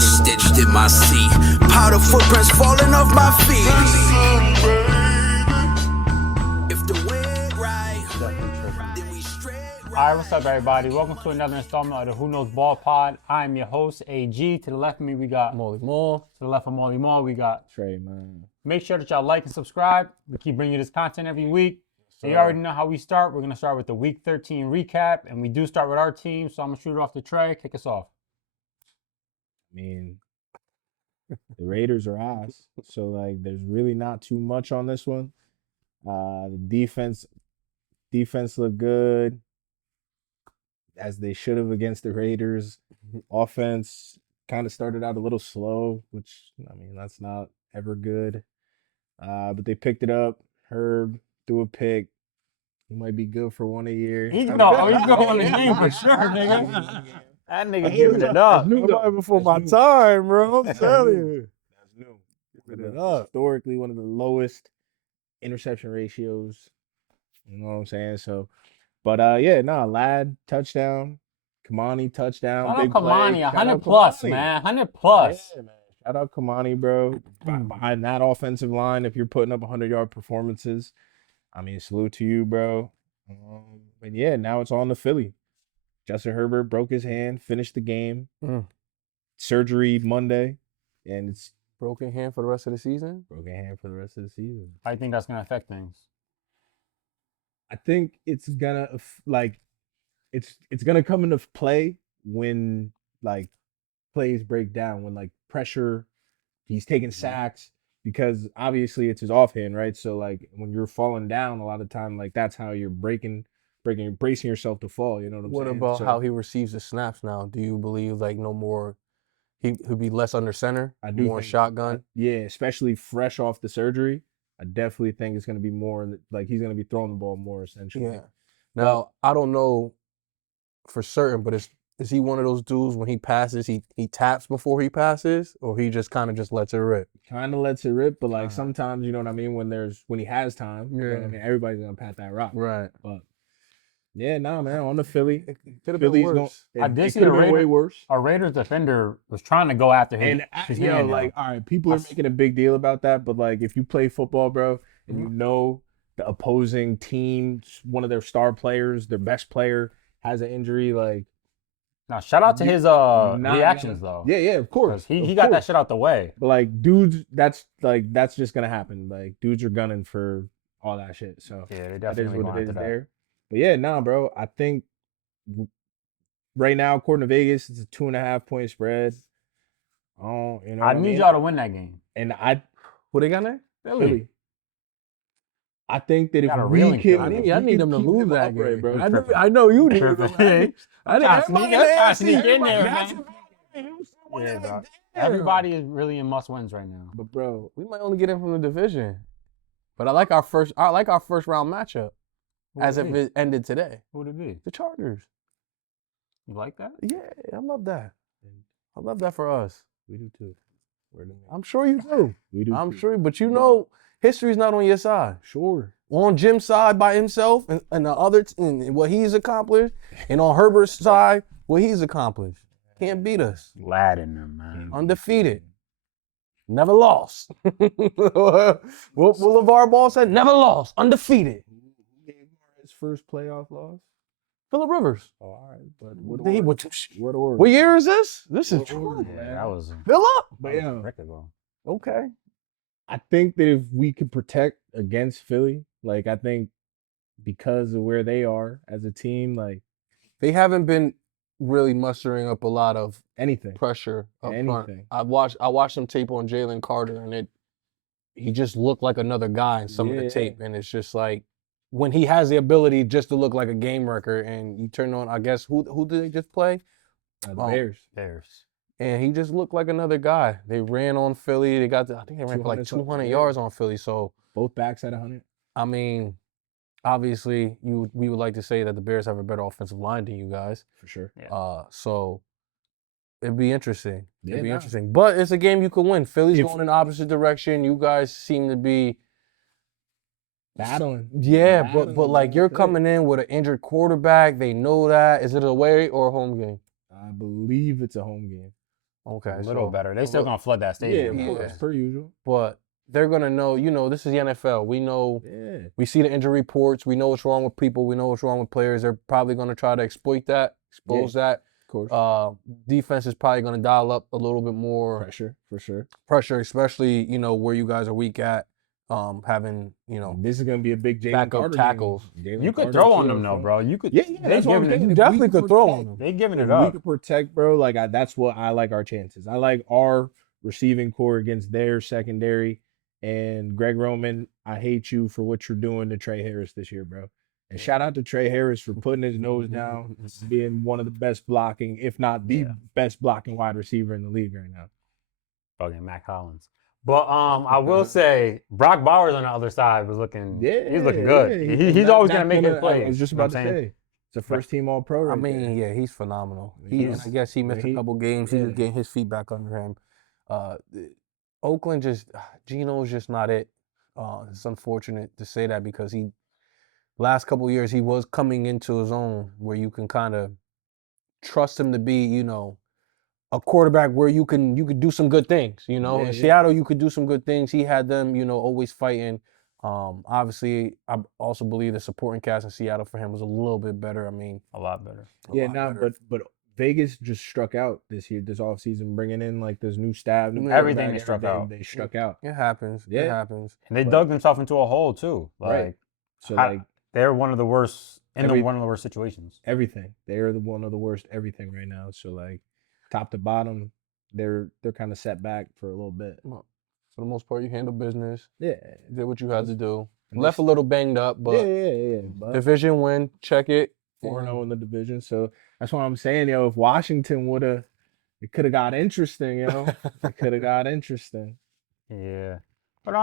blood stitched in my seat. Powder footprints falling off my feet. If the wind right, then we straight right. All right, what's up, everybody? Welcome to another installment of the Who Knows Ball Pod. I'm your host, AG. To the left of me, we got Molly Moore. To the left of Molly Moore, we got Trey, man. Make sure that y'all like and subscribe. We keep bringing you this content every week. So you already know how we start. We're going to start with the Week 13 recap, and we do start with our team, so I'm going to shoot it off to Trey. Kick us off. I mean, the Raiders are ass, so, like, there's really not too much on this one. The defense looked good, as they should have against the Raiders. Offense kind of started out a little slow, which, I mean, that's not ever good. But they picked it up. Herb threw a pick. He might be good for one a year. He's going in the game for sure, nigga. That nigga giving it up. Right before my time, bro. I'm telling you. That's new. Giving it up. Historically, one of the lowest interception ratios. You know what I'm saying? So, but Ladd touchdown, Kamani touchdown. Shout out big Kamani, play. 100 plus, man. 100 plus. Yeah, man. Shout out Kamani, bro. Behind that offensive line, if you're putting up 100-yard performances, I mean, salute to you, bro. And yeah, now it's on to Philly. Justin Herbert broke his hand, finished the game. Surgery Monday, and it's Broken hand for the rest of the season? broken hand for the rest of the season. I think that's going to affect things. I think it's gonna it's gonna come into play when like plays break down, when like pressure, he's taking sacks, because obviously it's his offhand, right? So like when you're falling down, a lot of time like that's how you're bracing yourself to fall. You know what I'm What saying? about So, how he receives the snaps now? Do you believe like no more? He'll be less under center. I do more think- shotgun. Yeah, especially fresh off the surgery. I definitely think it's gonna be more like he's gonna be throwing the ball more essentially. Yeah. Now I don't know for certain, but is he one of those dudes when he passes, he taps before he passes, or he just kind of just lets it rip? Kind of lets it rip, but like sometimes, you know what I mean, when he has time, you know what I Yeah. mean, everybody's gonna pat that rock. Right. But yeah, man, on the Philly. It could have been worse. I did It see could the have been way Raiders- worse. Our Raiders defender was trying to go after him. And all right, people are making a big deal about that, but like if you play football, bro, and you know the opposing team, one of their star players, their best player has an injury, like Now, shout out to his not reactions, gonna- though. Yeah, of course. He got that shit out the way. But like dudes, that's just gonna happen. Like dudes are gunning for all that shit. So Yeah, they that is definitely what going it is after that. there. But yeah, bro. I think right now, according to Vegas, it's a 2.5 point spread. Oh, you know, I need y'all to win that game. And Who they got next? Philly. I think that if Gotta we really can, kill it. if I we need can them to keep lose them that upright, game, bro. I know you need Tripping. them. I need Try to sneak- everybody try to in sneak in there, everybody- man. everybody Yeah, in dog. there. Everybody is really in must wins right now. But bro, We might only get in from the division, but I like our first round matchup. Who As would if it be? it ended today. Who would it be? The Chargers. You like that? Yeah, I love that. I love that for us. we do too. I'm sure you do. We do. I'm too. sure, but you know, history's not on your side. Sure. On Jim's side by himself, and the other and what he's accomplished, and on Herbert's side, what he's accomplished. Can't beat us. Lad in them, man. Undefeated. Never lost. What LeVar Ball said, never lost. Undefeated. Who gave Mar his first playoff loss? Phillip Rivers. Oh, all right, but what Did he- order? what- What order? What year is this? This is What order, true. Yeah, that was Phillip? But yeah, a record ago. Okay. I think that if we could protect against Philly, like I think because of where they are as a team, like They haven't been really mustering up a lot of anything. pressure up front. Anything. I watched some tape on Jalen Carter, and he just looked like another guy in some of Yeah. the tape, and it's just like when he has the ability just to look like a game wrecker, and you turn on, I guess who did they just play? The Oh. Bears. Bears. And he just looked like another guy. They ran on Philly. I think they ran for like 200 something, 200 yeah. yards on Philly. So Both backs at 100. I mean, obviously we would like to say that the Bears have a better offensive line than you guys. For sure. Yeah. So it'd be interesting. Yeah, It'd be nah. interesting. But it's a game you could win. Philly's If- going in the opposite direction. You guys seem to be Battling. Yeah, Battling but like you're good. coming in with an injured quarterback. They know that. Is it a away or a home game? I believe it's a home game. Okay, a little so better. They still gonna flood that Yeah, stadium. of course, per usual. but they're gonna know. This is the NFL. We know. Yeah. We see the injury reports. We know what's wrong with people. We know what's wrong with players. They're probably gonna try to exploit that, expose that. Of course. Defense is probably gonna dial up a little bit more Pressure, for sure. pressure, especially where you guys are weak at. Having This is gonna be a big Jalen backup Carter tackles. game. You Jalen could Carter, throw on too, them up though, front. bro. You could. Yeah, they that's what I'm giving it. saying. You If definitely we could throw protect- on them. They giving If it we up. could protect, bro, like that's what I like our chances. I like our receiving core against their secondary. And Greg Roman, I hate you for what you're doing to Trey Harris this year, bro. And shout out to Trey Harris for putting his nose down, being one of the best blocking, if not the best blocking wide receiver in the league right now. Fucking Mac Hollins. But I will say Brock Bowers on the other side was looking. He's looking good. Yeah, He's always gonna make his plays. I was just you know about what to I'm saying? say, it's a first team All Pro. I Right mean, there. yeah, he's phenomenal. He's- I guess he missed a couple games. He's yeah. just getting his feet back under him. Oakland Geno's just not it. It's unfortunate to say that because last couple of years he was coming into his own where you can kind of trust him to be, a quarterback where you could do some good things. In Seattle you could do some good things. He had them, always fighting. Obviously, I also believe the supporting cast in Seattle for him was a little bit better. I mean, A lot better. But Vegas just struck out this offseason, bringing in like this new staff, new Everything quarterback, they struck out. They struck out. it happens. Yeah. It happens. And they dug themselves into a hole too. Like Right. So I- like they're one of the worst Every- one of the worst situations. everything, they are one of the worst everything right now. So like top to bottom, they're kind of set back for a little bit. For the most part, you handle business. Yeah. Did what you had to do. And Left a little banged up, but yeah. But division win, check it. 4-0 in the division. So that's what I'm saying, yo. If Washington it could have got interesting, It could have got interesting. Yeah. But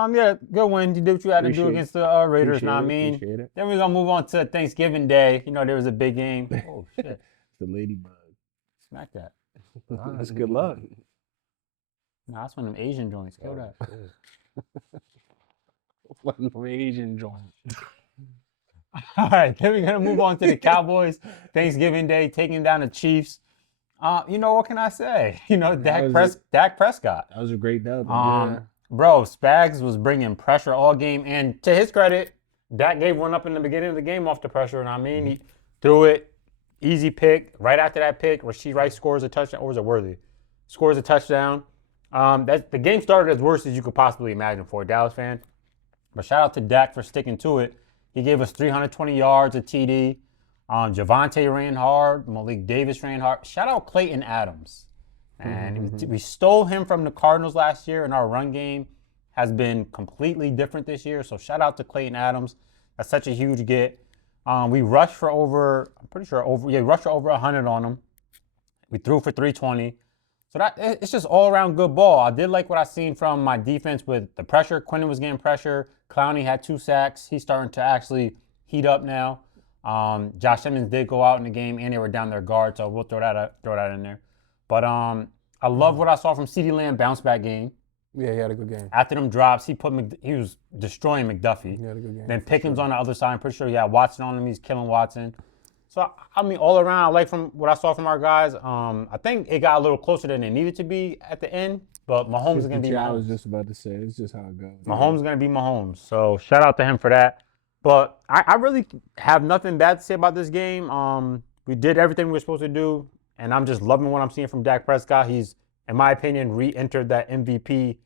good win. You did what you had to do Appreciate against the Raiders. Know what I mean? Appreciate it. Then we're gonna move on to Thanksgiving Day. There was a big game. Oh shit! It's the ladybug. Smack that. That's good luck. Nah, that's one of them Asian joints. Kill that. Asian joint. All right, then we're gonna move on to the Cowboys. Thanksgiving Day, taking down the Chiefs. What can I say? Dak Prescott. That was a great dub. Bro, Spags was bringing pressure all game, and to his credit, Dak gave one up in the beginning of the game off the pressure, and he threw it, easy pick. Right after that pick, Rashee Rice scores a touchdown, or was it Worthy? Scores a touchdown. The game started as worse as you could possibly imagine for a Dallas fan. But shout out to Dak for sticking to it. He gave us 320 yards, a TD. Javonte ran hard. Malik Davis ran hard. Shout out Clayton Adams. And we stole him from the Cardinals last year, and our run game has been completely different this year. So shout out to Clayton Adams. That's such a huge get. We rushed for over 100 on him. We threw for 320. So it's just all around good ball. I did like what I seen from my defense with the pressure. Quinnen was getting pressure. Clowney had 2 sacks. He's starting to actually heat up now. Josh Simmons did go out in the game, and they were down their guard, so we'll throw that in there. But I love what I saw from CeeDee Lamb bounce back game. Yeah, he had a good game. After them drops, he was destroying McDuffie. He had a good game. Then Pickens on the other side. I'm pretty sure he had Watson on him. He's killing Watson. So, all around, I like from what I saw from our guys. I think it got a little closer than it needed to be at the end, but Mahomes is going to be Mahomes. I was just about to say, it's just how it goes. Mahomes is going to be Mahomes. So, shout out to him for that. But I really have nothing bad to say about this game. We did everything we were supposed to do, and I'm just loving what I'm seeing from Dak Prescott. He's, in my opinion, re-entered that MVP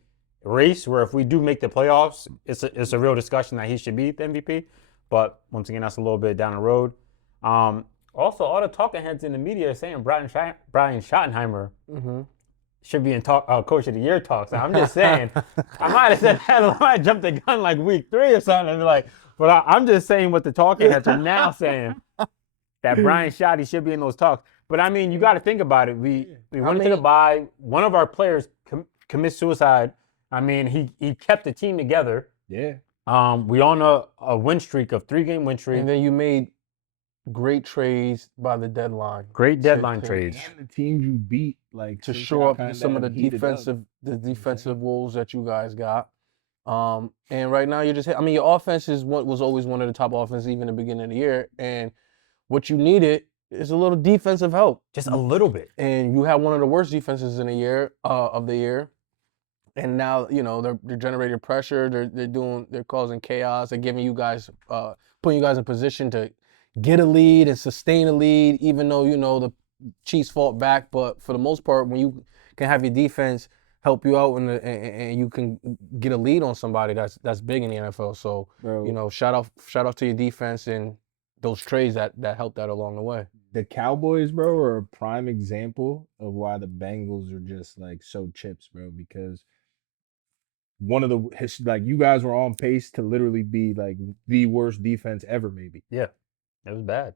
race where if we do make the playoffs, it's a real discussion that he should be the MVP. But once again, that's a little bit down the road. Also, all the talking heads in the media are saying Brian Schottenheimer should be in Coach of the Year talks. I'm just saying, I might have said that. I might have jumped the gun like week 3 or something and be like, but I'm just saying what the talking heads are now saying, that Brian Schotty should be in those talks. But I mean, you got to think about it. We went into the bye. One of our players commits suicide. I mean, he kept the team together. Yeah. We on a win streak of 3-game win streak. And then you made great trades by the deadline. Great deadline trades. And the teams you beat, like To since show y'all up kinda some of the heated up. defensive woes that you guys got. And right now you're just, your offense was always one of the top offenses even in the beginning of the year. And what you needed It's a little defensive help. Just a little bit. And you have one of the worst defenses in the year of the year. And now, you know, they're generating pressure. They're causing chaos. They're giving you guys, putting you guys in position to get a lead and sustain a lead, even though, you know, the Chiefs fought back. But for the most part, when you can have your defense help you out and you can get a lead on somebody, that's big in the NFL. So, Bro, you know, shout out to your defense and those trades that helped that along the way. the Cowboys, bro, are a prime example of why the Bengals are just like so chips, bro, because one of the you guys were on pace to literally be like the worst defense ever, maybe. Yeah, it was bad.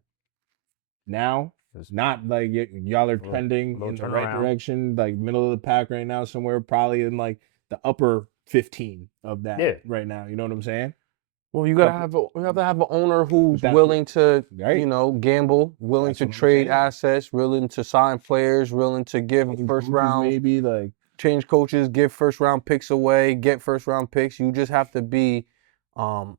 Now it's not like y'all are trending in the right direction, like middle of the pack right now, somewhere probably in like the upper 15 of that right now. You know what I'm saying? Well, you have to have an owner who's willing to, you know, gamble, willing to trade assets, willing to sign players, willing to give first round, maybe like change coaches, give first round picks away, get first round picks. You just have to be, active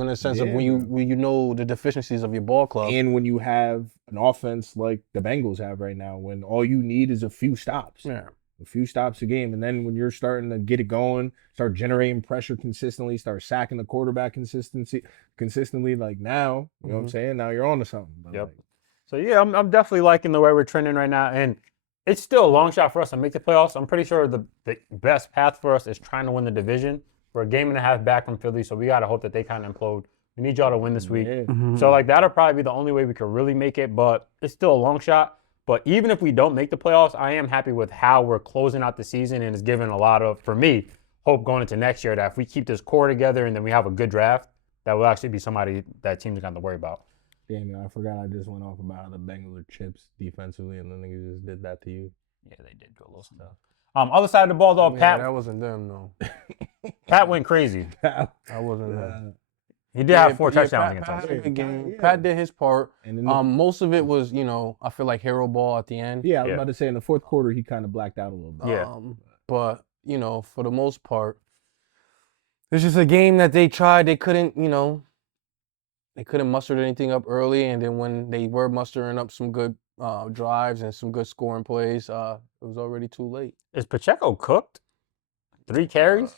in the sense of when you know the deficiencies of your ball club. And when you have an offense like the Bengals have right now, when all you need is a few stops. Yeah. A few stops a game. And then when you're starting to get it going, start generating pressure consistently, start sacking the quarterback consistently, like now, you know what I'm saying? Now you're on to something. Yep. So, yeah, I'm definitely liking the way we're trending right now. And it's still a long shot for us to make the playoffs. I'm pretty sure the best path for us is trying to win the division. We're a game and a half back from Philly, so we got to hope that they kind of implode. We need y'all to win this week. So, like, that'll probably be the only way we could really make it, but it's still a long shot. But even if we don't make the playoffs, I am happy with how we're closing out the season, and it's given a lot of, for me, hope going into next year that if we keep this core together and then we have a good draft, that will actually be somebody that teams are going to worry about. Damn it, I forgot I just went off about how the Bengals are chips defensively, and then niggas just did that to you. Yeah, they did do a little stuff. Other side of the ball, though, Pat. That wasn't them, though. Pat went crazy. That wasn't them. He did have 4 touchdowns against us. Pat had a good game. Pat did his part. And most of it was, you know, I feel like hero ball at the end. Yeah, I was about to say in the fourth quarter he kind of blacked out a little bit. Yeah. But, you know, for the most part, it's just a game that they tried. They couldn't, you know, they couldn't muster anything up early. And then when they were mustering up some good drives and some good scoring plays, it was already too late. Is Pacheco cooked? 3 carries?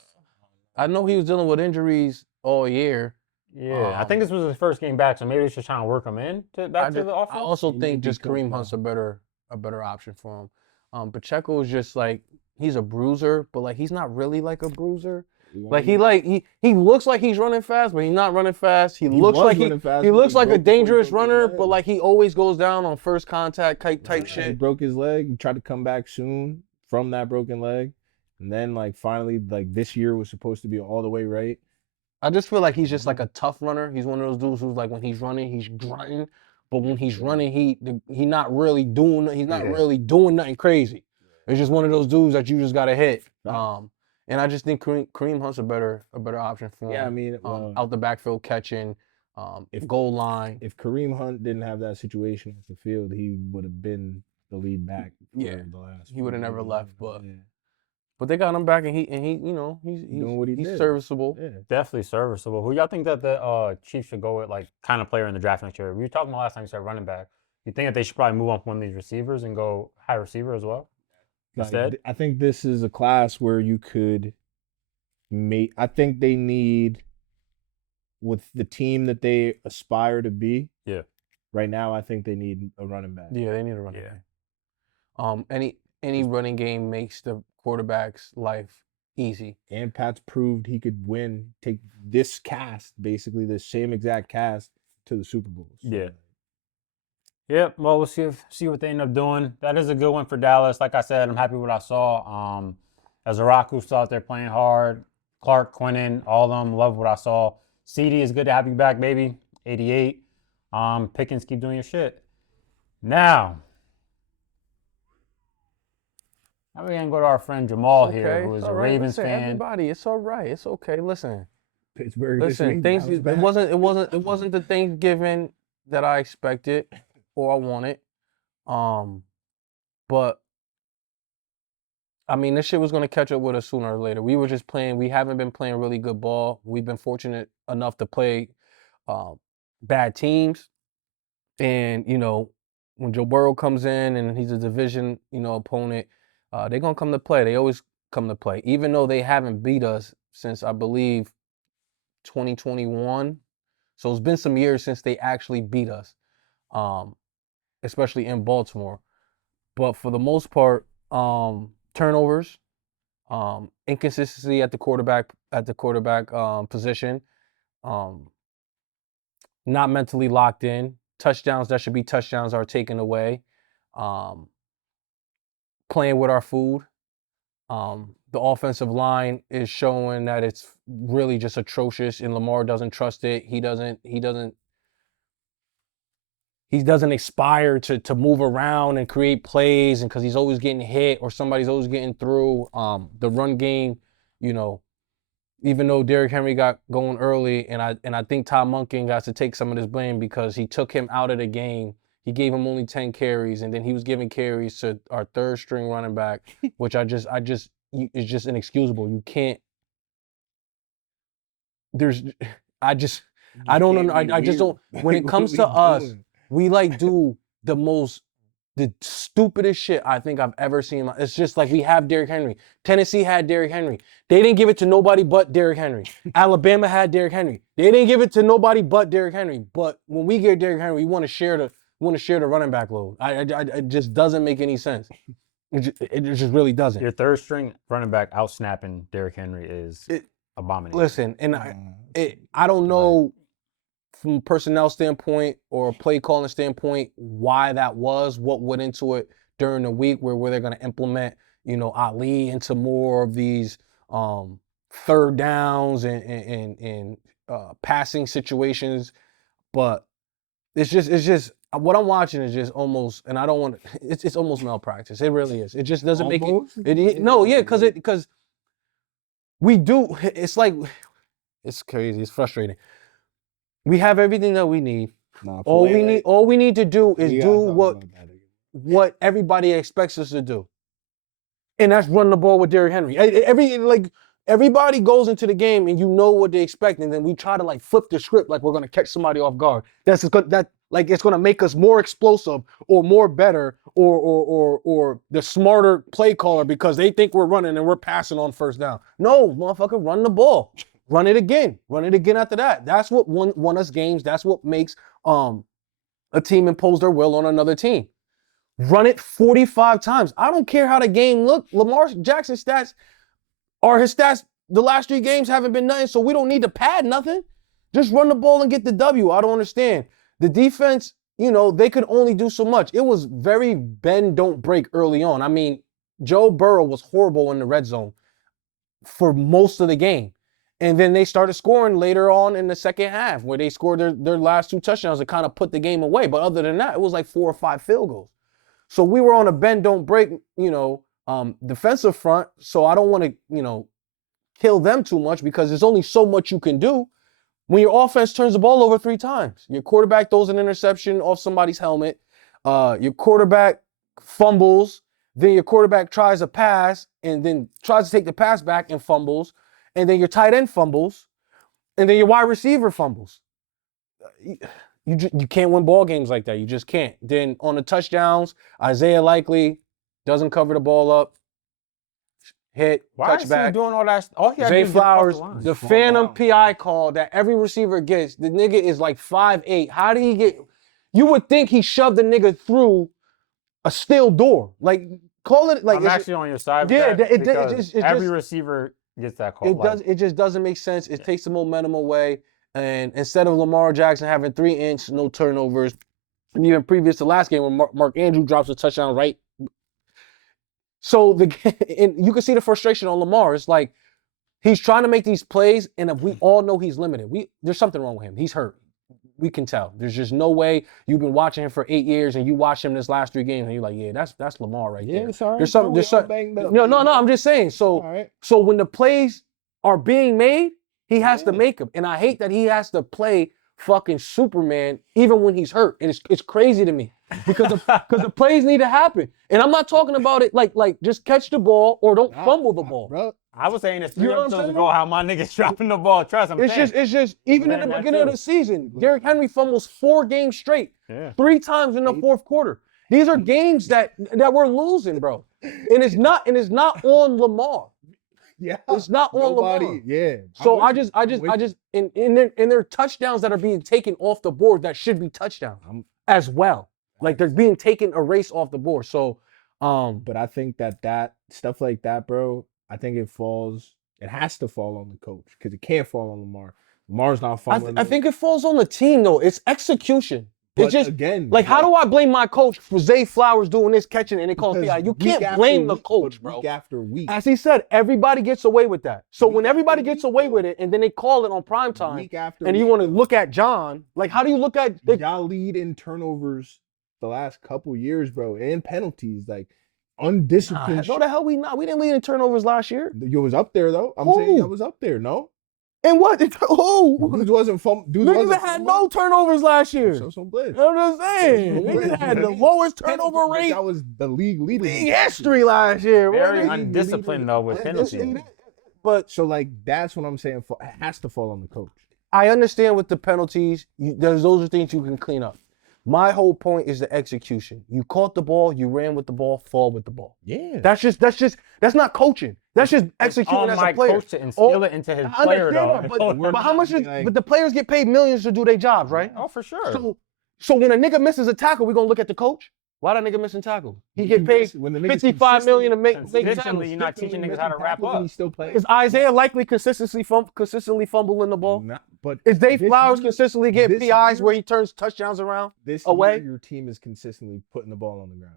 I know he was dealing with injuries all year. Yeah, I think this was his first game back, so maybe it's just trying to work him in back to the offense. I also think just Kareem Hunt's a better option for him. Pacheco is just like, he's a bruiser, but like he's not really like a bruiser. Like he looks like he's running fast, but he's not running fast. He looks like a dangerous runner, but like he always goes down on first contact type shit. He broke his leg. He tried to come back soon from that broken leg, and then like finally like this year was supposed to be all the way right. I just feel like he's just like a tough runner. He's one of those dudes who's like when he's running, he's grunting, but when he's running, he's not really doing nothing crazy. It's just one of those dudes that you just gotta hit. And I just think Kareem Hunt's a better option for him. Yeah, I mean, out the backfield catching, goal line. If Kareem Hunt didn't have that situation off the field, he would have been the lead back. Yeah, he would have never left, but they got him back, and he you know, he's doing what he's serviceable. Yeah. Definitely serviceable. Who y'all think that the Chiefs should go with, like, kind of player in the draft next year? We were talking about last time you said running back. You think that they should probably move on from one of these receivers and go high receiver as well? Instead? I think this is a class where you could make. I think they need, with the team that they aspire to be. Yeah. Right now, I think they need a running back. Yeah, they need a running back. Any running game makes the quarterback's life easy. And Pat's proved he could take this cast, basically the same exact cast, to the Super Bowl. So. Yeah. Yeah, well, we'll see what they end up doing. That is a good one for Dallas. Like I said, I'm happy with what I saw. As Araku's still out there playing hard. Clark, Quinnen, all of them, love what I saw. CD is good to have you back, baby. 88. Pickens, keep doing your shit. Now we're going to go to our friend Jamal here, who is a Ravens fan. Everybody, it's all right. It's okay. Listen. Pittsburgh. Listen, it wasn't the Thanksgiving that I expected or I wanted. But I mean, this shit was going to catch up with us sooner or later. We haven't been playing really good ball. We've been fortunate enough to play bad teams. And, when Joe Burrow comes in and he's a division, opponent, they're going to come to play. They always come to play, even though they haven't beat us since, I believe, 2021. So it's been some years since they actually beat us, especially in Baltimore. But for the most part, turnovers, inconsistency at the quarterback position, not mentally locked in. Touchdowns that should be touchdowns are taken away. Playing with our food. The offensive line is showing that it's really just atrocious, and Lamar doesn't trust it. He doesn't aspire to move around and create plays, and because he's always getting hit or somebody's always getting through. The run game, even though Derrick Henry got going early, and I think Todd Monken got to take some of this blame because he took him out of the game. He gave him only 10 carries, and then he was giving carries to our third string running back, which it's just inexcusable. You can't. I just don't. When it comes to us, we do the stupidest shit I think I've ever seen. It's just like we have Derrick Henry. Tennessee had Derrick Henry. They didn't give it to nobody but Derrick Henry. Alabama had Derrick Henry. They didn't give it to nobody but Derrick Henry. But when we get Derrick Henry, we want to share the running back load. It just doesn't make any sense. It just really doesn't. Your third string running back out snapping Derrick Henry is abominable. Listen, and I don't know from a personnel standpoint or a play calling standpoint why that was, what went into it during the week where they're going to implement, Ali into more of these third downs and passing situations. But it's just what I'm watching is just almost, and I don't want to, it's almost malpractice. It really is. It just doesn't Almost? make it. No, yeah, because we do. It's like, it's crazy. It's frustrating. We have everything that we need. All we need to do is do what everybody expects us to do, and that's run the ball with Derrick Henry. Everybody goes into the game and you know what they expect, and then we try to flip the script like we're gonna catch somebody off guard. It's gonna make us more explosive or more better or the smarter play caller because they think we're running and we're passing on first down. No, motherfucker, run the ball. Run it again. Run it again after that. That's what won us games. That's what makes a team impose their will on another team. Run it 45 times. I don't care how the game looked. Lamar Jackson's stats are his stats. The last 3 games haven't been nothing, so we don't need to pad nothing. Just run the ball and get the W. I don't understand. The defense, they could only do so much. It was very bend, don't break early on. I mean, Joe Burrow was horrible in the red zone for most of the game. And then they started scoring later on in the second half where they scored their last 2 touchdowns to kind of put the game away. But other than that, it was 4 or 5 field goals. So we were on a bend, don't break, defensive front. So I don't want to, kill them too much because there's only so much you can do when your offense turns the ball over 3 times. Your quarterback throws an interception off somebody's helmet. Your quarterback fumbles. Then your quarterback tries a pass and then tries to take the pass back and fumbles. And then your tight end fumbles, and then your wide receiver fumbles. You can't win ball games like that. You just can't. Then on the touchdowns, Isaiah Likely doesn't cover the ball up. Hit, Why is he touchback. doing all that? All he had to Zay do is get across Flowers, line. the phantom PI call that every receiver gets. The nigga is 5'8". How did he get? You would think he shoved the nigga through a steel door. Call it I'm actually on your side. Yeah, with that it because just every receiver gets that call. It just doesn't make sense. It takes the momentum away. And instead of Lamar Jackson having 3-inch, no turnovers, even previous to last game when Mark Andrews drops a touchdown, right? So and you can see the frustration on Lamar. It's he's trying to make these plays, and we all know he's limited. There's something wrong with him. He's hurt. We can tell. There's just no way you've been watching him for 8 years and you watch him this last 3 games and you're like, yeah, that's Lamar right there. It's all right. There's something banged up. No, I'm just saying. So when the plays are being made, he has to make them. And I hate that he has to play fucking Superman even when he's hurt. And it's crazy to me. because the plays need to happen. And I'm not talking about it like just catch the ball or don't fumble the ball. Bro. I was saying this You 3 know what I'm episodes saying? ago how my niggas dropping the ball. Trust I'm It's saying. just even in Man, the that beginning of too. the season, Derrick Henry fumbles 4 games straight, Yeah. 3 times in the fourth quarter. These are games that we're losing, bro. And it's not on Lamar. Yeah. It's not on Lamar. Yeah. So I'm I with you. just in their touchdowns that are being taken off the board that should be touchdowns as well. Like they're being taken erased off the board. So But I think that stuff like that, bro, I think it has to fall on the coach because it can't fall on Lamar. Lamar's not fumbling. I think it falls on the team though. It's execution. But It's just again, like how do I blame my coach for Zay Flowers doing this catching and they call it because PI? You week can't after blame the week, coach, but bro. Week after week. As he said, everybody gets away with that. So Week when everybody after gets week, away though. with it and then they call it on prime time, Week after and you week, want to look at John, like how do you look at y'all lead in turnovers the last couple years, bro, and penalties, like undisciplined. no, the hell we not. We didn't lead in turnovers last year. You was up there though. I'm Who? saying I was up there. No, And what? Oh, dude wasn't dude niggas wasn't had no turnovers last year. Show some blitz. I'm just saying. Niggas had the lowest turnover rate That was the league leader. in history last year. Very bro. undisciplined though with penalties. But So like that's what I'm saying. It has to fall on the coach. I understand with the penalties, those are things you can clean up. My whole point is the execution. You caught the ball, you ran with the ball, fall with the ball. Yeah. That's not coaching. That's just executing On as my a player. coach to instill it into his I player understand though. that, but how much is? like- But the players get paid millions to do their jobs, right? Oh, for sure. So when a nigga misses a tackle, we gonna look at the coach. Why that nigga missing tackle? He get paid When the nigga's $55 million to make Consistently, tackles. you're not teaching niggas how to wrap tackles and up. He's still playing. Is Isaiah likely consistently fumbling the ball? Not- but Is Dave this Flowers year- consistently getting this PIs year- where he turns touchdowns around? This away? year, your team is consistently putting the ball on the ground.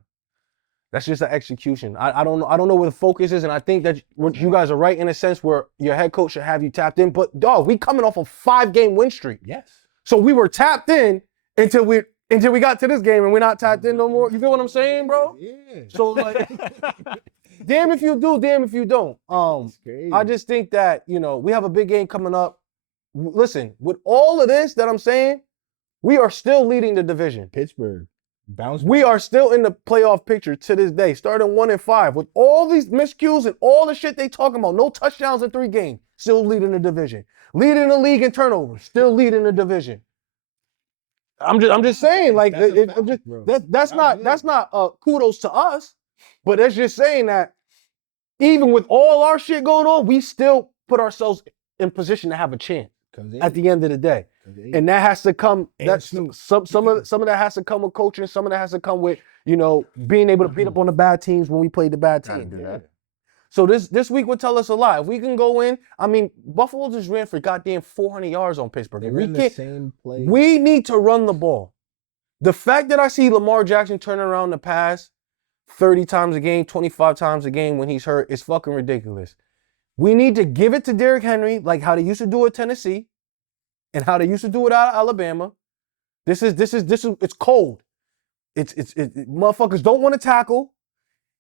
That's just an execution. I don't know where the focus is, and I think that you guys are right in a sense where your head coach should have you tapped in. But dog, we coming off a 5-game win streak, Yes. so we were tapped in until we got to this game, and we're not tapped in no more. You feel what I'm saying, bro? Yeah. So like, damn if you do, damn if you don't. It's crazy. I just think that we have a big game coming up. Listen, with all of this that I'm saying, we are still leading the division. Pittsburgh bounce. We are still in the playoff picture to this day, starting 1-5 with all these miscues and all the shit they talking about. No touchdowns in 3 games, still leading the division. Leading the league in turnovers, still leading the division. I'm just saying, like that's not kudos to us, but that's just saying that even with all our shit going on, we still put ourselves in position to have a chance at the end of the day. And that has to come. That's some of that has to come with coaching. Some of that has to come with being able to beat up on the bad teams when we play the bad teams. So this week will tell us a lot. If we can go in, I mean, Buffalo just ran for goddamn 400 yards on Pittsburgh. They ran the same play. We need to run the ball. The fact that I see Lamar Jackson turning around the pass 30 times a game, 25 times a game when he's hurt is fucking ridiculous. We need to give it to Derrick Henry like how they used to do it at Tennessee and how they used to do it out of Alabama. This is it's cold. It's motherfuckers don't want to tackle.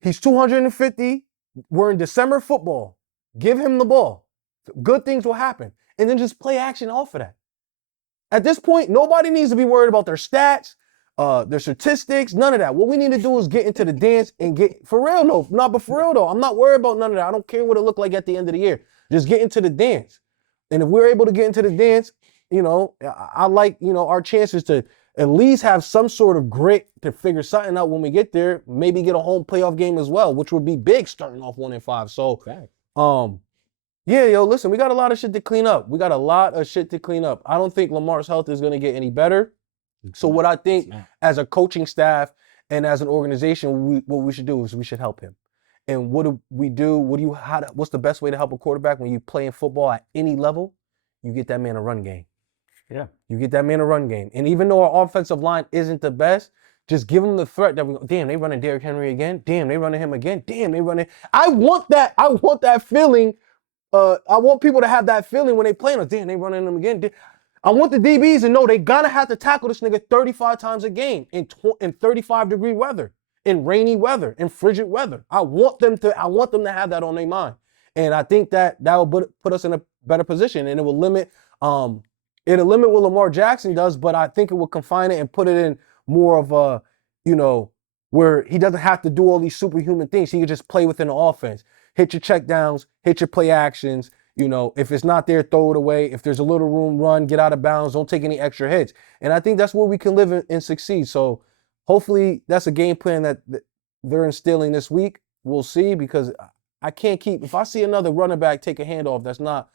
He's 250. We're in December football. Give him the ball. Good things will happen. And then just play action off of that. At this point, nobody needs to be worried about their stats, their statistics, none of that. What we need to do is get into the dance and get, for real though, but for real though, I'm not worried about none of that. I don't care what it look like at the end of the year. Just get into the dance. And if we're able to get into the dance, I like, our chances to at least have some sort of grit to figure something out when we get there. Maybe get a home playoff game as well, which would be big starting off 1-5. So, yeah, listen, we got a lot of shit to clean up. I don't think Lamar's health is going to get any better. So what I think as a coaching staff and as an organization, what we should do is we should help him. And what do we do? What's the best way to help a quarterback when you play in football at any level? You get that man a run game. Yeah. You get that man a run game. And even though our offensive line isn't the best, just give them the threat that damn, they running Derrick Henry again. Damn, they running him again. Damn, they running. I want that feeling. I want people to have that feeling when they play us. Damn, they running him again. I want the DBs to know they gotta have to tackle this nigga 35 times a game in 35-degree weather, in rainy weather, in frigid weather. I want them to have that on their mind. And I think that will put us in a better position, and it will limit what Lamar Jackson does, but I think it will confine it and put it in more of a where he doesn't have to do all these superhuman things. He can just play within the offense. Hit your check downs, hit your play actions. If it's not there, throw it away. If there's a little room, run, get out of bounds. Don't take any extra hits. And I think that's where we can live and succeed. So hopefully that's a game plan that they're instilling this week. We'll see, because I can't keep, if I see another running back take a handoff that's not,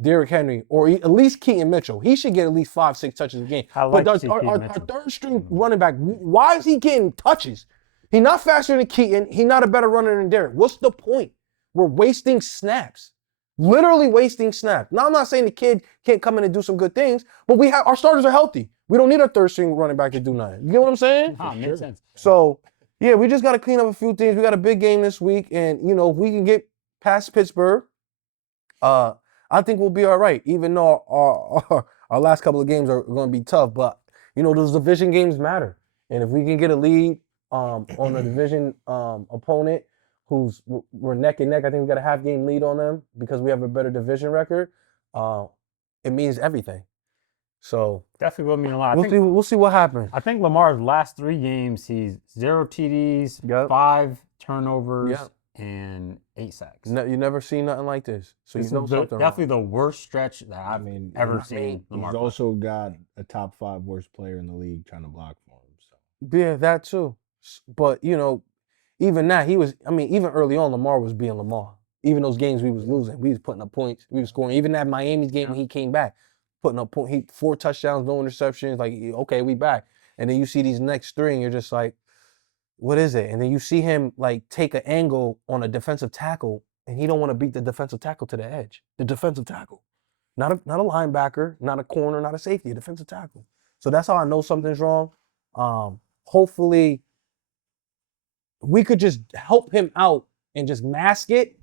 Derrick Henry or at least Keaton Mitchell, he should get at least 5-6 touches a game. But our third string running back, why is he getting touches? He's not faster than Keaton. He's not a better runner than Derrick. What's the point? We're wasting snaps. Literally wasting snaps. Now, I'm not saying the kid can't come in and do some good things, but our starters are healthy. We don't need a third string running back to do nothing. You get what I'm saying? Makes sense. So, yeah, we just got to clean up a few things. We got a big game this week, and, if we can get past Pittsburgh, I think we'll be all right, even though our last couple of games are going to be tough. But, those division games matter. And if we can get a lead on a division opponent we're neck and neck, I think we got a half-game lead on them because we have a better division record, it means everything. So definitely will mean a lot. We'll see what happens. I think Lamar's last 3 games, he's 0 TDs, 5 turnovers, and 8 sacks. You never seen nothing like this. So this something definitely wrong. the worst stretch that I've ever seen Lamar. He's also got a top 5 worst player in the league trying to block for him. So. Yeah, that too. But, even that, even early on, Lamar was being Lamar. Even those games we was losing, we was putting up points. We was scoring. Even that Miami's game when he came back, putting up points. 4 touchdowns, no interceptions. Like, okay, we back. And then you see these next 3, and you're just like, what is it? And then you see him, take an angle on a defensive tackle, and he don't want to beat the defensive tackle to the edge. The defensive tackle. Not a linebacker, not a corner, not a safety, a defensive tackle. So that's how I know something's wrong. Hopefully, we could just help him out and just mask it.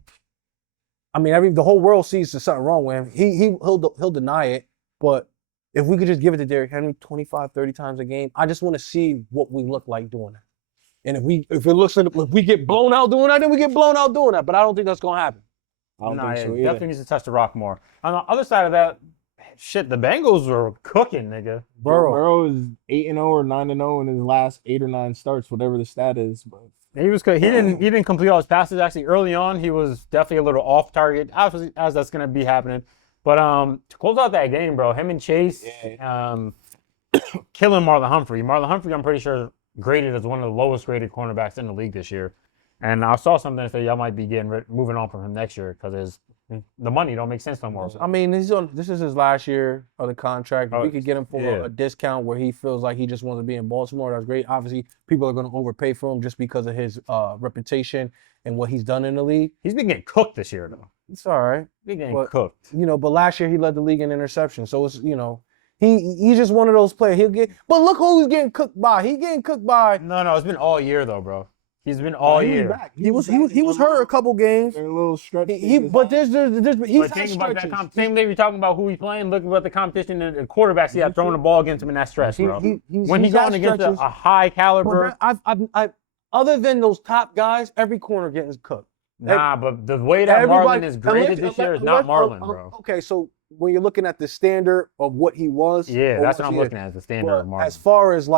The whole world sees there's something wrong with him. He'll deny it, but if we could just give it to Derrick Henry 25, 30 times a game, I just want to see what we look like doing that. And if we get blown out doing that, then we get blown out doing that. But I don't think that's gonna happen. I don't think so he either. definitely needs to touch the rock more. On the other side of that, the Bengals were cooking, nigga. Burrow is 8-0 or 9-0 in his last 8 or 9 starts, whatever the stat is. But he didn't complete all his passes. Actually, early on, he was definitely a little off target, obviously, as that's gonna be happening. But to close out that game, bro, him and Chase killing Marlon Humphrey. Marlon Humphrey, I'm pretty sure, graded as one of the lowest graded cornerbacks in the league this year. And I saw something that said y'all might be moving on from him next year because the money don't make sense no more. This is his last year of the contract. If we could get him for a discount where he feels like he just wants to be in Baltimore, that's great. Obviously, people are going to overpay for him just because of his reputation and what he's done in the league. He's been getting cooked this year, though. It's all right. He's getting cooked. But last year he led the league in interceptions. So it's, he's just one of those players. But look who he's getting cooked by. He's getting cooked by. No, it's been all year though, bro. He's been all year. He was hurt a couple games. A little stretch. But he's had stretches. Same day we're talking about who he's playing. Look at the competition and the quarterbacks he had throwing the ball against him in that stretch, bro. When he's going against a high caliber. Other than those top guys, every corner getting cooked. Nah, but the way that Marlon is graded this year is not Marlon, bro. Okay, so when you're looking at the standard of what he was. Yeah, that's what I'm looking at, the standard of Marlon. As far as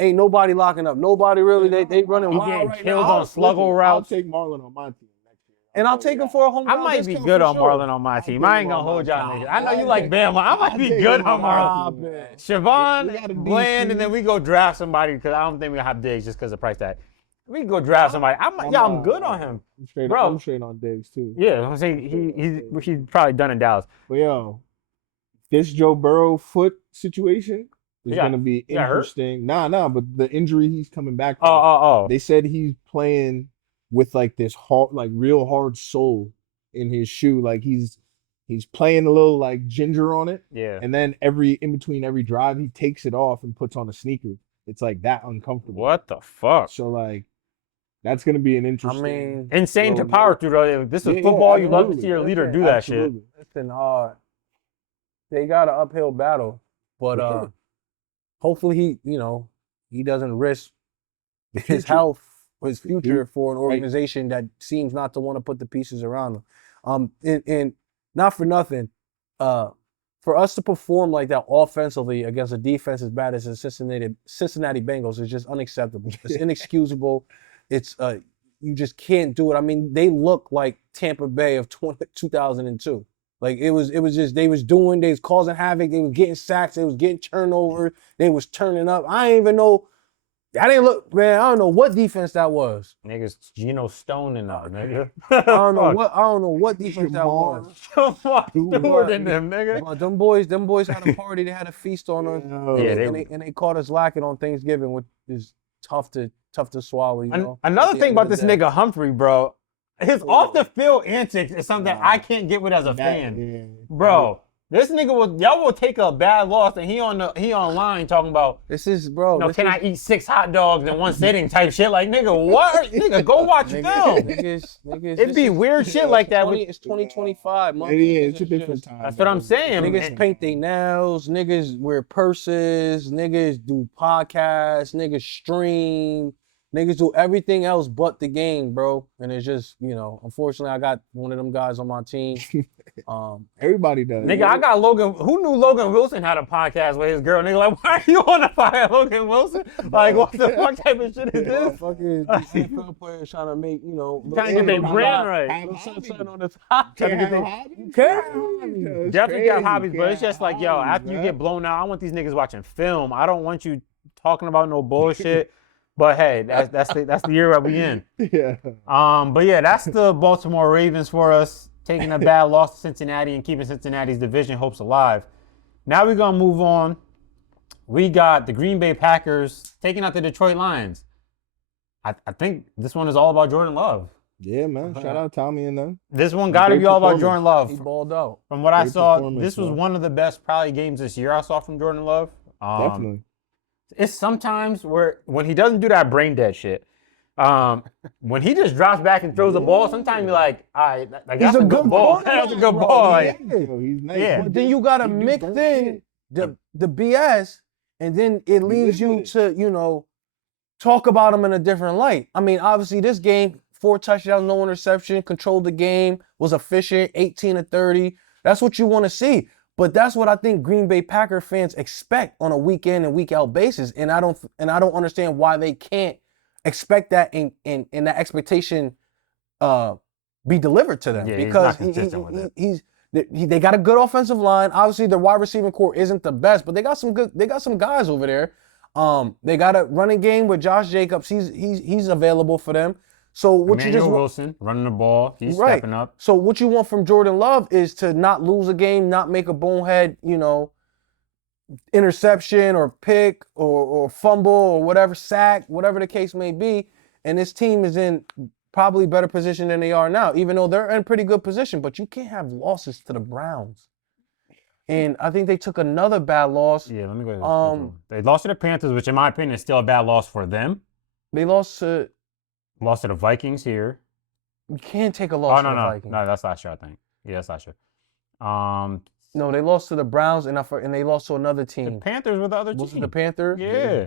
ain't nobody locking up. Nobody really. They running wild right killed now. on sluggle routes. I'll take Marlon on my team next year. And I'll take him for a home run. I might be good on Marlon on my team. I ain't gonna hold y'all niggas. I know you like Bama. I might be good on Marlon. Siobhan, Bland, and then we go draft somebody because I don't think we have Diggs just because of the price tag. We can go draft somebody. I'm good on him. I'm straight on Diggs too. Yeah, I'm saying he's probably done in Dallas. But this Joe Burrow foot situation is going to be interesting. Nah, but the injury he's coming back from. Oh. They said he's playing with this hard, real hard sole in his shoe. He's playing a little ginger on it. Yeah. And then in between every drive, he takes it off and puts on a sneaker. It's that uncomfortable. What the fuck? So that's going to be an interesting. Insane to power through though. This is football. You love to see your leader do that shit. Listen, they got an uphill battle, but hopefully he doesn't risk his health or his future for an organization that seems not to want to put the pieces around him. And not for nothing, for for us to perform like that offensively against a defense as bad as the Cincinnati Bengals is just unacceptable. It's inexcusable. It's you just can't do it. I mean, they look like Tampa Bay of 2002. Like it was just they was causing havoc. They was getting sacks. They was getting turnover. They was turning up. I didn't even know. I didn't look, man. I don't know what defense that was. Niggas, Geno Stone and all, nigga. I don't know what defense that was. More than them, nigga. But them boys had a party. They had a feast on us. And they caught us lacking on Thanksgiving, which is tough to swallow. You know. Another thing about this nigga Humphrey, bro, his off the field antics is something I can't get with as a fan, bro. This nigga y'all will take a bad loss and he online talking about this is bro. Can I eat 6 hot dogs in one sitting type shit? Like nigga, what? Nigga, go watch film. Niggas, it'd be weird shit like that. It's 2025. It's a different time. That's what I'm saying. Niggas paint their nails. Niggas wear purses. Niggas do podcasts. Niggas stream. Niggas do everything else but the game, bro. And it's just, unfortunately, I got one of them guys on my team. Everybody does. Nigga, I got Logan. Who knew Logan Wilson had a podcast with his girl? Nigga, like, why are you on the fire, Logan Wilson? Like, what the fuck type of shit is this? Fucking NFL players trying to make, trying to get their brand right. On the top. Definitely got hobbies, but it's just like, yo, after you get blown out, I want these niggas watching film. I don't want you talking about no bullshit. But hey, that's the year that we in. Yeah. But yeah, that's the Baltimore Ravens for us, taking a bad loss to Cincinnati and keeping Cincinnati's division hopes alive. Now we're gonna move on. We got the Green Bay Packers taking out the Detroit Lions. I think this one is all about Jordan Love. Yeah, man. Shout out Tommy and them. This one got to be all about Jordan Love. He balled out. From what I saw, this was one of the best probably games this year I saw from Jordan Love. Definitely. It's sometimes when he doesn't do that brain dead shit. When he just drops back and throws the ball, sometimes you're like, all right, that's a good ball. That's a good ball. Like, he's nice. Yeah. But then you gotta mix in the BS, and then it leaves you to talk about him in a different light. I mean, obviously this game, 4 touchdowns, no interception, controlled the game, was efficient, 18-30. That's what you want to see. But that's what I think Green Bay Packer fans expect on a week in and week out basis, and I don't understand why they can't expect that and that expectation be delivered to them, because they got a good offensive line. Obviously, their wide receiving core isn't the best, but they got some guys over there. They got a running game with Josh Jacobs. He's available for them. So what Emmanuel Wilson running the ball, he's stepping up. So what you want from Jordan Love is to not lose a game, not make a bonehead, interception or pick or fumble or whatever, sack, whatever the case may be. And this team is in probably better position than they are now, even though they're in pretty good position. But you can't have losses to the Browns. And I think they took another bad loss. Yeah, let me go. They lost to the Panthers, which in my opinion is still a bad loss for them. They lost to the Vikings here. You can't take a loss to the Vikings. No, that's last year, I think. Yeah, that's last year. No, they lost to the Browns and they lost to another team. The Panthers were the other team. Was it the Panthers? Yeah.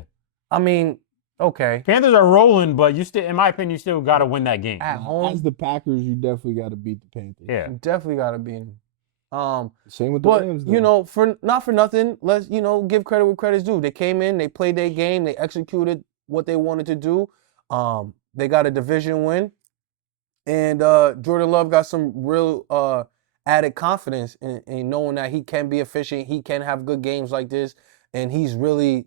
I mean, okay. Panthers are rolling, but in my opinion, you still got to win that game. At home. As the Packers, you definitely got to beat the Panthers. Yeah. You definitely got to beat them. Same with the Rams, though. But, not for nothing, let's, give credit where credit's due. They came in, they played their game, they executed what they wanted to do. They got a division win, and Jordan Love got some real added confidence in knowing that he can be efficient, he can have good games like this, and he's really,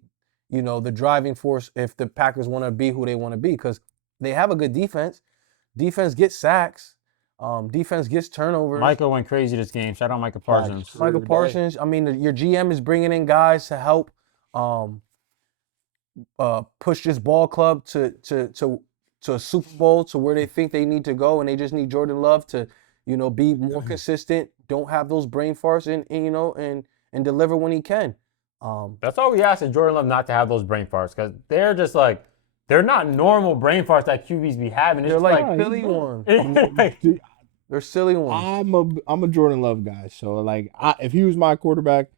the driving force if the Packers want to be who they want to be, because they have a good defense. Defense gets sacks. Defense gets turnovers. Michael went crazy this game. Shout out Michael Parsons. Michael Parsons. I mean, your GM is bringing in guys to help push this ball club to a Super Bowl, to where they think they need to go, and they just need Jordan Love to, be more consistent, don't have those brain farts, and deliver when he can. That's all we ask is Jordan Love not to have those brain farts, because they're just like, they're not normal brain farts that QBs be having. They're like silly ones. They're silly ones. I'm a Jordan Love guy, so like if he was my quarterback,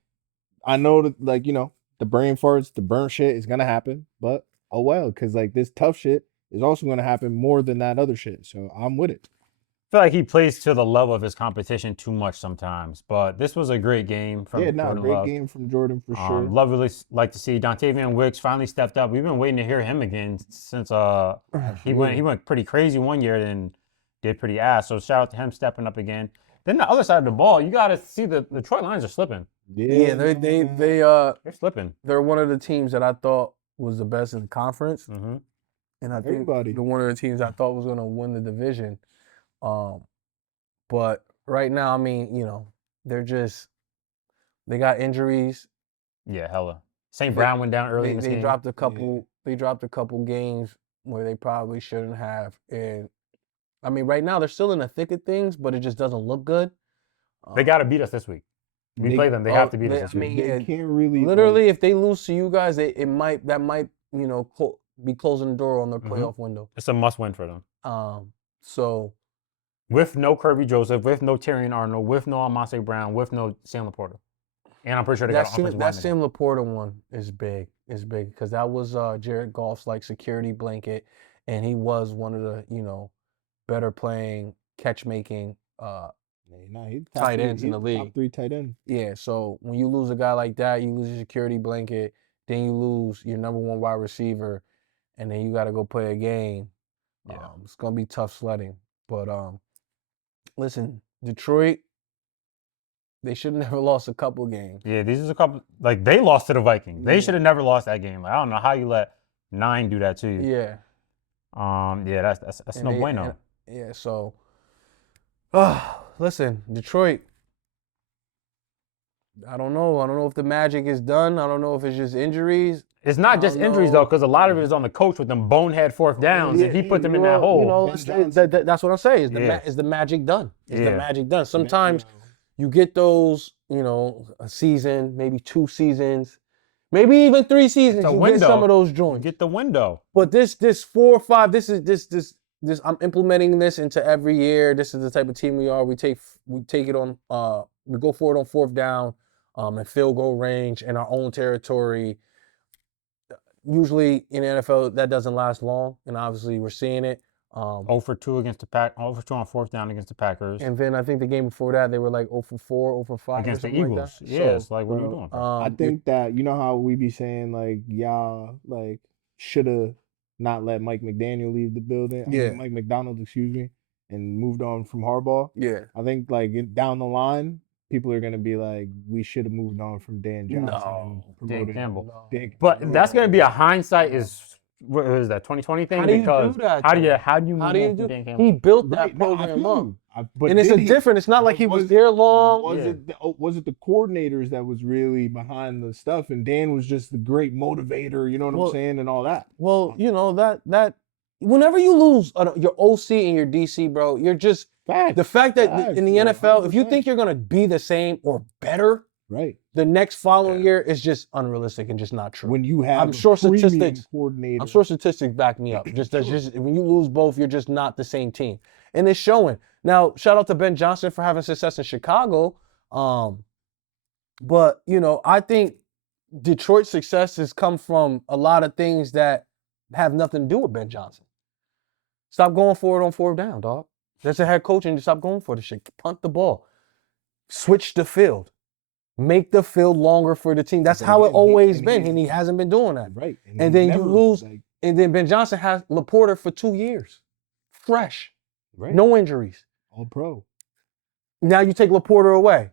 I know that the brain farts, the burnt shit is gonna happen, but oh well, because like this tough shit is also gonna happen more than that other shit. So I'm with it. feel like he plays to the level of his competition too much sometimes. But this was a great game from Jordan great Love. game from Jordan for sure. Love really like to see Dontavian Wicks finally stepped up. We've been waiting to hear him again since he went pretty crazy one year, then did pretty ass. So shout out to him stepping up again. Then the other side of the ball, you got to see the Detroit Lions are slipping. Yeah, They're slipping. they're one of the teams that I thought was the best in the conference, Mm-hmm. and I think Everybody. they're one of the teams I thought was going to win the division. But right now, I mean, you know, they got injuries. Yeah, hella. St. Brown went down early in the They game. dropped a couple. They dropped a couple games where they probably shouldn't have. And I mean, right now they're still in the thick of things, but it just doesn't look good. They got to beat us this week. We play them. They have to beat us this week. They can't really Literally, if they lose to you guys, that might you know be closing the door on their playoff window. It's a must-win for them. So With no Kirby Joseph, with no Terrion Arnold, with no Amase Brown, with no Sam Laporta. And I'm pretty sure they got an offensive that lineman. Sam Laporta one is big. It's big because that was Jared Goff's like security blanket, and he was one of the better playing catch making he's tight ends in the Top league. 3 tight end. Yeah, so when you lose a guy like that, you lose your security blanket, then you lose your number one wide receiver, and then you got to go play a game. Yeah. It's gonna be tough sledding. But listen, Detroit, they should have never lost a couple games. Yeah, these is a couple. Like, they lost to the Vikings. They should have never lost that game. Like, I don't know how you let 9 do that to you. Yeah. Yeah, that's no bueno. Yeah, so listen, Detroit. I don't know. I don't know if the magic is done. I don't know if it's just injuries. It's not just injuries, though, because a lot of it is on the coach with them bonehead fourth downs, and he put them in that hole. You know, that's what I'm saying. Is the magic done? Is the magic done? Sometimes you get those, a season, maybe 2 seasons, maybe even 3 seasons. You get some of those joints. Get the window. But this 4 or 5, this I'm implementing this into every year. This is the type of team we are. We take it on. We go for it on 4th down, and field goal range in our own territory. Usually in the NFL, that doesn't last long, and obviously we're seeing it. 0 for 2 against the Pack. 0 for 2 on 4th down against the Packers. And then I think the game before that, they were like 0 for 4, 0 for 5 against the Eagles. Eagles. Like Yeah, it's like, what are you doing? I think that, you know how we be saying, like, y'all, like, should have not let Mike McDaniel leave the building. Mike McDonald, excuse me, and moved on from Harbaugh. Yeah. I think, like, down the line, people are going to be like, we should have moved on from Dan Johnson. No, Dan Campbell. No. But that's going to be a hindsight what is that, 2020 thing? How do you do that? How do you move on from Dan Campbell? He built that program up. But and it's different. It's not like he was there long. Was it the coordinators that was really behind the stuff, and Dan was just the great motivator, you know what I'm saying, and all that? Well, that whenever you lose your OC and your DC, bro, you're just the fact that in the NFL, if you think you're gonna be the same or better, right, the next following year is just unrealistic and just not true. When you have coordinator. I'm sure statistics back me up. Just when you lose both, you're just not the same team, and it's showing. Now, shout out to Ben Johnson for having success in Chicago, but I think Detroit's success has come from a lot of things that have nothing to do with Ben Johnson. Stop going for it on 4th down, dog. That's a head coach, and you stop going for the shit. Punt the ball. Switch the field. Make the field longer for the team. That's how it always been, and he hasn't been doing that. Right. And then you lose, and then Ben Johnson has Laporta for 2 years. Fresh. Right. No injuries. All pro. Now you take Laporta away.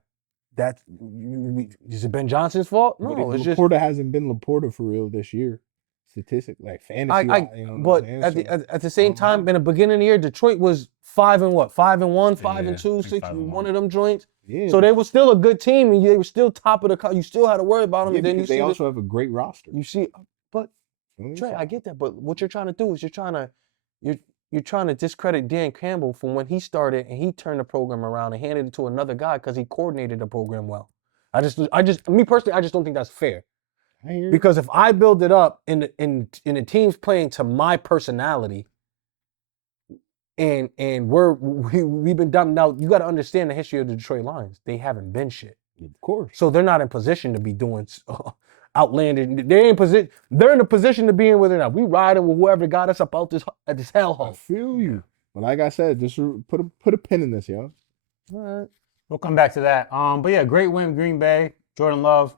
Is it Ben Johnson's fault? No, it's just Laporta hasn't been Laporta for real this year. Statistic, like fantasy. But at the same time, in the beginning of the year, Detroit was 5-1, 5-2, 6. One of them joints. Yeah. So they were still a good team, and they were still top of the. You still had to worry about them. Yeah, and then they also have a great roster. You see, but Trey, I get that. But what you're trying to do is you're trying to discredit Dan Campbell from when he started and he turned the program around and handed it to another guy because he coordinated the program well. Me personally, I just don't think that's fair. Because if I build it up in the teams playing to my personality, and we've been done now, you got to understand the history of the Detroit Lions. They haven't been shit, of course. So they're not in position to be doing outlandish. They're in a position to be in with it now. We riding with whoever got us up out this hellhole. I feel you. But like I said, just put a pin in this, yo. All right. We'll come back to that. But yeah, great win, Green Bay. Jordan Love,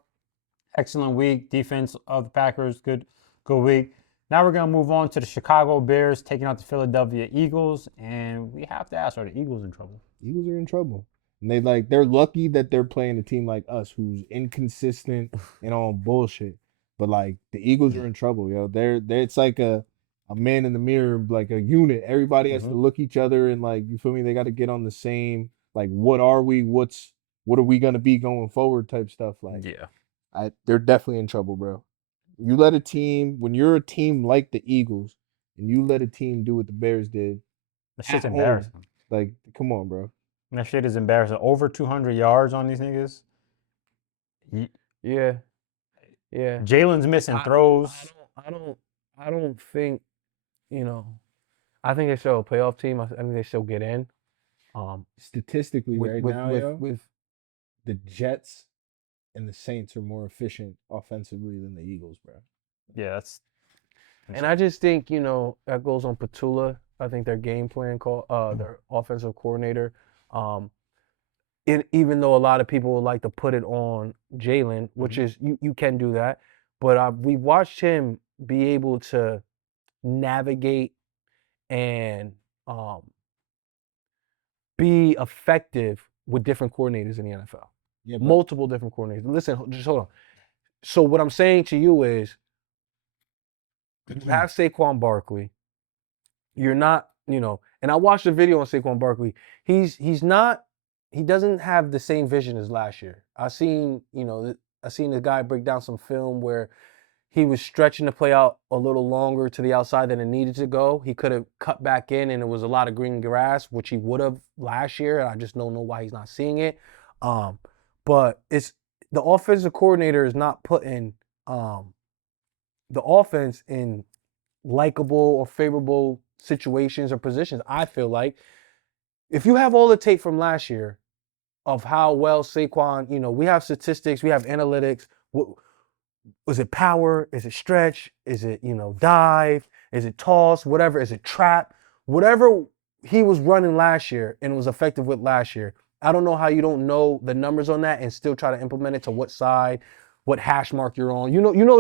excellent week. Defense of the Packers, good week. Now we're gonna move on to the Chicago Bears taking out the Philadelphia Eagles, and we have to ask: are the Eagles in trouble? Eagles are in trouble. And they're lucky that they're playing a team like us who's inconsistent and on bullshit. But like the Eagles are in trouble, yo. They're it's like a man in the mirror, like a unit. Everybody has to look each other and like, you feel me? They got to get on the same, like, what are we? What are we gonna be going forward type stuff. Like, Yeah. they're definitely in trouble, bro. You let a team, when you're a team like the Eagles, and you let a team do what the Bears did, That shit's at home, embarrassing. like, come on, bro. That shit is embarrassing. Over 200 yards on these niggas. Yeah. Yeah. Jalen's missing throws. I don't think, I think they still a playoff team. I think they still get in. Statistically, With, right with, now, with, yo, with the Jets and the Saints are more efficient offensively than the Eagles, bro. Yeah, that's. And I just think, that goes on Petula. I think their game plan call, their offensive coordinator. Even though a lot of people would like to put it on Jalen, which is you can do that, but we watched him be able to navigate and be effective with different coordinators in the NFL. Yeah, Multiple different coordinators. Listen, just hold on. So what I'm saying to you is, you have Saquon Barkley. You're not, and I watched a video on Saquon Barkley. He doesn't have the same vision as last year. I seen the guy break down some film where he was stretching the play out a little longer to the outside than it needed to go. He could have cut back in, and it was a lot of green grass, which he would have last year. And I just don't know why he's not seeing it. But it's the offensive coordinator is not putting the offense in likable or favorable situations or positions. I feel like if you have all the tape from last year of how well Saquon, we have statistics, we have analytics. Was it power? Is it stretch? Is it, dive? Is it toss? Whatever. Is it trap? Whatever he was running last year and was effective with last year. I don't know how you don't know the numbers on that and still try to implement it to what side, what hash mark you're on.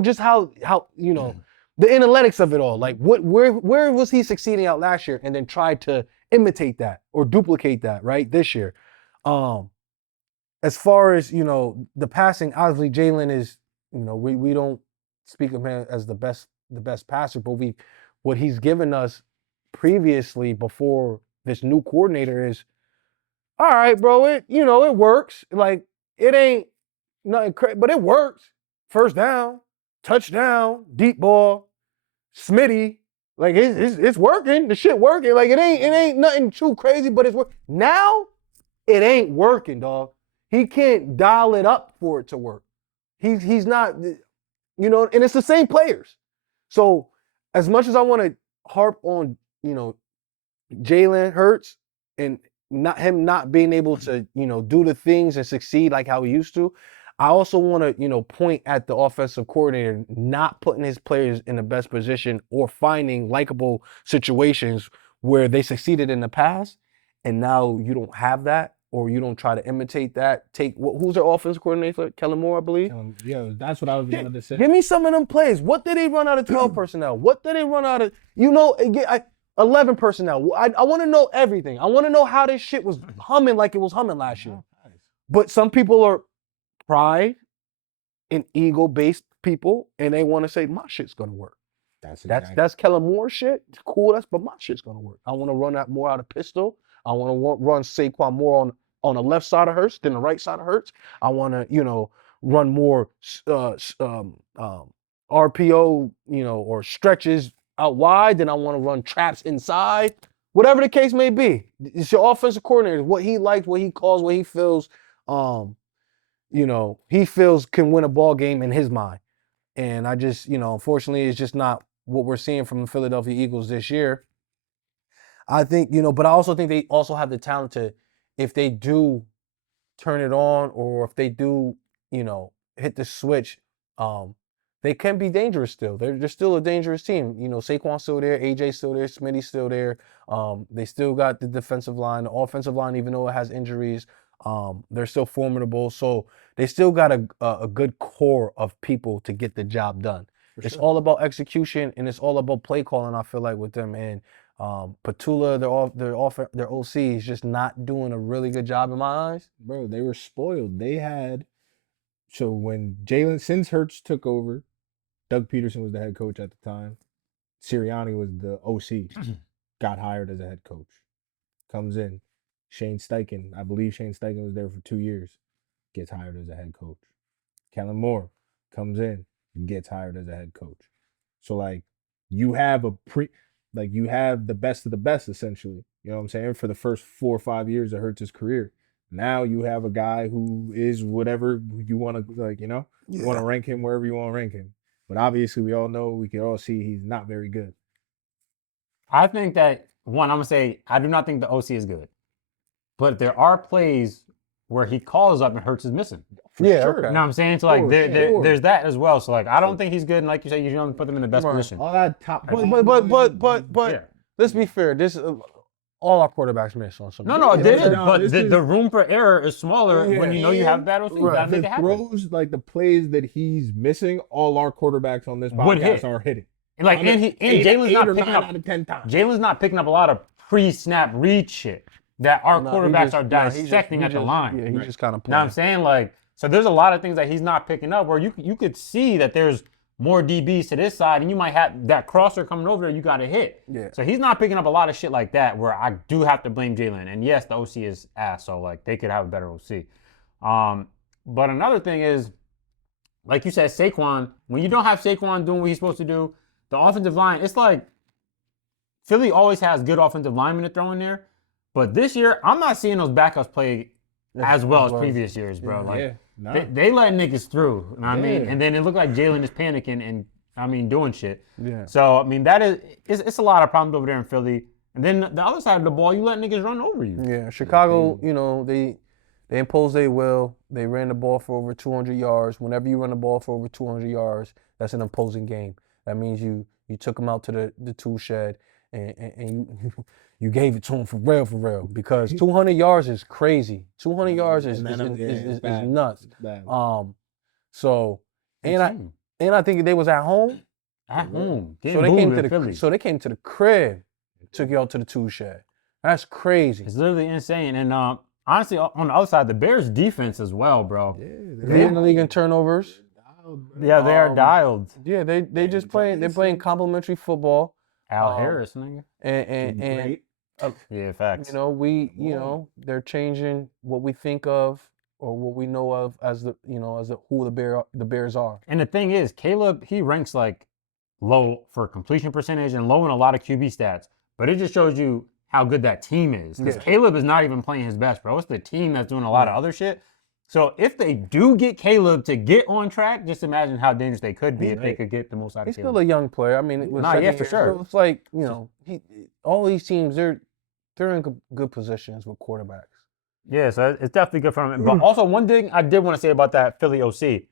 Just how the analytics of it all. Like where was he succeeding out last year and then tried to imitate that or duplicate that, right? This year. As far as, the passing, obviously Jalen is, we don't speak of him as the best passer, but what he's given us previously before this new coordinator is, all right, bro, it works. Like, it ain't nothing crazy, but it works. First down, touchdown, deep ball, Smitty. Like, it's working. The shit working. Like, it ain't nothing too crazy, but it's working. Now, it ain't working, dog. He can't dial it up for it to work. He's not, and it's the same players. So as much as I want to harp on, Jalen Hurts and not being able to, do the things and succeed like how he used to, I also want to, point at the offensive coordinator not putting his players in the best position or finding likable situations where they succeeded in the past, and now you don't have that. Or you don't try to imitate that. Who's their offensive coordinator? Kellen Moore, I believe. Yeah, that's what I was going to say. Give me some of them plays. What did they run out of 12 personnel? What did they run out of, 11 personnel? I want to know everything. I want to know how this shit was humming like it was humming last year. But some people are pride and ego-based people, and they want to say, my shit's going to work. That's Kellen Moore shit. Cool, but my shit's going to work. I want to run that more out of pistol. I want to run Saquon more on the left side of Hurts than the right side of Hurts. I want to, run more RPO, or stretches out wide than I want to run traps inside. Whatever the case may be. It's your offensive coordinator, what he likes, what he calls, what he feels, he feels can win a ball game in his mind. And I just, unfortunately, it's just not what we're seeing from the Philadelphia Eagles this year. I think, but I also think they also have the talent to, if they do turn it on or if they do, hit the switch, they can be dangerous still. They're still a dangerous team. You know, Saquon's still there, AJ's still there, Smitty's still there. They still got the defensive line, the offensive line, even though it has injuries. They're still formidable. So they still got a good core of people to get the job done. It's all about execution and it's all about play calling, I feel like, with them. And Petula, their OC, is just not doing a really good job in my eyes. Bro, they were spoiled. So when since Hurts took over, Doug Peterson was the head coach at the time. Sirianni was the OC. Got hired as a head coach. Comes in. Shane Steichen, I believe Shane Steichen was there for 2 years. Gets hired as a head coach. Kellen Moore comes in. Gets hired as a head coach. So like you have you have the best of the best essentially. You know what I'm saying? For the first 4 or 5 years of Hurts' career. Now you have a guy who is whatever you want to you want to rank him wherever you want to rank him. But obviously we can all see he's not very good. I think that I'm gonna say I do not think the OC is good. But there are plays where he calls up and Hurts is missing. For sure. You know what I'm saying? So like there's that as well. So like I don't think he's good. And like you said, you don't put them in the best position. All that top. But let's be fair. This all our quarterbacks miss on some. No, it is. But the room for error is smaller when you know you have bad OC. Right. The throws, like the plays that he's missing, all our quarterbacks on this podcast are hitting. And like and Jalen's not picking up out of 10 times. Jalen's not picking up a lot of pre-snap read shit that our quarterbacks are dissecting at the line. Yeah, he's just kind of playing. Know what I'm saying? Like, so there's a lot of things that he's not picking up where you could see that there's more DBs to this side and you might have that crosser coming over there you got to hit. Yeah. So he's not picking up a lot of shit like that where I do have to blame Jalen. And yes, the OC is ass, so like they could have a better OC. But another thing is, like you said, Saquon, when you don't have Saquon doing what he's supposed to do, the offensive line, it's like Philly always has good offensive linemen to throw in there. But this year, I'm not seeing those backups play as well as previous years, bro. They let niggas through. You know what I mean? And then it looked like Jalen is panicking and doing shit. Yeah. So I mean it's a lot of problems over there in Philly. And then the other side of the ball, you let niggas run over you. Yeah. Chicago, they imposed their will. They ran the ball for over 200 yards. Whenever you run the ball for over 200 yards, that's an imposing game. That means you took them out to the tool shed and you gave it to him for real, because 200 yards is crazy. 200 yards is nuts. So I think they was at home. At home. So they came to the crib, took you out to the tool shed. That's crazy. It's literally insane. And honestly, on the other side, the Bears defense as well, bro. They're in the league in turnovers. Yeah, they are dialed. Yeah, they just playing. They're playing complimentary football. Al Harris, nigga. And yeah, facts. They're changing what we think of or what we know of as who the Bears are. And the thing is, Caleb, he ranks like low for completion percentage and low in a lot of QB stats. But it just shows you how good that team is. Because Caleb is not even playing his best, bro. It's the team that's doing a lot of other shit. So if they do get Caleb to get on track, just imagine how dangerous they could be if they could get the most out of He's Caleb. Still a young player. I mean, for sure. So it's like, all these teams, they're in good positions with quarterbacks. Yeah, so it's definitely good for him. But also one thing I did want to say about that Philly OC,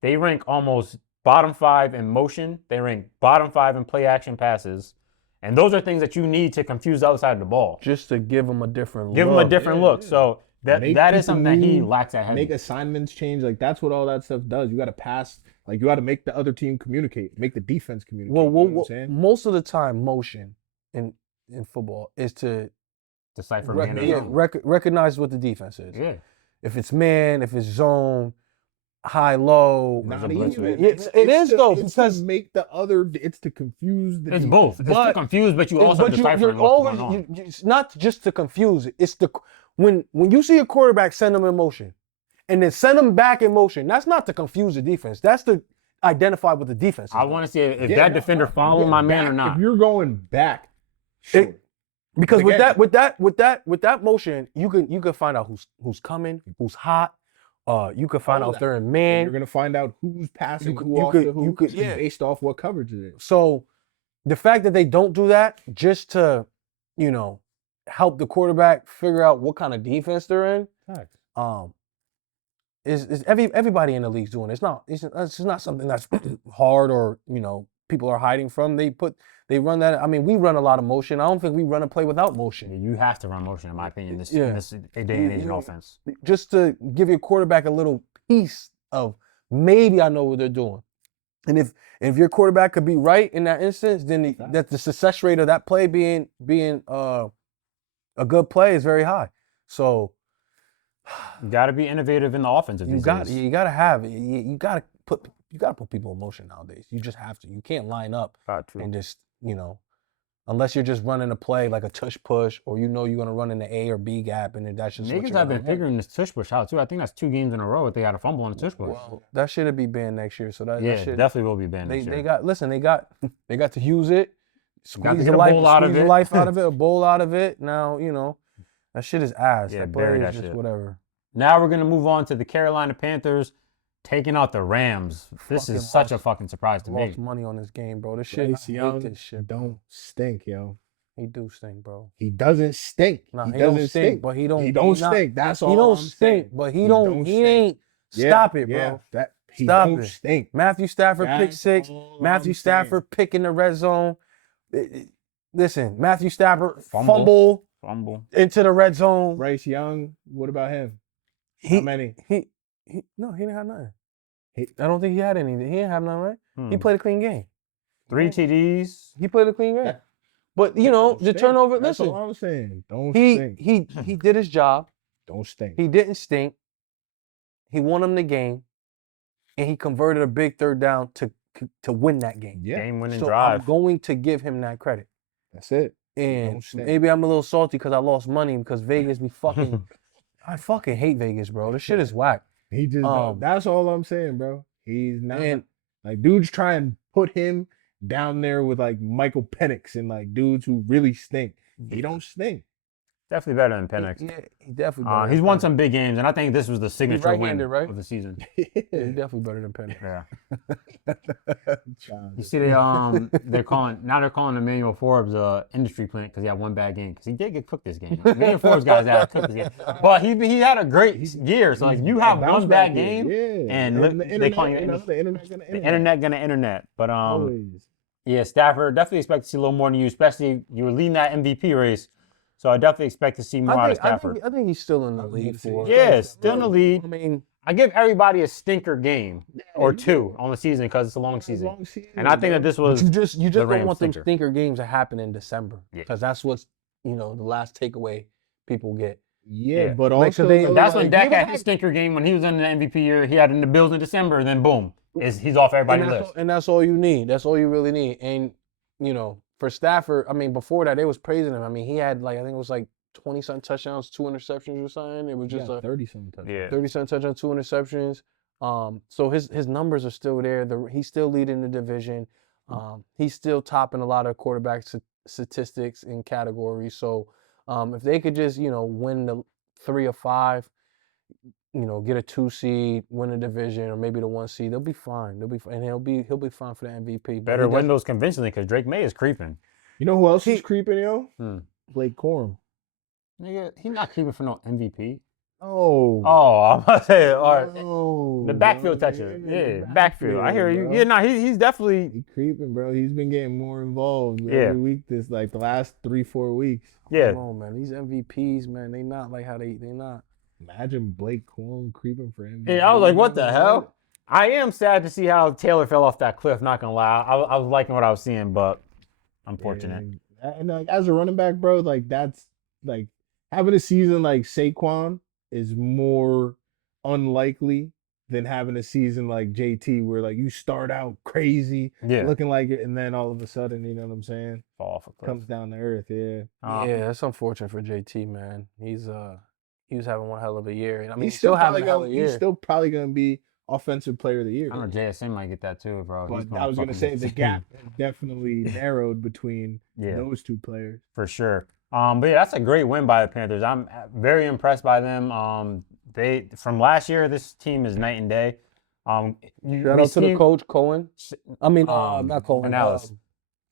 they rank almost bottom 5 in motion. They rank bottom 5 in play action passes. And those are things that you need to confuse the other side of the ball. Just to give them a different look. Give them a different look. So that is something that he lacks at heavy. Make assignments change. Like, that's what all that stuff does. You got to pass. Like, you got to make the other team communicate. Make the defense communicate. Well, you know what I'm saying? Most of the time, motion in football is to decipher recognize what the defense is. Yeah. If it's man, if it's zone, high, low. Not even. It is though, because to make the other. It's to confuse the. It's defense. both. It's to confuse, but you also decipher what's going on. It's not just to confuse it. It's when you see a quarterback send them in motion, and then send them back in motion. That's not to confuse the defense. That's to identify what the defense is. I want to see if that defender following my man or not. If you're going back, sure. Because with that motion, you can find out who's coming, who's hot. You can find out if they're in man. You're gonna find out who's passing who based off what coverage it is. So the fact that they don't do that just to, help the quarterback figure out what kind of defense they're in. is everybody in the league's doing it. It's not something that's hard or people are hiding from. They run that. I mean, we run a lot of motion. I don't think we run a play without motion. You have to run motion, in my opinion, in this day and age in offense. Just to give your quarterback a little piece of maybe I know what they're doing. And if your quarterback could be right in that instance, then the success rate of that play being a good play is very high. So you got to be innovative in the offense. You got to have it. You got to put people in motion nowadays. You just have to. You can't line up and just unless you're just running a play like a tush push, or you're going to run in the A or B gap, and that's just niggas have been figuring this tush push out too. I think that's 2 games in a row that they had a fumble on the tush push. Well, that should be banned next year. So that definitely will be banned next year. They got to use it, squeeze the life out of it, a bowl out of it. Now that shit is ass. Yeah, that play is that just shit. Whatever. Now we're gonna move on to the Carolina Panthers taking out the Rams. This is such a fucking surprise to me. Lost money on this game, bro. This shit. Bryce Young this shit. Don't stink, yo. He do stink, bro. He doesn't stink. Nah, he doesn't stink, but he don't. He don't stink. That's all. He don't I'm stink, saying. but he don't. He ain't. Stop it, bro. He Stop don't it. stink. Matthew Stafford pick 6. Matthew I'm Stafford pick in the red zone. Listen, Matthew Stafford fumble into the red zone. Bryce Young. What about him? How many? No, he didn't have nothing. I don't think he had anything. He didn't have nothing, right? He played a clean game. 3 TDs. He played a clean game. But the turnover. That's listen, all I'm saying. Don't stink. He did his job. Don't stink. He didn't stink. He won him the game, and he converted a big third down to win that game. Yeah. Game-winning So drive. I'm going to give him that credit. That's it. And maybe I'm a little salty because I lost money because Vegas be fucking. I fucking hate Vegas, bro. This shit is whack. He just. That's all I'm saying, bro. He's not. Like dudes try and put him down there with like Michael Penix and like dudes who really stink. He don't stink. Definitely better than Penix. Yeah, he definitely better. He's won some big games, and I think this was the signature win of the season. Yeah, he's definitely better than Penix. Yeah. You see, they're calling Emmanuel Forbes industry plant because he had one bad game because he did get cooked this game. Emmanuel Forbes guys had cooked this game, but he had a great year. So like you have one bad game, and they call you the internet gonna internet. But yeah, Stafford definitely expect to see a little more than you, especially you were leading that MVP race. So I definitely expect to see more out of Stafford. I think he's still in the lead for. Yeah, still in the lead. I mean, I give everybody a stinker game or 2 on the season because it's a long season. And I think that this was you just don't want them stinker. stinker games to happen in December because that's what's the last takeaway people get. Yeah, but also that's when Dak had his stinker game when he was in the MVP year. He had in the Bills in December, then boom, he's off everybody's list. And that's all you need. That's all you really need. And for Stafford, I mean, before that, they was praising him. I mean, he had I think it was 20-something touchdowns, 2 interceptions or something. It was just 30-something touchdowns. Yeah. 30-something touchdowns, 2 interceptions. So his numbers are still there. He's still leading the division. He's still topping a lot of quarterback statistics and categories. So if they could just win the 3 or 5, get a 2 seed, win a division, or maybe the 1 seed, they'll be fine. They'll be fine, and he'll be fine for the MVP. Better win those convincingly because Drake May is creeping. You know who else is creeping, yo? Blake Corum. Nigga, he's not creeping for no MVP. Oh, I'm about to say, all right. No, The backfield toucher. Yeah, backfield. I hear you. Bro. Yeah, he's definitely. He's creeping, bro. He's been getting more involved every week the last 3-4 weeks. Yeah. Come on, man. These MVPs, man, they not like how they not. Imagine Blake Corum creeping for MVP. Yeah, I was like, what the hell? I am sad to see how Taylor fell off that cliff, not gonna lie. I was liking what I was seeing, but unfortunate. And as a running back, bro, that's having a season like Saquon is more unlikely than having a season like JT where you start out crazy, looking like it, and then all of a sudden, you know what I'm saying? Fall off a cliff. Comes down to earth, yeah. Yeah, that's unfortunate for JT, man. He was having one hell of a year. I mean, he's still having a hell of a year. He's still probably gonna be Offensive Player of the Year. I know JSN might get that too, bro. But I was gonna say the gap definitely narrowed between those 2 players. For sure. But yeah, that's a great win by the Panthers. I'm very impressed by them. They from last year, this team is night and day. Shout out to the coach Cohen. I mean, not Cohen. Analysis.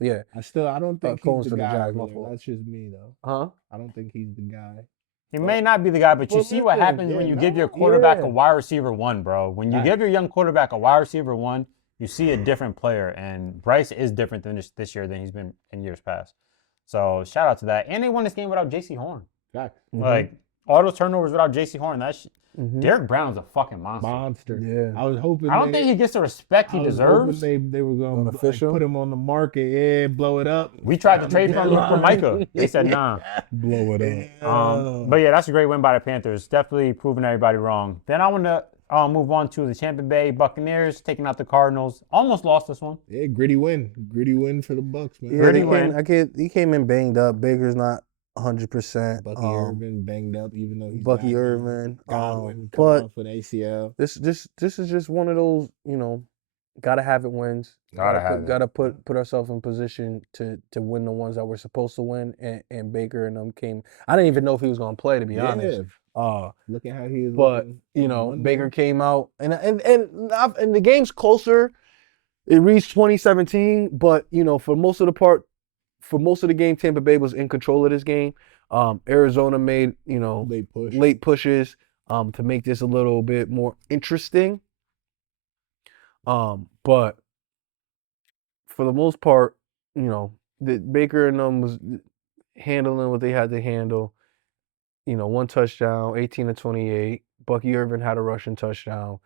Yeah. I don't think Cohen's he's the for the guy. Jags, my fault. That's just me though. Huh? I don't think he's the guy. He may not be the guy, but you But see what listen, happens yeah, when you give your no, quarterback yeah. a wide receiver 1, bro. When you Right. give your young quarterback a wide receiver 1, you see a different player. And Bryce is different than this year than he's been in years past. So shout out to that. And they won this game without J.C. Horn. Facts. Like, all those turnovers without J.C. Horn, Mhm. Derek Brown's a fucking monster. Monster. Yeah. I was hoping. I don't think he gets the respect he I was deserves. hoping they were going to Unofficial? put him on the market. Yeah, blow it up. We tried to trade for Micah. They said nah. Blow it up. But yeah, that's a great win by the Panthers. Definitely proving everybody wrong. Then I want to move on to the Tampa Bay Buccaneers taking out the Cardinals. Almost lost this one. Yeah, gritty win. Gritty win for the Bucs, man. Yeah, Gritty they win. came, he came in banged up. Baker's not 100%. Bucky Irvin banged up, even though he's Bucky back now. Irvin. Godwin coming But off with ACL. this is just one of those, gotta have it wins. Gotta put ourselves in position to win the ones that we're supposed to win. And Baker and them came. I didn't even know if he was gonna play, to be honest. Look at how he is. But looking Baker came out and the game's closer. It reached 2017, but for most of the game, Tampa Bay was in control of this game. Arizona made late pushes to make this a little bit more interesting. But for the most part, the Baker and them was handling what they had to handle. 1 touchdown, 18-28. Bucky Irvin had a rushing touchdown.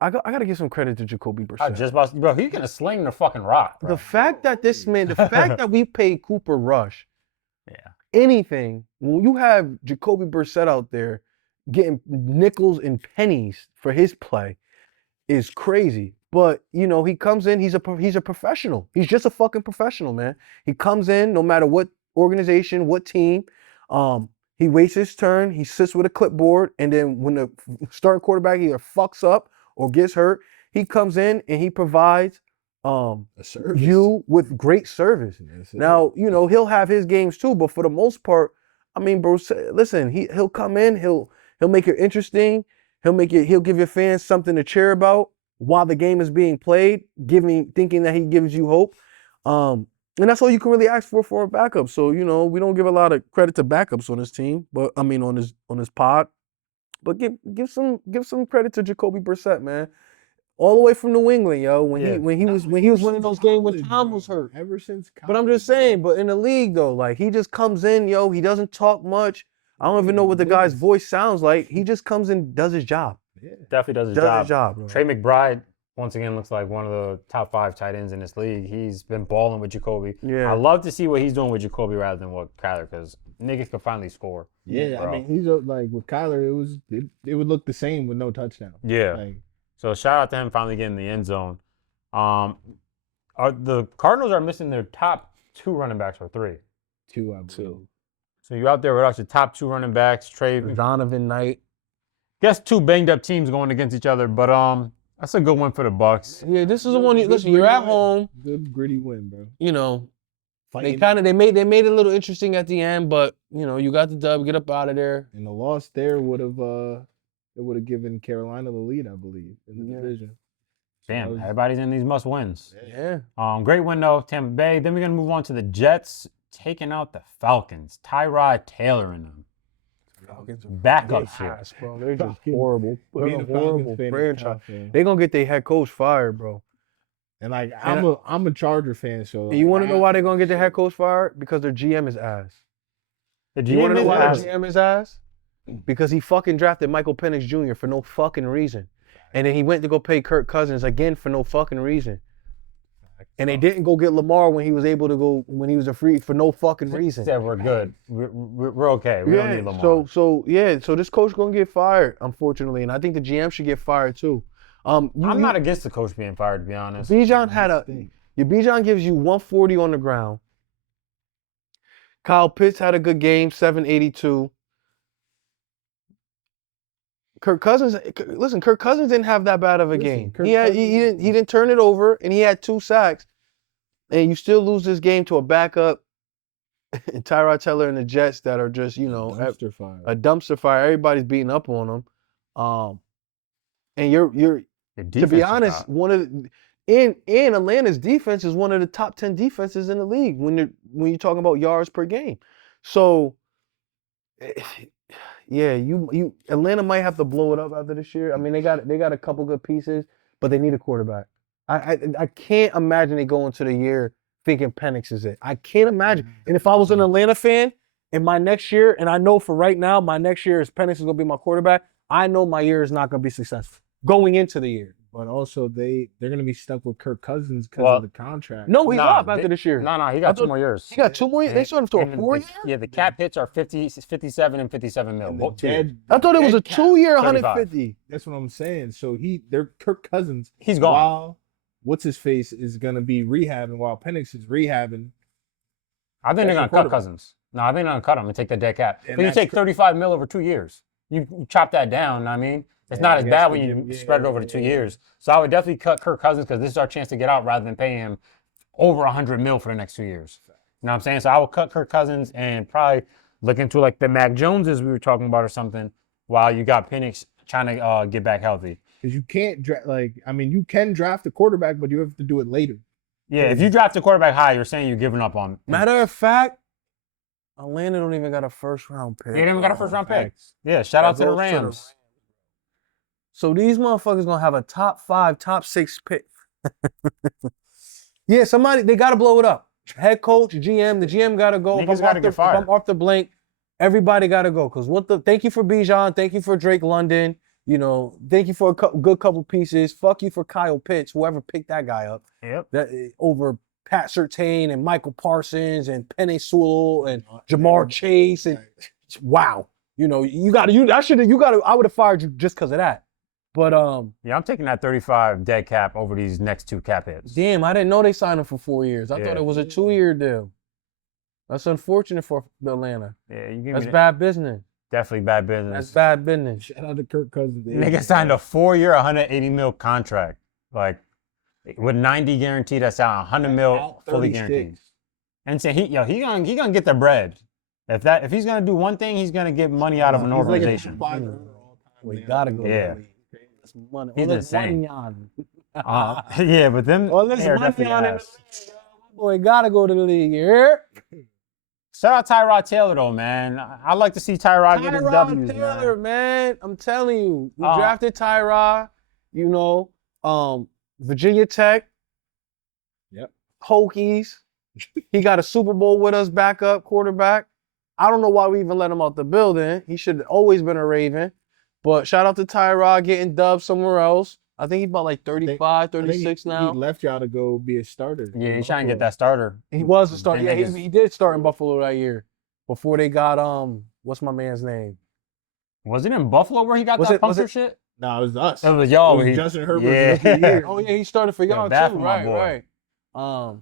I got to give some credit to Jacoby Brissett. I just about, bro, he's gonna sling the fucking rock, bro. The fact that we paid Cooper Rush, Yeah. anything, when you have Jacoby Brissett out there getting nickels and pennies for his play, is crazy. But he comes in, he's a professional. He's just a fucking professional, man. He comes in no matter what organization, what team. He waits his turn. He sits with a clipboard, and then when the starting quarterback either fucks up or gets hurt, he comes in and he provides you with great service. Now, he'll have his games too, but for the most part, I mean, bro, listen, he'll come in, he'll make it interesting. He'll give your fans something to cheer about while the game is being played, thinking that he gives you hope. And that's all you can really ask for a backup. So, we don't give a lot of credit to backups on this team, but I mean on this pod. But give some credit to Jacoby Brissett, man. All the way from New England, yo. When he was winning those games when Tom was hurt. Ever since college. But I'm just saying, but in the league though, like he just comes in, yo, he doesn't talk much. I don't even know what the guy's voice sounds like. He just comes in, does his job. Yeah. Definitely does his job. Bro. Trey McBride, once again, looks like one of the top 5 tight ends in this league. He's been balling with Jacoby. Yeah. I love to see what he's doing with Jacoby rather than what Kyler, because niggas could finally score. Yeah, bro. I mean, he's like with Kyler, it would look the same with no touchdown. Yeah. Like, So shout out to him finally getting the end zone. The Cardinals are missing their top 2 running backs or 3. 2, I believe. So you're out there without your top 2 running backs. Donovan Knight. Guess 2 banged up teams going against each other, but that's a good win for the Bucs. Yeah, this is the one. Good Listen, you're at gritty win. home. Good gritty win, bro. They made it a little interesting at the end, but you got the dub. Get up out of there. And the loss there would have given Carolina the lead, I believe, in the division. Damn, everybody's in these must wins. Yeah. Great win though, Tampa Bay. Then we're gonna move on to the Jets taking out the Falcons. Tyrod Taylor in them. Falcons Backups here. bro. They're just Falcons. horrible. They're Being a a Falcons horrible fan is franchise. tough, man. They're gonna get their head coach fired, bro. And like I'm a Charger fan, so And you want to know why they're gonna get their head coach fired? Because their GM is ass. The You want to know why GM their GM is ass? Because he fucking drafted Michael Penix Jr. for no fucking reason. And then he went to go pay Kirk Cousins again for no fucking reason. And they didn't go get Lamar when he was able to go, when he was a free, for no fucking reason. said we're good. We're okay. We don't need Lamar. So this coach gonna get fired, unfortunately, and I think the GM should get fired too. I'm not against the coach being fired, to be honest. Bijan gives you 140 on the ground. Kyle Pitts had a good game, 782. Kirk Cousins didn't have that bad of a game. He didn't turn it over, and he had 2 sacks. And you still lose this game to a backup, and Tyrod Taylor and the Jets that are just dumpster fire. a dumpster fire. Everybody's beating up on them. And you're to be honest, in Atlanta's defense is one of the top 10 defenses in the league when you're talking about yards per game. So Yeah, you Atlanta might have to blow it up after this year. I mean, they got a couple good pieces, but they need a quarterback. I can't imagine they go into the year thinking Penix is it. I can't imagine. And if I was an Atlanta fan, and my next year, and I know for right now, my next year is Penix is gonna be my quarterback. I know my year is not gonna be successful going into the year. But also they're gonna be stuck with Kirk Cousins because of the contract. No, he's Nah, up after this year. No, he got 2 more years. He got 2 more years. They signed him to a 4 year? Yeah, the cap hits are 57 and 57 mil. And Both the 2 years. dead- I thought it was a dead cap. 2 year, 35. 150. That's what I'm saying. So they're Kirk Cousins. He's gone. While what's his face is gonna be rehabbing, while Penix is rehabbing. I think they're That's gonna your cut quarterback. Cousins. No, I think they're gonna cut him and take the dead cap. And But you that's take 35 mil over 2 years. You chop that down. I mean, it's Yeah, not I as guess bad they when you give- spread it over the 2 years. So I would definitely cut Kirk Cousins because this is our chance to get out rather than paying him over 100 mil for the next 2 years. You know what I'm saying? So I would cut Kirk Cousins and probably look into like the Mac Joneses we were talking about or something while you got Penix trying to get back healthy. Because you can't you can draft a quarterback, but you have to do it later. Yeah, if you draft a quarterback high, you're saying you're giving up on. Matter of fact, Atlanta don't even got a first round pick. They didn't even got a first round pick. Facts. Yeah, shout out That to the goes to the Rams. So these motherfuckers gonna have a top 5, top 6 pick. Yeah, they gotta blow it up. Head coach, GM, the GM gotta go. Niggas gotta get If fired. I'm off the blank, everybody gotta go. Cause thank you for Bijan, thank you for Drake London. You know, thank you for a good couple pieces. Fuck you for Kyle Pitts, whoever picked that guy up. Yep. That over Pat Surtain and Michael Parsons and Penny Sewell and Jamar Chase and wow. You know, I would have fired you just because of that. But Yeah, I'm taking that 35 dead cap over these next 2 cap hits. damn, I didn't know they signed him for 4 years. I Yeah. thought it was a 2-year deal. That's unfortunate for Atlanta. Yeah, you give That's me bad business. definitely bad business. That's bad business. Shout out to Kirk Cousins. Nigga signed a 4-year, 180 mil contract, like with 90 guaranteed. That's out 100 mil Out fully 36. guaranteed. And say he gonna get the bread. If he's gonna do one thing, he's gonna get money out of an He's like a organization. top 5 earner all time, We man. gotta go. Yeah. That's money. He's All this insane. money on. Yeah, but them All this they are money definitely on in the ass. league. Boy, gotta go to the league. Yeah. Shout out Tyrod Taylor though, man. I like to see Tyrod get his W's, Taylor, man. I'm telling you. We Uh, drafted Tyrod, you know, Virginia Tech. Yep. Hokies. He got a Super Bowl with us, backup quarterback. I don't know why we even let him out the building. He should have always been a Raven. But shout out to Tyrod getting dubbed somewhere else. I think he's about like 35, I think 36 now. He left y'all to go be a starter. Yeah, he's trying to get that starter. He was a starter. And Yeah, niggas- he did start in Buffalo that year. Before they got what's my man's name? Was it in Buffalo where he got Was that it- was puncture it- shit? No, it was us. It was y'all. It where was he- Justin Herbert's Yeah. rookie year. Oh yeah, he started for y'all bad too. for my Right, boy. right.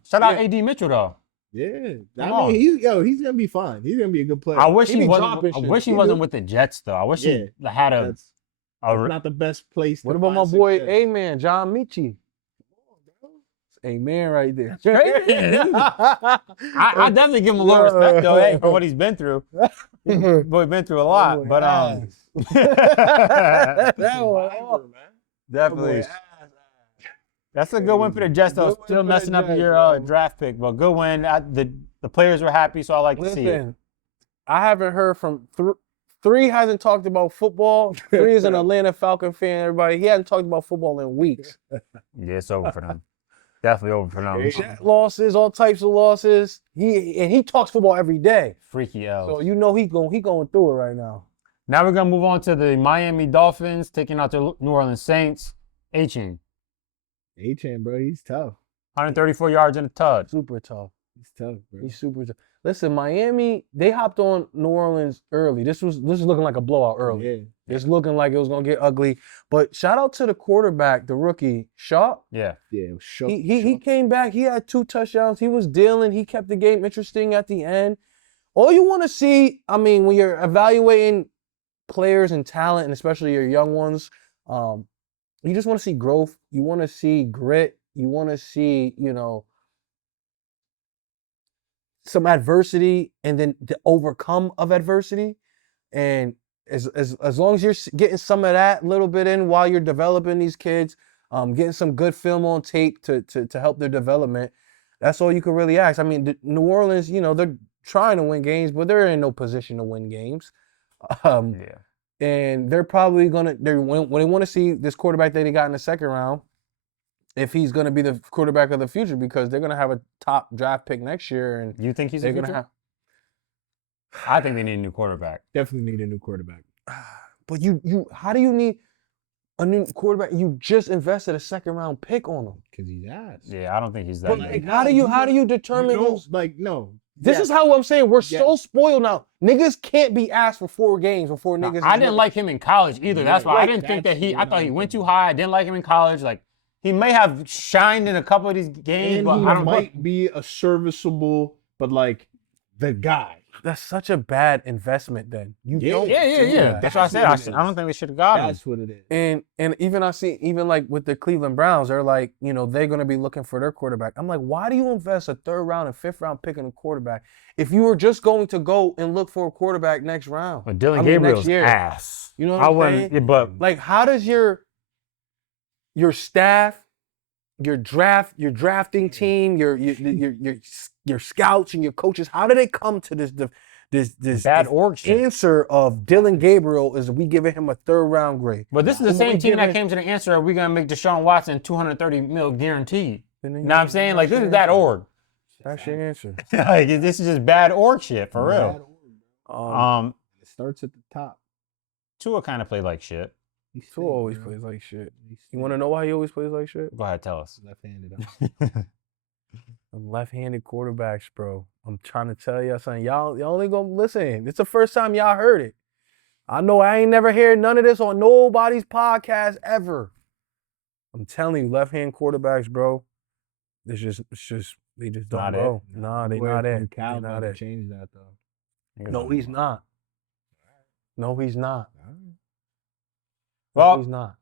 Shout out yeah. AD Mitchell though. Yeah. Come I on. mean, he's gonna be fine. He's gonna be a good player. I wish He he be wasn't. dropping I shit. wish he He wasn't do. with the Jets though. I wish Yeah. he had a. That's a not the best place. What to about my find boy success. A-Man, John Michie? A-Man right there. I definitely give him a little respect though, hey, for what he's been through. Boy, been through a lot, but That one, Survivor, man. definitely. That's a good win for the Jets though. Good win Still for the messing up Jets, your bro. draft pick, but good win. The players were happy, so I like to see it. Listen, I haven't heard from Three hasn't talked about football. Three is an Atlanta Falcon fan. Everybody, he hasn't talked about football in weeks. Yeah, it's over for them. Definitely over for them. Jet losses, all types of losses. He talks football every day. Freaky L's. So you know he going through it right now. Now we're gonna move on to the Miami Dolphins taking out the New Orleans Saints. A-Chain, A-Chain, bro, he's tough. 134 yards in a tud. Super tough. He's tough, bro. He's super tough. Listen, Miami, they hopped on New Orleans early. This is looking like a blowout early. Yeah. It's looking like it was gonna get ugly. But shout out to the quarterback, the rookie, Shaw. Yeah. Yeah, it was shook. He came back. He had 2 touchdowns. He was dealing. He kept the game interesting at the end. All you want to see, I mean, when you're evaluating players and talent, and especially your young ones, you just want to see growth. You want to see grit. You want to see, some adversity and then the overcome of adversity. And as long as you're getting some of that little bit in while you're developing these kids, getting some good film on tape to help their development, that's all you can really ask. I mean, New Orleans, they're trying to win games, but they're in no position to win games. Yeah. And they're probably gonna when they want to see this quarterback that they got in the second round, if he's gonna be the quarterback of the future, because they're gonna have a top draft pick next year, and You think he's they're the gonna future? have. I think they need a new quarterback. Definitely need a new quarterback. But how do you need a new quarterback? You just invested a second round pick on him. Because he's ass. Yeah, I don't think he's that. But good. like, how do you determine who's? No. This Yeah. is how I'm saying we're Yeah. so spoiled now. Niggas can't be asked for 4 games before No, niggas. I didn't like him in college either. That's why I didn't think that That's I thought he what went I'm too high. I didn't like him in college. Like he may have shined in a couple of these games, And but he I don't might be a serviceable, but like the guy. That's such a bad investment. Then you Yeah. don't. Yeah. do that. That's what I said. what it I don't is. think we should have got him. That's what it is. And even I see like with the Cleveland Browns, they're like, they're gonna be looking for their quarterback. I'm like, why do you invest a 3rd round and 5th round pick in a quarterback if you were just going to go and look for a quarterback next round? But Dylan I mean, Gabriel's next year. ass. You know what I I'm wouldn't. saying? Yeah, but Like, how does your staff, your drafting team, your scouts and your coaches, how do they come to this bad org shit. answer of Dylan Gabriel is we giving him a 3rd round grade? But this is the And same we team that giving- came to the answer. Are we gonna make Deshaun Watson $230 million guaranteed? Then You know what I'm saying? Like this is that org. That's your answer. Like this is just bad org shit for real. It starts at the top. Tua kind of played like shit. He's Tua sick, always bro. plays like shit. He's You want to know why he always plays like shit? Go ahead, tell us. left-handed. Them left-handed quarterbacks, bro. I'm trying to tell y'all something. Y'all only gonna listen. It's the first time y'all heard it. I know I ain't never heard none of this on nobody's podcast ever. I'm telling you, left-hand quarterbacks, bro. They just don't Not it. go. Nah, they not it. Cal They not about to it. change that though. No, he's not. No, he's not. Well, No, he's not.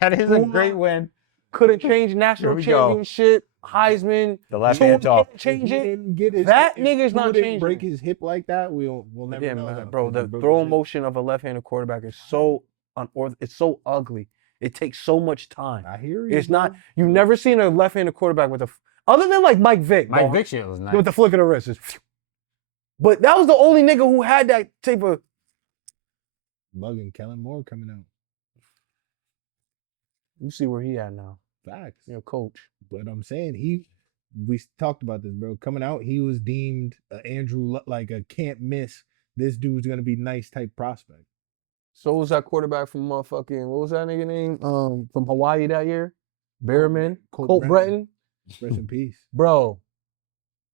that is a great win. Couldn't change national Here we go. championship, Heisman. The left hand Tua talk. can't change If it. he didn't get his That if nigga's Tua not didn't changing break it. his hip like that, we'll never Yeah, know. man, that, bro. 'cause he The broke throwing his hip. motion of a left-handed quarterback is so it's so ugly. It takes so much time. I hear you. It's bro. not. You've never seen a left-handed quarterback with other than like Mike Vick. Mike dog, Vick shit was nice. with the flick of the wrist. Just, but that was the only nigga who had that type of. Bugging Kellen Moore coming out. You see where he at now. Facts. You're a coach. But I'm saying we talked about this, bro. Coming out, he was deemed like a can't miss. This dude's gonna be nice type prospect. So was that quarterback from motherfucking, what was that nigga name? From Hawaii that year? Bearman? Colt Breton? Rest in peace. Bro,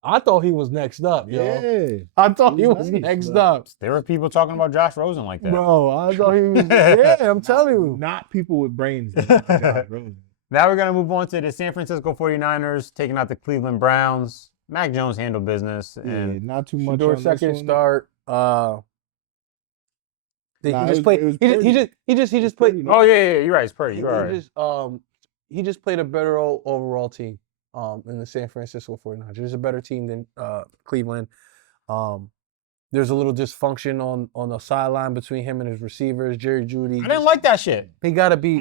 I thought he was next up, yo. Yeah. I thought he He's was nice, next bro. up. There were people talking about Josh Rosen like that. Bro, I thought he was, yeah, I'm telling you. Not people with brains. though. Josh Rosen. Now we're going to move on to the San Francisco 49ers taking out the Cleveland Browns. Mac Jones handled business. Yeah, And not too much. Shador on second this one. start. He Nah, just it played. was He Purdy. just played. Purdy, oh, yeah, you're right. It's Purdy. You're all He right. he just played a better overall team in the San Francisco 49ers. There's a better team than Cleveland. There's a little dysfunction on the sideline between him and his receivers. Jerry Jeudy. I didn't like that shit. He got to be.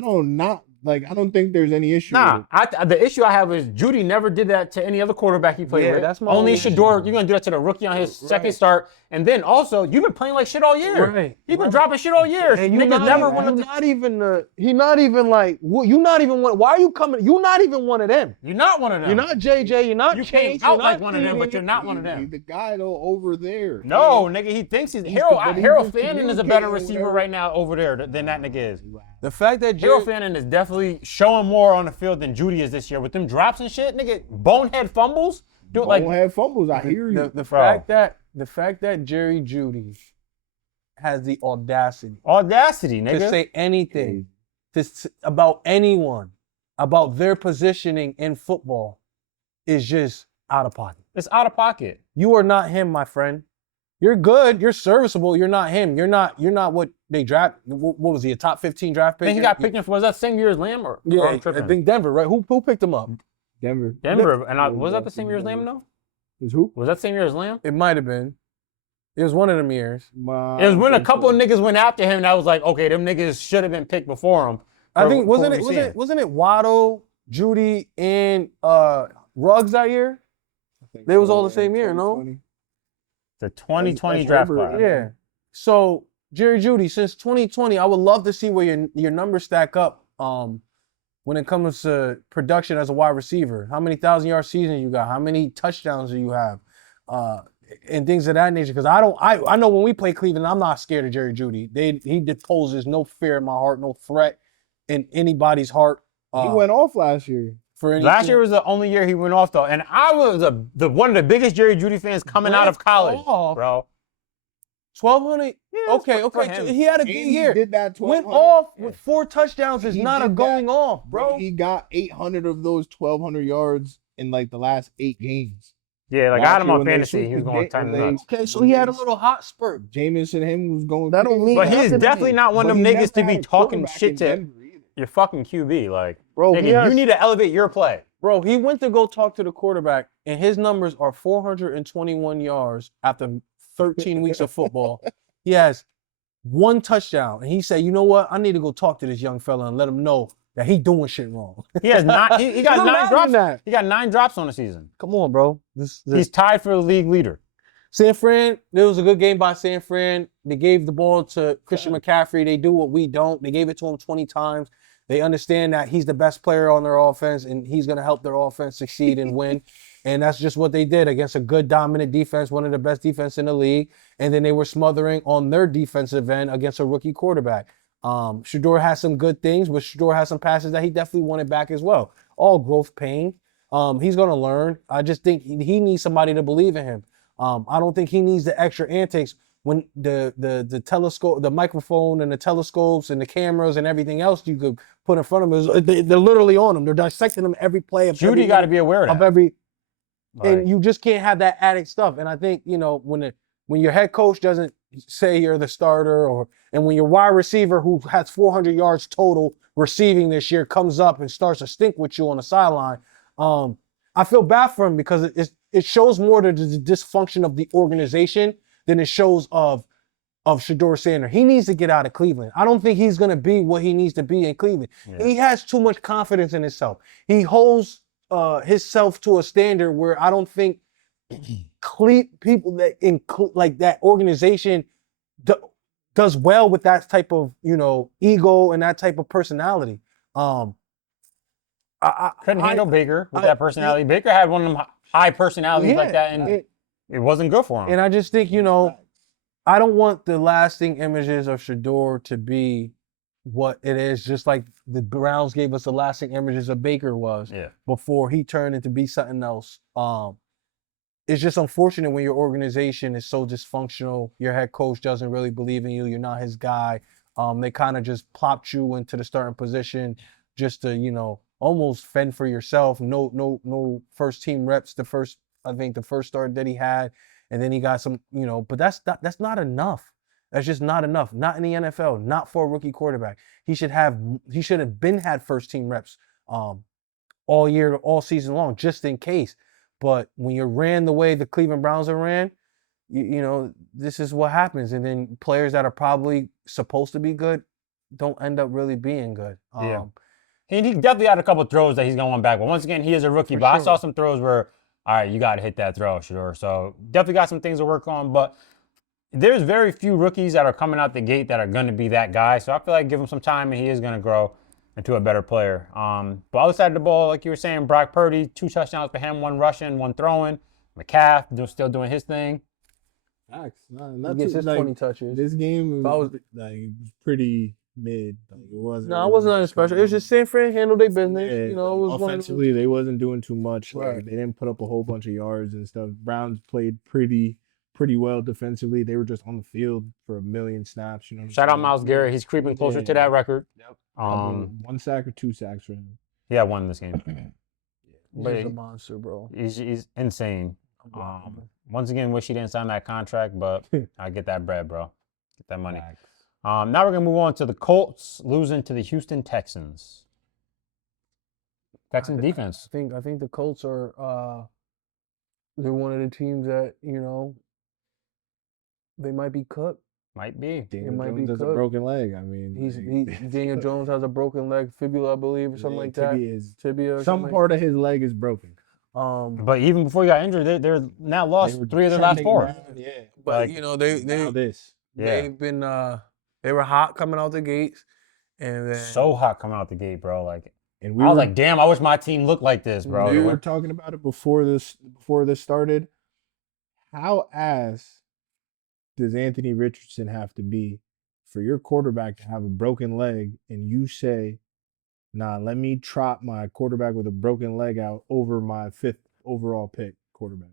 I don't think there's any issue. Nah, with it. the issue I have is Judy never did that to any other quarterback he played Yeah, with. that's my Only only Shador, issue. you're going to do that to the rookie on his second Right. start. And then also, you've been playing like shit all year. Right. You've been dropping shit all year. And you Niggas never even, wanted you to. not even he not even like you not even one. Why are you coming? You not even one of them. You're not one of them. You're not JJ. You're not You came Chase. out You're like not one of them, but Thielen. you're not one of He's them. the guy though over there. No, nigga, he thinks he's He's Harold. but he's Harold just Fannin is a better communicating receiver whatever. right now over there than that nigga is. The fact that Harold Jerry, Fannin is definitely showing more on the field than Judy is this year with them drops and shit, nigga. Bonehead fumbles, dude. Like, Bonehead fumbles. I hear you. the Bro. fact that Jerry Jeudy has the audacity audacity, to nigga. say anything about anyone about their positioning in football is just out of pocket. It's out of pocket. You are not him, my friend. You're good. You're serviceable. You're not him. You're not what they draft. What was he? A top 15 draft I pick? think he got picked in for, was that same year as Lamb or Yeah, I'm tripping? I think Denver, right? Who picked him up? Denver. Denver. And was that the same year as Lamb though? Is who? Was that the same year as Lamb? It might have been. It was one of them years. It was when a couple of niggas went after him that was like, okay, them niggas should have been picked before him. I think For what we seen. wasn't it Waddle, Judy, and Ruggs that year? They was all the same year, no? The 2020 That's draft Herbert. class. Yeah. So Jerry Jeudy, since 2020, I would love to see where your numbers stack up. When it comes to production as a wide receiver, how many 1,000-yard seasons you got? How many touchdowns do you have? And things of that nature. Because I know when we play Cleveland, I'm not scared of Jerry Jeudy. He deposes no fear in my heart, no threat in anybody's heart. He went off last year. Last year was the only year he went off though, and I was one of the biggest Jerry Jeudy fans coming out of college, bro. 1,200. Yeah, okay. him. He had a good year. Did that went off with 4 touchdowns is not a going off, bro. He got 800 of those 1,200 yards in like the last 8 games. Yeah, like I had him on fantasy. He was going 10 nuts. Okay, so he had a little hot spurt. Jameis and him was going. That don't mean. But he's definitely not one of them niggas to be talking shit to Denver. your fucking QB. Like, bro, nigga, you need to elevate your play. Bro, he went to go talk to the quarterback, and his numbers are 421 yards after 13 weeks of football. He has 1 touchdown, and he said, "You know what? I need to go talk to this young fella and let him know that he doing shit wrong." He has not. He got 9 drops. That. He got 9 drops on the season. Come on, bro. He's tied for the league leader. San Fran, it was a good game by San Fran. They gave the ball to Christian McCaffrey. They do what we don't. They gave it to him 20 times. They understand that he's the best player on their offense, and he's going to help their offense succeed and win. And that's just what they did against a good, dominant defense, one of the best defense in the league. And then they were smothering on their defensive end against a rookie quarterback. Shedeur has some good things, but Shedeur has some passes that he definitely wanted back as well. All growth pain. He's going to learn. I just think he needs somebody to believe in him. I don't think he needs the extra antics when the telescope, the microphone and the telescopes and the cameras and everything else you could put in front of him. They're literally on him. They're dissecting him every play of Jeudy got to be aware of that. And you just can't have that added stuff. And I think, when your head coach doesn't say you're the starter, and when your wide receiver who has 400 yards total receiving this year comes up and starts to stink with you on the sideline, I feel bad for him because it shows more to the dysfunction of the organization than it shows of Shedeur Sanders. He needs to get out of Cleveland. I don't think he's going to be what he needs to be in Cleveland. Yeah. He has too much confidence in himself. He holds himself to a standard where I don't think people that like that organization does well with that type of ego and that type of personality. Couldn't handle Baker with that personality. Baker had one of them high personalities like that, and it wasn't good for him. And I just think I don't want the lasting images of Shedeur to be what it is, just like the Browns gave us the lasting images of Baker was before he turned into be something else. It's just unfortunate when your organization is so dysfunctional, your head coach doesn't really believe in you, you're not his guy. They kind of just plopped you into the starting position just to, almost fend for yourself. No first team reps the first start that he had. And then he got some, but that's not enough. That's just not enough. Not in the NFL. Not for a rookie quarterback. He should have had first team reps all year, all season long, just in case. But when you're ran the way the Cleveland Browns are ran, this is what happens. And then players that are probably supposed to be good don't end up really being good. He definitely had a couple throws that he's going to want back. But once again, he is a rookie. But I saw some throws where, all right, you got to hit that throw, sure. So definitely got some things to work on. But there's very few rookies that are coming out the gate that are going to be that guy. So I feel like give him some time and he is going to grow into a better player. But other side of the ball, like you were saying, Brock Purdy, 2 touchdowns for him, 1 rushing, 1 throwing. McCaff still doing his thing. Facts. He gets his 20 touches. This game was pretty mid. It wasn't. No, it wasn't nothing special. It was just San Fran handled their business. Yeah, it was offensively, they wasn't doing too much. Right. Like, they didn't put up a whole bunch of yards and stuff. Browns played pretty well defensively. They were just on the field for a million snaps. Shout out Myles Garrett. He's creeping closer to that record. Yep. 1 sack or 2 sacks for him. He had 1 in this game. He's a monster, bro. He's insane. Once again, wish he didn't sign that contract, but I get that bread, bro. Get that money. Now we're going to move on to the Colts losing to the Houston Texans. Texans defense. I think the Colts are they're one of the teams that, they might be cooked. Might be. Daniel Jones has a broken leg. I mean, Daniel Jones has a broken leg, fibula, I believe, or something like that. Tibia. Some part of his leg is broken. But even before he got injured, they're now lost 3 of their last 4. Yeah. But now this. Yeah. They've been they were hot coming out the gates, and then So hot coming out the gate, bro. Like, And I was like, damn, I wish my team looked like this, bro. we The were way- talking about it before this started. How ass does Anthony Richardson have to be for your quarterback to have a broken leg and you say, nah, let me trot my quarterback with a broken leg out over my 5th overall pick quarterback?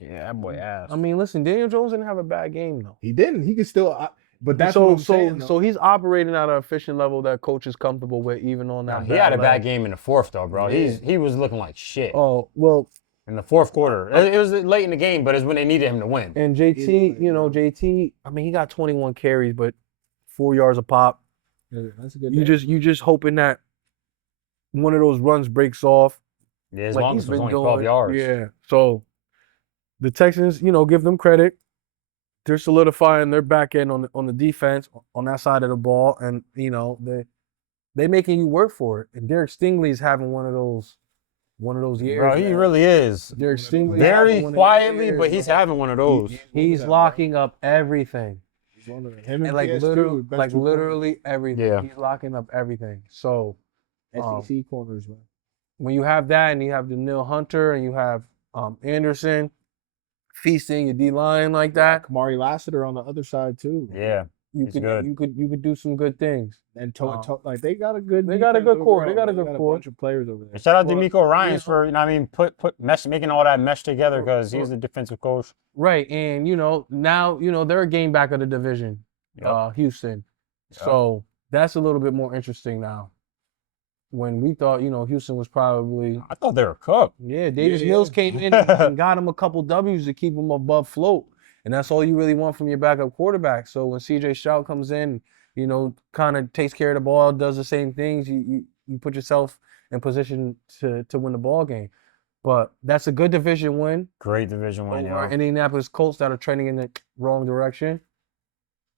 Yeah, that boy ass. I mean, listen, Daniel Jones didn't have a bad game though. He didn't. He could still, but that's what I'm saying. So he's operating at an efficient level that coach is comfortable with, even on that. He had a bad leg. game in the 4th, though, bro. Yeah. He was looking like shit Oh well, in the 4th quarter. It was late in the game, but it's when they needed him to win. and JT, JT. I mean, he got 21 carries, but 4 yards a pop. That's a good. You just hoping that one of those runs breaks off. Yeah, as like long he's as it was been only 12 doing. yards. Yeah. So the Texans, give them credit. They're solidifying their back end on the defense on that side of the ball, and they making you work for it. And Derek Stingley's having one of those years. Bro, he man. really is. Derek Stingley Very having one of those quietly, years, but he's bro. having one of those. He's locking up everything. He's one of them. Him And PS2, best two literally everything. Yeah. He's locking up everything. So corners. SEC corners, man. when you have that and you have the Neil Hunter and you have Anderson feasting your D line like that, Kamari Lassiter on the other side too. Yeah. you he's could good. you could do some good things. And like they got a good. They got a defense good core. overall, They got a man. good A core. bunch of players over there. And shout out to Well, Miko Ryans you know- for making all that mesh together because he's the defensive coach. Right, and now they're a game back of the division, Yep. Houston. Yep. So that's a little bit more interesting now. When we thought Houston was probably I thought they were cooked. Davis Yeah. Mills came in and got him a couple W's to keep him above float, and that's all you really want from your backup quarterback. So when CJ Stroud comes in, kind of takes care of the ball, does the same things, you put yourself in position to win the ball game. But that's a good division win Great division win, over yo. Indianapolis Colts that are trending in the wrong direction.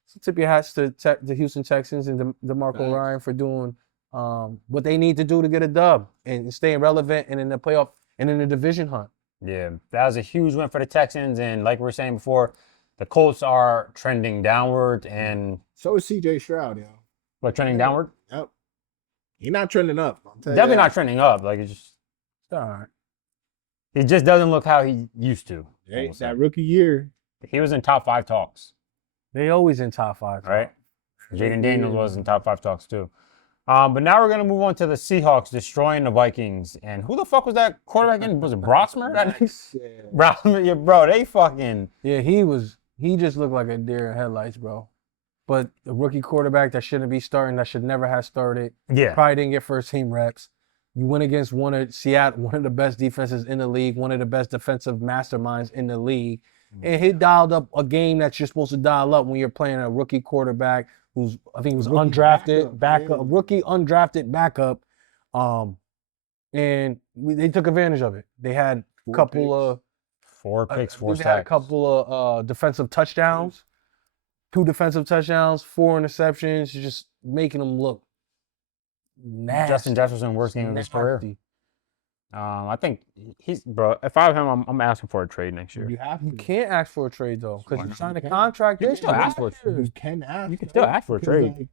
So tip your hats to the Houston Texans and DeMarco Thanks. Ryan for doing what they need to do to get a dub and staying relevant and in the playoff and in the division hunt. Yeah, that was a huge win for the Texans. And like we were saying before, the Colts are trending downward and So is CJ Stroud, yo. trending downward? Yep. He's not trending up. I'll tell you Definitely that. not trending up. Like it's just All right. he just doesn't look how he used to. Hey, almost that like. rookie year. He was in top 5 talks, They always in top 5. right? Jaden Daniels was in top 5 talks too. But now we're gonna move on to the Seahawks destroying the Vikings. And who the fuck was that quarterback in? Was it Broxmer? Bro, they fucking Yeah, he just looked like a deer in headlights, bro. But a rookie quarterback that shouldn't be starting, that should never have started. yeah. Probably didn't get first team reps. You went against one of the best defenses in the league, one of the best defensive masterminds in the league. And he dialed up a game that you're supposed to dial up when you're playing a rookie quarterback who's, I think he was Rookie undrafted backup, backup, yeah. rookie undrafted backup. And they took advantage of it. They had a couple of 4 picks, 4 they had a sacks. couple of defensive touchdowns, 2 defensive touchdowns, 4 interceptions, just making them look nasty. Justin Jefferson, worst game of his career. Nasty. I think bro. If I were him, I'm asking for a trade next year. You have to. You can't ask for a trade though, because Why you not? signed a You can. contract. You can this still ask for it. year. You can ask. You can still ask for a because, trade. like,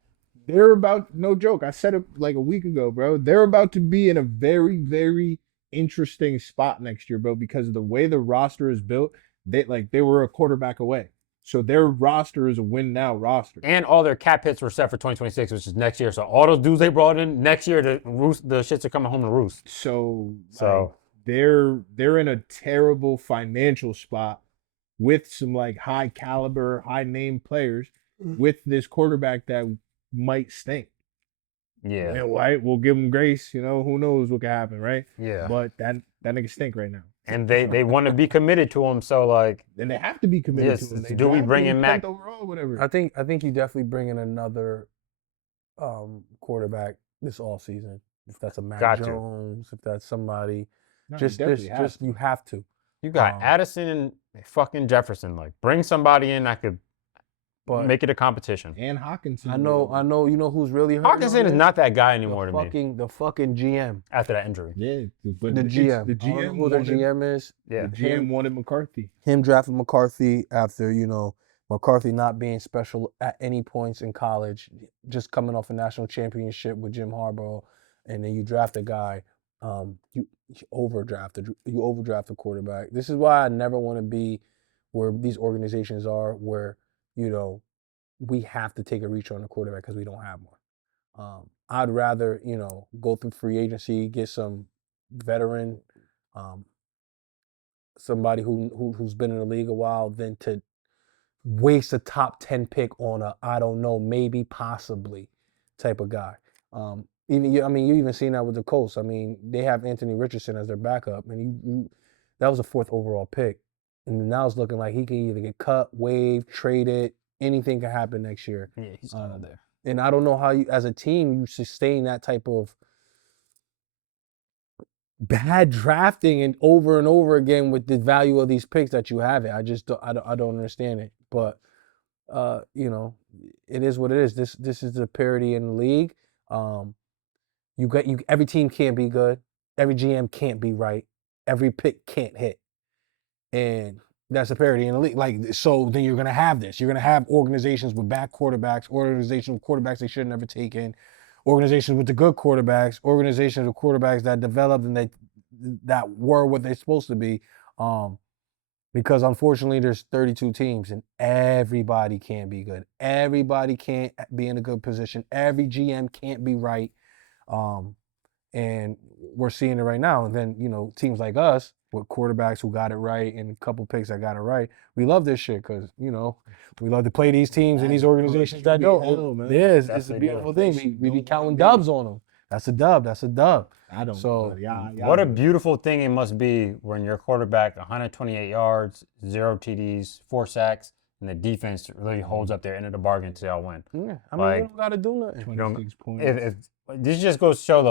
they're about, no joke, I said it like a week ago, bro. They're about to be in a very, very interesting spot next year, bro, because of the way the roster is built. They were a quarterback away. So their roster is a win now roster. And all their cap hits were set for 2026, which is next year. So all those dudes they brought in next year, the shits are coming home to roost. So So they're in a terrible financial spot with some like high caliber, high name players with this quarterback that might stink. yeah, And White, we'll give him grace. Who knows what could happen, right? yeah. But that nigga stink right now. And they want to be committed to him. So like, Then they have to be committed Yes, to him. They do we drafted bring him in Mac- 10th overall, whatever. I think you definitely bring in another quarterback this offseason. If that's a Mac Got to. Jones, if that's somebody, No, just you definitely have you have to. you got Um, Addison and fucking Jefferson. Like, bring somebody in that could But make it a competition. And Hawkinson. I know. You know who's really hurting Hawkinson on is this? not that guy anymore to me the fucking GM, after that injury. Yeah, but the it's- GM. The I don't know GM who their wanted, GM is. Yeah, The GM wanted McCarthy. Him drafting McCarthy after McCarthy not being special at any points in college, just coming off a national championship with Jim Harbaugh, and then you draft a guy, you overdraft a quarterback. This is why I never want to be where these organizations are, where we have to take a reach on a quarterback because we don't have one. I'd rather go through free agency, get some veteran, somebody who's been in the league a while, than to waste a top 10 pick on a I don't know, maybe, possibly type of guy. You even seen that with the Colts. I mean, they have Anthony Richardson as their backup, and that was a 4th overall pick, and now it's looking like he can either get cut, waived, traded. Anything can happen next year. Yeah, he's kind of there. And I don't know how you, as a team, you sustain that type of bad drafting and over again with the value of these picks that you have. I don't understand it. But it is what it is. This is the parity in the league. Every team can't be good. Every GM can't be right. Every pick can't hit. And that's the parity in the league. Like, so then you're gonna have this. You're gonna have organizations with bad quarterbacks, organizations with quarterbacks they should have never taken, organizations with the good quarterbacks, organizations with quarterbacks that developed and that were what they're supposed to be. Because unfortunately there's 32 teams and everybody can't be good. Everybody can't be in a good position. Every GM can't be right. And we're seeing it right now. And then, teams like us with quarterbacks who got it right and a couple picks that got it right, we love this shit because, we love to play these teams and these organizations that don't. Yeah, it's a beautiful thing. We be counting dubs on them. That's a dub. That's a dub. I don't. So what a beautiful thing it must be when your quarterback 128 yards, 0 TDs, 4 sacks, and the defense really holds up their end of the bargain to y'all win. Yeah, we don't gotta do nothing. 26 points. If this just goes to show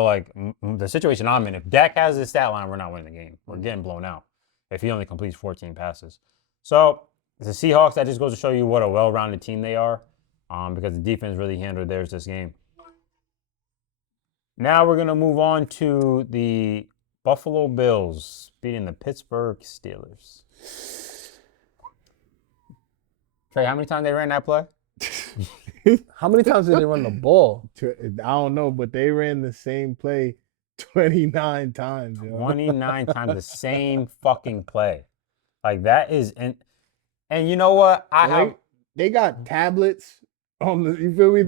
the situation I'm in. If Dak has this stat line, we're not winning the game. We're getting blown out if he only completes 14 passes. So the Seahawks, that just goes to show you what a well-rounded team they are, because the defense really handled theirs this game. Now we're going to move on to the Buffalo Bills beating the Pittsburgh Steelers. Trey, how many times they ran that play? How many times did they run the ball? I don't know, but they ran the same play 29 times. Yo. 29 times the same fucking play. Like, that is... And you know what? They got tablets on the... You feel me?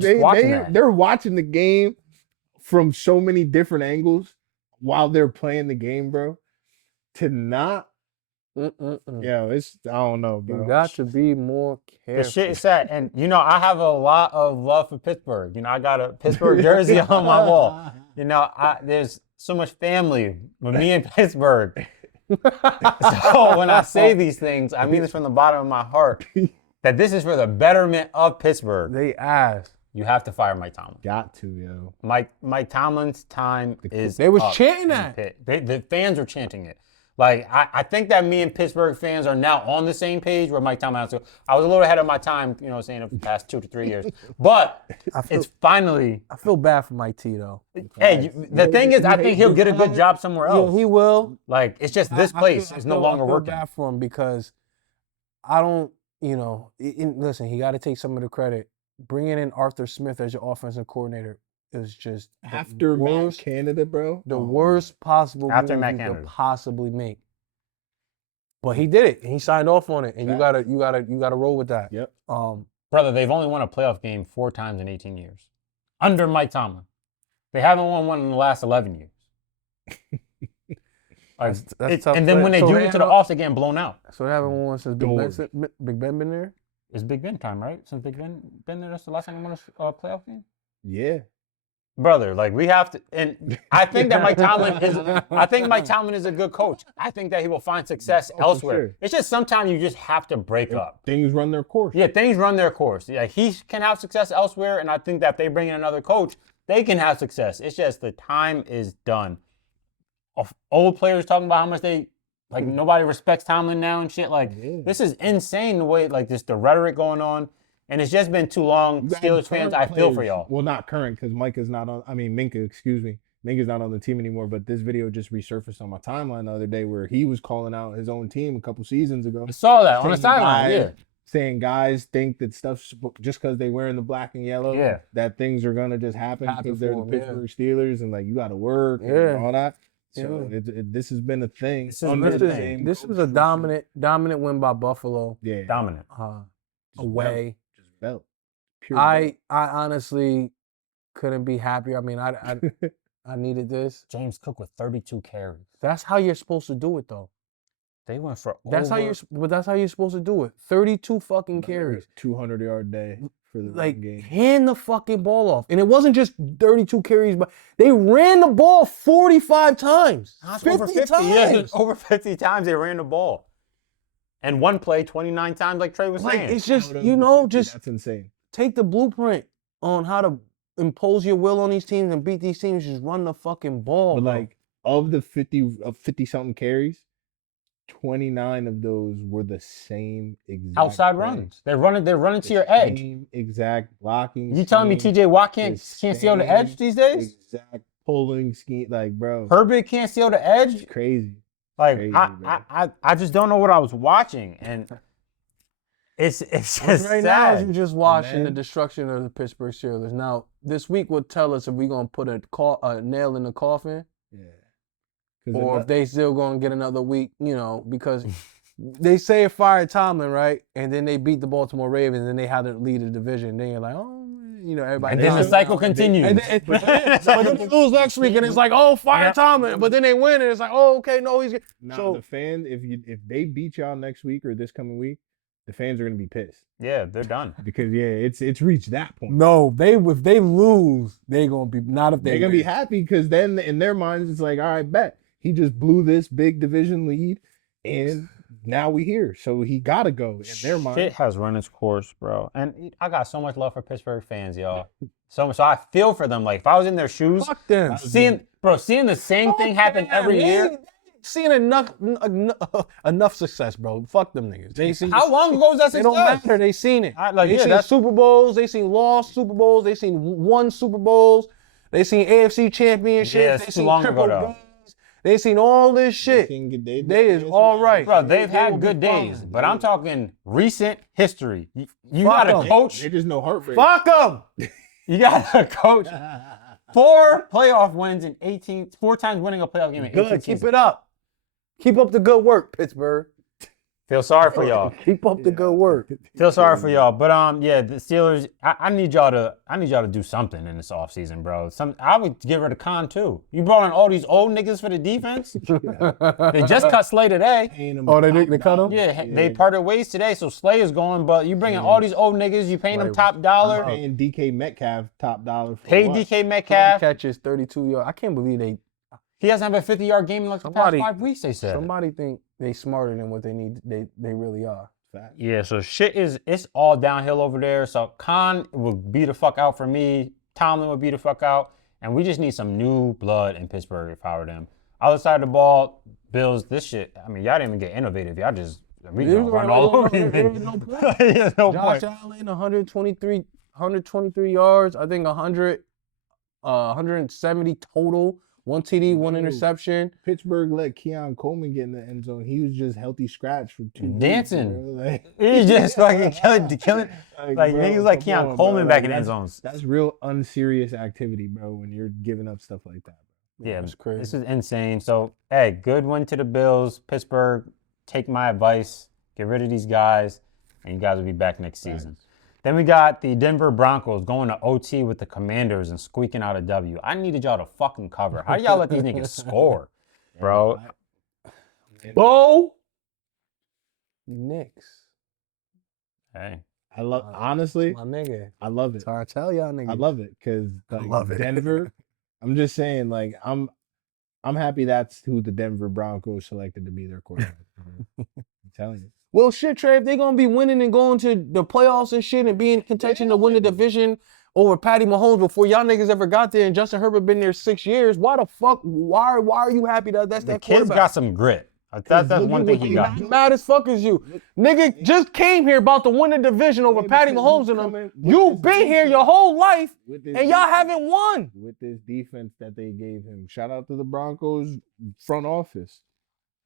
They're watching the game from so many different angles while they're playing the game, bro. To not... Yo, I don't know, bro. You got to be more careful. The shit is sad. And, I have a lot of love for Pittsburgh. I got a Pittsburgh jersey on my wall. There's so much family with me in Pittsburgh. So when I say these things, I mean this from the bottom of my heart, that this is for the betterment of Pittsburgh. They asked. You have to fire Mike Tomlin. Got to, yo. Mike Tomlin's time is They was up chanting that. The fans were chanting it. Like, I think that me and Pittsburgh fans are now on the same page where Mike Tomlin has to. I was a little ahead of my time, saying the past 2 to 3 years. But it's finally. I feel bad for Mike T, though. Hey, the thing is, I think he'll get a good job somewhere else. Yeah, he will. Like, it's just this place is no longer working. I feel bad for him because I don't, listen, he got to take some of the credit. Bringing in Arthur Smith as your offensive coordinator is just after Matt Canada, bro. The worst possible after move Matt you Canada could possibly make. But he did it, and he signed off on it, and you gotta roll with that. Yep. Brother, they've only won a playoff game 4 times in 18 years under Mike Tomlin. They haven't won one in the last 11 years. That's tough. And then when they do get to the offs, they're getting blown out. So they haven't won since Big Ben been there. It's Big Ben time, right? Since Big Ben been there, that's the last time they won a playoff game. Yeah. Brother, we have to, and I think that Mike Tomlin is a good coach. I think that he will find success elsewhere. Sure. It's just sometimes you just have to break up. Things run their course. Yeah, things run their course. Yeah, he can have success elsewhere, and I think that if they bring in another coach, they can have success. It's just the time is done. Old players talking about how much nobody respects Tomlin now and shit. This is insane the way, just the rhetoric going on. And it's just been too long. Steelers fans, I feel for y'all. Well, not current, because Minka's excuse me. Minka's not on the team anymore, but this video just resurfaced on my timeline the other day where he was calling out his own team a couple seasons ago. I saw that on the sideline, yeah. saying guys think that stuff's just because they wearing the black and yellow, Yeah. that things are gonna just happen Happen because they're the for 'em, yeah. Pittsburgh Steelers and like you got to work Yeah. and all that. So Yeah. this has been a thing. This has under been the a thing. same This coach was a for dominant win by Buffalo. yeah, Dominant. Just Away. just belt. Pure I honestly couldn't be happier. I mean, I needed this. James Cook with 32 carries. That's how you're supposed to do it, though. They went for That's over. that's how you're supposed to do it. 32 fucking carries. 200-yard day for the Like, run game. hand the fucking ball off. And it wasn't just 32 carries, but they ran the ball 45 times. That's 50 over 50. times. Yeah, over 50 times they ran the ball. And one play, 29 times, like Trey was Like, saying. it's just, Out of you the know, 50, just that's insane. take the blueprint on how to impose your will on these teams and beat these teams. Just run the fucking ball. But bro. like of the 50 something carries, 29 of those were the same exact Outside play. runs. They're running to The your edge. same exact blocking. You telling me scheme, TJ Watt can't the steal the edge same these days? Exact pulling scheme, like bro. Herbert can't steal the edge? It's crazy. Like Crazy, I just don't know what I was watching, and it's just right now, sad. you're just watching the then- destruction of the Pittsburgh Steelers. Now, this week will tell us if we're gonna put a nail in the coffin, Yeah. 'Cause or if they still gonna get another week. You know, because they say it fired Tomlin, right? And then they beat the Baltimore Ravens, and they had to lead the division. Then you're like, oh, you know, everybody. And then the calm cycle down. continues. And then, but then they lose next week, and it's like, oh, fire Yeah. Tomlin. But then they win, and it's like, oh, okay, no, he's. now So the fans, if they beat y'all next week or this coming week, the fans are gonna be pissed Yeah, they're done. because it's reached that point. no, if they lose, they gonna be not if They're gonna be happy because then in their minds it's like, all right, bet he just blew this big division lead, and now we here, so he gotta go. In their mind, Shit has run its course, bro. And I got so much love for Pittsburgh fans, y'all. So I feel for them. Like if I was in their shoes, Fuck them. seeing the same thing happen every year. Seeing enough success, bro. Fuck them niggas. They see. How long ago was that They success? don't matter. They seen it. Like, They yeah, seen that's Super Bowls. They seen lost Super Bowls. They seen won Super Bowls. They seen AFC championships. Yeah, it's they too seen long ago, triple though. B's. They seen all this shit. They is all right. Bro, They they've had will be good days, fine. but I'm talking recent history. You Fuck got a 'em. coach. They just know heartbreak. Fuck them. You got a coach. 4 playoff wins in 18. 4 times winning a playoff game in 18 Good. Keep seasons. it up. Keep up the good work, Pittsburgh. Feel sorry for y'all. Keep up the good work. Feel sorry for y'all. But yeah, the Steelers. I need y'all to do something in this offseason, bro. I would get rid of Khan too. You brought in all these old niggas for the defense. They just cut Slay today. Oh, they cut him? Yeah, they parted ways today, so Slay is going. But you bringing all these old niggas, you paying them top dollar. Paying DK Metcalf top dollar. For Pay what? DK Metcalf. Catches 32 yards. I can't believe He hasn't had a 50-yard game in like the past 5 weeks. They said. somebody think they smarter than what they need. They really are. Facts. Yeah, so it's all downhill over there. So Khan will be the fuck out for me. Tomlin will be the fuck out. And we just need some new blood in Pittsburgh if I were them. Other side of the ball, Bills, this shit, I mean, y'all didn't even get innovative. Y'all just run all over you. There's no point. There's no Josh point. Allen, 123 yards. I think 170 total. 1 TD, 1 interception. Pittsburgh let Keon Coleman get in the end zone. He was just healthy scratch for 2 weeks, Dancing. bro. Like, He's just fucking killing. Like bro, niggas like come Keon on, Coleman bro. back Like, in the end that's- zones. That's real unserious activity, bro, when you're giving up stuff like that. Yeah, That's crazy. This is insane. So, hey, good win to the Bills. Pittsburgh, take my advice. Get rid of these guys, and you guys will be back next season. Then we got the Denver Broncos going to OT with the Commanders and squeaking out a W. I needed y'all to fucking cover. How do y'all let these niggas score, bro? Bo Knicks. Hey, I love, honestly, My nigga. I love it. Sorry, I tell y'all niggas. I love it because love it. Denver. I'm just saying, like I'm happy that's who the Denver Broncos selected to be their quarterback. I'm telling you. Well, shit, Trey, if they're going to be winning and going to the playoffs and shit and be in contention to win the division over Patty Mahomes before y'all niggas ever got there and Justin Herbert been there 6 years, why the fuck, why are you happy that that's the that kid's quarterback? got some grit. That's look one at thing what he he got. Mad as fuck as you. Nigga just came here about to win the division over Yeah, Patty because Mahomes he's and them. coming with You this been here defense. your whole life With this and y'all defense. haven't won. With this defense that they gave him. Shout out to the Broncos front office.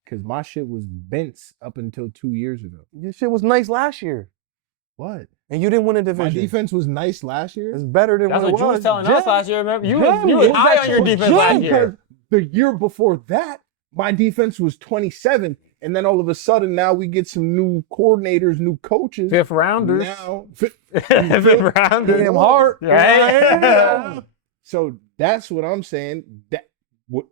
Because my shit was bent up until 2 years ago. This shit was nice last year. What? And you didn't win a My division. defense was nice last year. It's better than That's what what it you was. was telling us last year. Remember, you Jim, was it was high on your actually defense last Jim, year. 'cause the year before that, my defense was 27, and then all of a sudden now we get some new coordinators, new coaches. Fifth rounders. Now, Fifth rounders. Damn hard. Right? So that's what I'm saying. That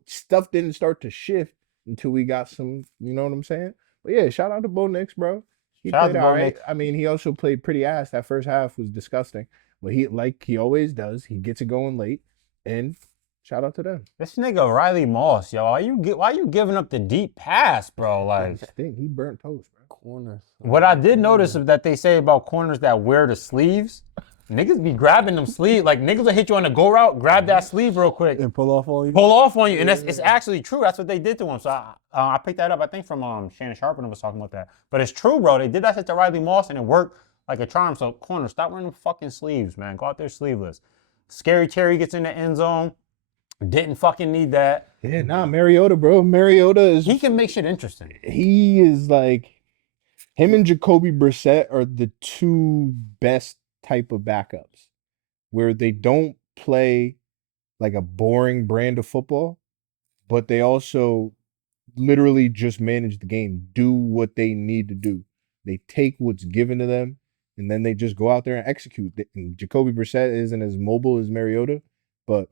stuff didn't start to shift until we got some. You know what I'm saying? But yeah, shout out to Bo Nix, bro. He Shout out played to Bo all right. Nix. I mean, he also played pretty ass. That first half was disgusting, but like he always does, he gets it going late. And shout out to them. This nigga Riley Moss, yo, why you giving up the deep pass, bro? Like, He burnt toast, bro. Corners. what I did notice is that they say about corners that wear the sleeves, niggas be grabbing them sleeves. Like, niggas will hit you on the go route, grab that sleeve real quick, And pull off on you. pull off on you, and it's actually true. That's what they did to him. So I picked that up, I think, from Shannon Sharpen was talking about that. But it's true, bro. They did that shit to Riley Moss, and it worked like a charm. So, corner, stop wearing them fucking sleeves, man. Go out there sleeveless. Scary Terry gets in the end zone. Didn't fucking need that. Yeah, Mariota, bro. Mariota is He can make shit interesting. he is like him and Jacoby Brissett are the two best type of backups where they don't play like a boring brand of football, but they also literally just manage the game, do what they need to do. They take what's given to them and then they just go out there and execute. And Jacoby Brissett isn't as mobile as Mariota, but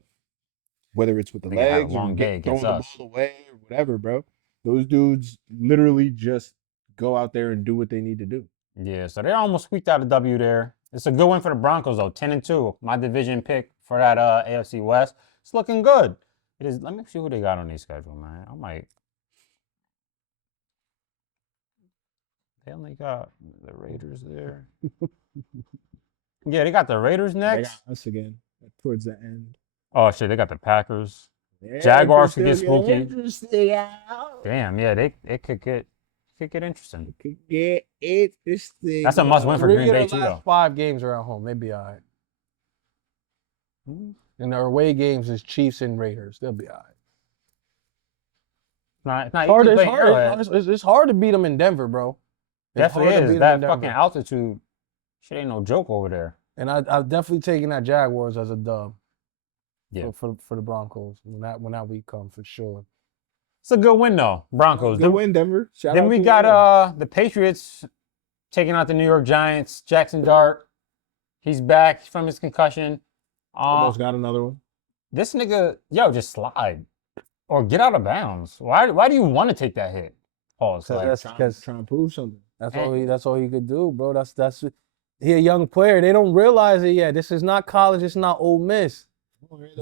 whether it's with the Nigga had a legs long or day throwing against the us. ball away or whatever, bro. Those dudes literally just go out there and do what they need to do. Yeah, so they almost squeaked out a W there. It's a good win for the Broncos, though. 10-2. My division pick for that AFC West. It's looking good. It is. Let me see who they got on their schedule, man. They only got the Raiders there. Yeah, they got the Raiders They next. got us again towards the end. Oh shit, they got the Packers. Yeah, Jaguars could it's get still spooky. interesting. Damn, yeah, it could get interesting. Could get interesting. That's a must-win for Three Green of Bay the too, last though. 5 games are at home. They'll be all right. And their away games is Chiefs and Raiders. They'll be all right. It's not easy playing Arrowhead. It's hard to beat them in Denver, bro. It's Definitely hard to beat is. 'em That in Denver. fucking altitude, shit ain't no joke over there. And I've definitely taken that Jaguars as a dub. Yeah. For the Broncos when that week comes for sure. It's a good win though, Broncos. Good win, Denver. Shout Then out we to got them. the Patriots taking out the New York Giants. Jackson Dart, he's back from his concussion. Almost got another one. This nigga, yo, just slide or get out of bounds. Why do you want to take that hit? Pause. Like, That's because Trying to prove something. that's all he could do, bro. That's he a young player. They don't realize it yet. This is not college. It's not Ole Miss.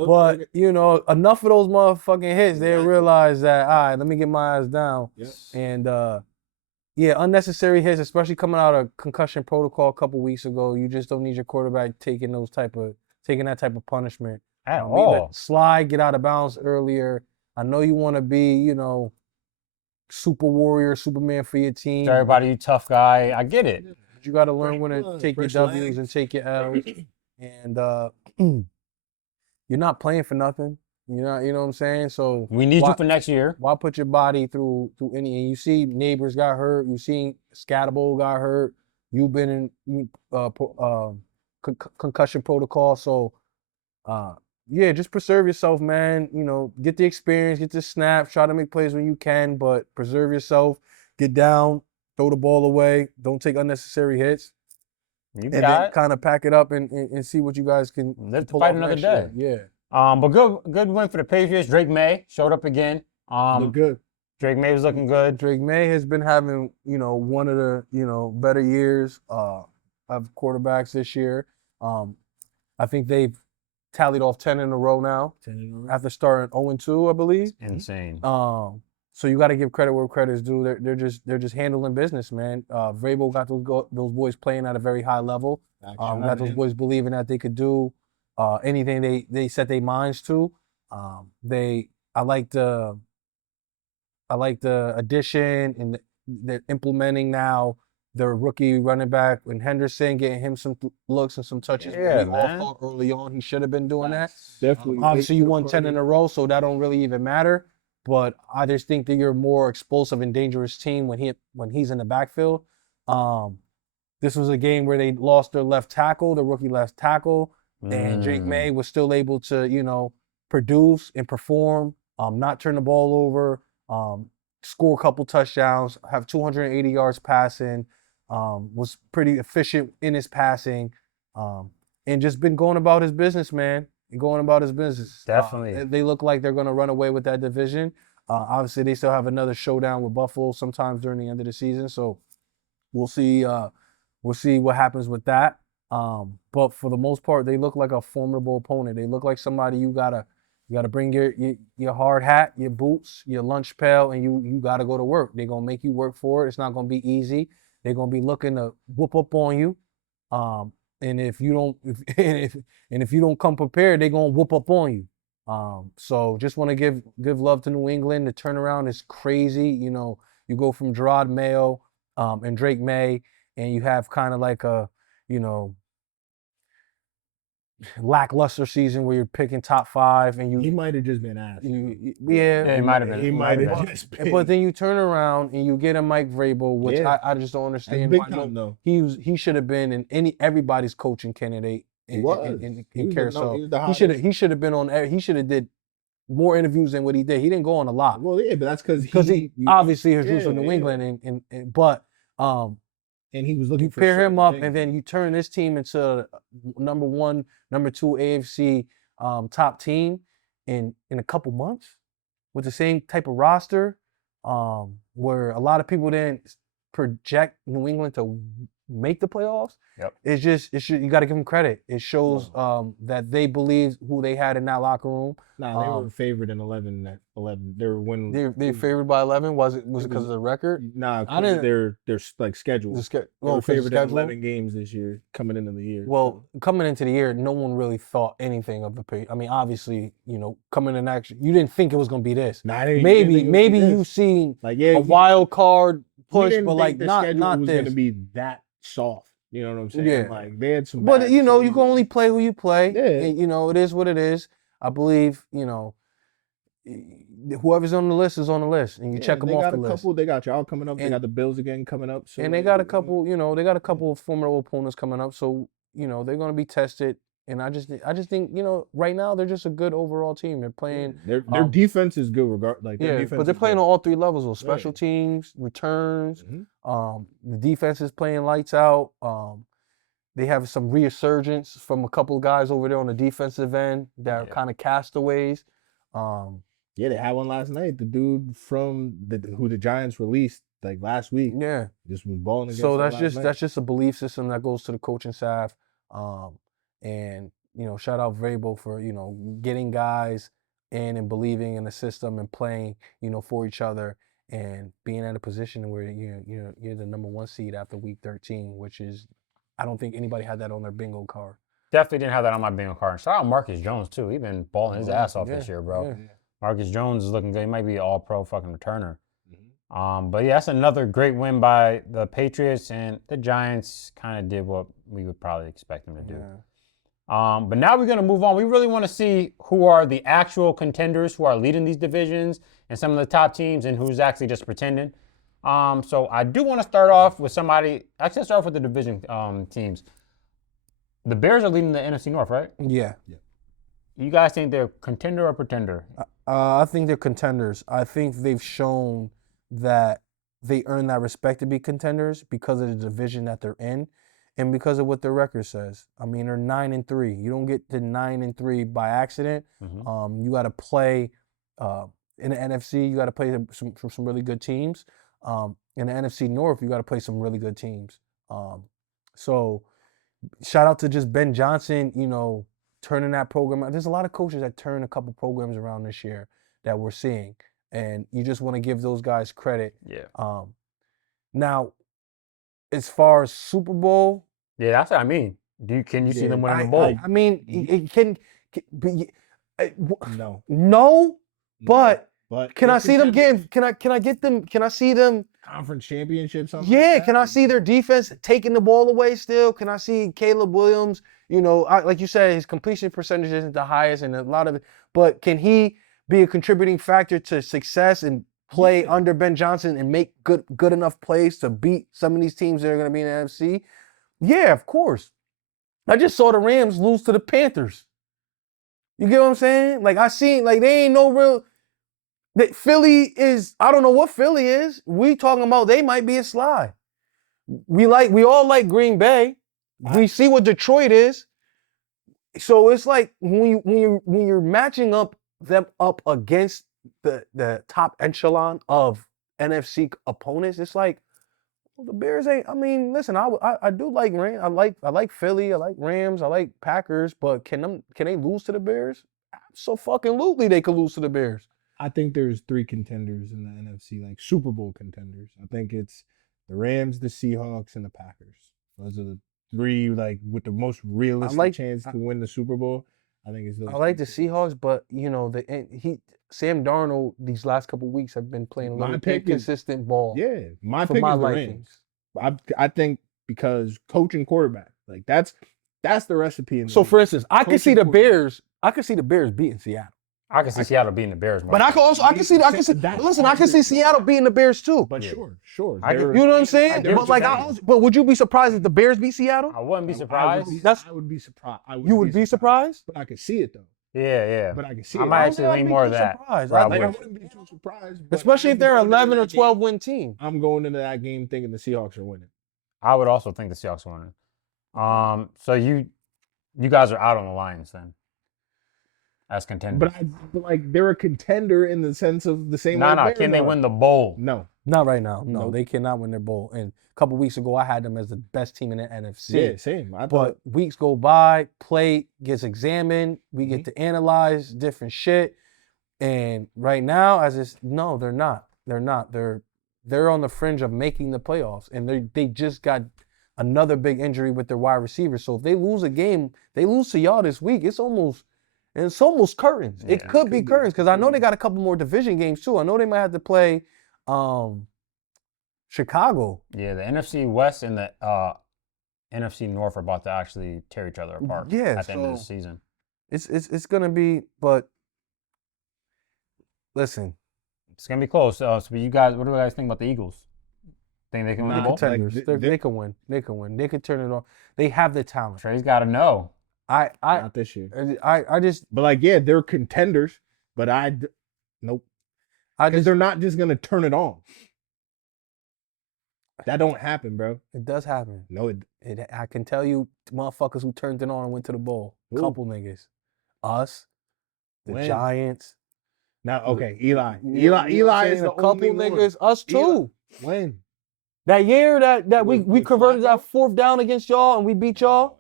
But you know, enough of those motherfucking hits, they realize that. All right, let me get my ass down. Yes. And yeah, unnecessary hits, especially coming out of concussion protocol a couple weeks ago. You just don't need your quarterback taking that type of punishment. at We let all. slide, get out of bounds earlier. I know you want to be, you know, super warrior, Superman for your team. Everybody, you tough guy. I get it. But you got to learn Fresh when to blood, take your fresh W's legs. and take your L's. And you're not playing for nothing. You know what I'm saying? So We need why, you for next year. why put your body through any? And you see, neighbors got hurt. You seen Scatterbo got hurt. You've been in concussion protocol. So yeah, just preserve yourself, man. You know, get the experience, get the snaps, try to make plays when you can, but preserve yourself. Get down, throw the ball away. Don't take unnecessary hits. You And got then it. kind of pack it up and see what you guys can Live to pull fight off another next day. year. Yeah. But good win for the Patriots. Drake May showed up again. Look good. Drake May was looking good. Drake May has been having, you know, one of the, you know, better years of quarterbacks this year. I think they've tallied off 10 in a row now after starting 0-2, I believe. Insane. So you got to give credit where credit's due. They're just handling business, man. Vrabel got those boys playing at a very high level. Got those boys believing that they could do anything they set their minds to. I like the addition and they're implementing now the rookie running back and Henderson, getting him some looks and some touches. Yeah, We all man. thought early on he should have been doing that. Definitely. Obviously, you won 10 in a row, so that don't really even matter. But I just think that you're a more explosive and dangerous team when he's in the backfield. This was a game where they lost their left tackle, the rookie left tackle, and Drake May was still able to, produce and perform, not turn the ball over, score a couple touchdowns, have 280 yards passing, was pretty efficient in his passing, and just been going about his business, man. Going about his business. Definitely. They look like they're going to run away with that division. Obviously, they still have another showdown with Buffalo sometimes during the end of the season. So we'll see. We'll see what happens with that. But for the most part, they look like a formidable opponent. They look like somebody you gotta bring your hard hat, your boots, your lunch pail, and you gotta go to work. They're gonna make you work for it. It's not gonna be easy. They're gonna be looking to whoop up on you. And if you don't, if you don't come prepared, they're gonna whoop up on you. So just want to give love to New England. The turnaround is crazy. You go from Gerard Mayo, and Drake May, and you have kind of like a, lackluster season where you're picking top 5, and He might have just been asked. Yeah, he might have been. He might have just been. But then you turn around and you get a Mike Vrabel, which Yeah. I just don't understand. Big why time, though. He should have been in everybody's coaching candidate He was. in He was the carousel. hottest. He should have been on. He should have did more interviews than what he did. He didn't go on a lot Well, yeah, but that's because he obviously his roots yeah, from New yeah. England, but and he was looking you for pair him certain up, things. and then you turn this team into number 1, number 2 AFC top team in a couple months with the same type of roster, where a lot of people didn't project New England to make the playoffs. Yep. You got to give them credit. It shows that they believed who they had in that locker room. Nah, they were favored in 11. They were winning. They favored by 11. Was it because of the record? Nah, I didn't- they're like scheduled. They were favored in schedule? 11 games this year, coming into the year. Well, coming into the year, no one really thought anything of the pay. I mean, obviously, coming in action, you didn't think it was gonna be this. Nah, they didn't Maybe think it would be you've this. seen Like yeah, a wild card we push, didn't but think like the not schedule was this. gonna be that soft. You know what I'm saying? Yeah. Like they had some. But bad you can seasons. only play who you play. Yeah. And, it is what it is. I believe whoever's on the list is on the list, and you check them they off got the a list. couple. They got y'all coming up. They And- got the Bills again coming up. So And they like, got a couple, they got a couple of formidable opponents coming up. So, they're going to be tested. And I just think, right now they're just a good overall team. They're playing, Their defense is good, their defense but they're is playing good. on all 3 levels of special Yeah. teams, returns. Mhm. The defense is playing lights out. They have some resurgence from a couple of guys over there on the defensive end that are kind of castaways. Yeah, they had one last night. The dude from who the Giants released like last week Yeah. just was balling against. So them that's last night. just a belief system that goes to the coaching staff. And shout out Vrabel for getting guys in and believing in the system and playing for each other and being at a position where you're the number 1 seed after week 13, which is I don't think anybody had that on their bingo card. Definitely didn't have that on my bingo card. Shout out Marcus Jones too. He's been balling his ass off this year, bro. Yeah. Marcus Jones is looking good. He might be an all-pro fucking returner. Mhm. But yeah, that's another great win by the Patriots, and the Giants kind of did what we would probably expect them to do. Yeah. But now we're going to move on. We really want to see who are the actual contenders who are leading these divisions and some of the top teams and who's actually just pretending. So I do want to start off with somebody. Actually, let's start off with the division teams. The Bears are leading the NFC North, right? Yeah. You guys think they're contender or pretender? I think they're contenders. I think they've shown that they earn that respect to be contenders because of the division that they're in and because of what their record says. I mean, they're 9-3. You don't get to 9-3 by accident. Mhm. You got to play in the NFC. You got to play some really good teams. In the NFC North, you got to play some really good teams. So shout out to just Ben Johnson, turning that program out. There's a lot of coaches that turn a couple programs around this year that we're seeing, and you just want to give those guys credit. Yeah. Now, as far as Super Bowl, Yeah, that's what I mean. Can you see them winning the I bowl? mean, it can No, no, but but can I they're see them contenders. getting? Can I get them? Can I see them? Conference championship? Something Yeah, like can I that? see their defense taking the ball away still? Can I see Caleb Williams? Like you said, his completion percentage isn't the highest, and a lot of it. But can he be a contributing factor to success and play under Ben Johnson and make good enough plays to beat some of these teams that are going to be in the NFC? Yeah, of course. I just saw the Rams lose to the Panthers. You get what I'm saying? Like I seen, like they ain't no real. Philly is. I don't know what Philly is. We talking about they might be a slide. We all like Green Bay. We see what Detroit is. So it's like when you're matching them up against the top echelon of NFC opponents, it's like, well, the Bears ain't. I mean, listen, I do like Rams. I like Philly. I like Rams. I like Packers. But can they lose to the Bears? So fucking absolutely they could lose to the Bears. I think there's 3 contenders in the NFC, like Super Bowl contenders. I think it's the Rams, the Seahawks, and the Packers. Those are the 3 like with the most realistic chance to win the Super Bowl. I think it's those. I like the Seahawks, but you know Sam Darnold these last couple weeks have been playing a little inconsistent ball. Yeah, my pick is the Rams. I think because coaching quarterback, like that's the recipe. So for instance, I can see the Bears. I can see the Bears beating Seattle. I can see Seattle beating the Bears. But I can see Seattle beating the Bears too. But sure. You know what I'm saying? But would you be surprised if the Bears beat Seattle? I wouldn't be surprised. I would be surprised. You would be surprised? But I could see it though. Yeah. But I can see I it. might actually lean more of that. I wouldn't be too surprised. Especially if they're 11 or 12 win team. I'm going into that game thinking the Seahawks are winning. I would also think the Seahawks are winning. So you guys are out on the Lions then, as contenders. But like they're a contender in the sense of the same. No. Can they win the bowl? No, not right now. No, they cannot win their bowl. And a couple weeks ago, I had them as the best team in the NFC. Yeah, same. But weeks go by, play gets examined. We get to analyze different shit. And right now, no, they're not. They're not. They're on the fringe of making the playoffs, and they just got another big injury with their wide receiver. So if they lose a game, they lose to y'all this week. It's almost curtains. Yeah, it could be curtains because I know they got a couple more division games too. I know they might have to play Chicago. Yeah, the NFC West and the NFC North are about to actually tear each other apart. Yeah, at the end of the season. It's gonna be, but listen, it's gonna be close. So you guys, what do you guys think about the Eagles? Think they can win the ball? Contenders. They can win. They can win. They can turn it on. They have the talent. Trey's got to know. Not this year. I just. But like, yeah, they're contenders. But nope. Because they're not just gonna turn it on. That don't happen, bro. It does happen. No, I can tell you, motherfuckers who turned it on and went to the bowl. Ooh. Couple niggas. Us. The Giants. Now, okay, Eli is the a couple only niggas. One. Us too. When? That year that we converted that 4th down against y'all and we beat y'all.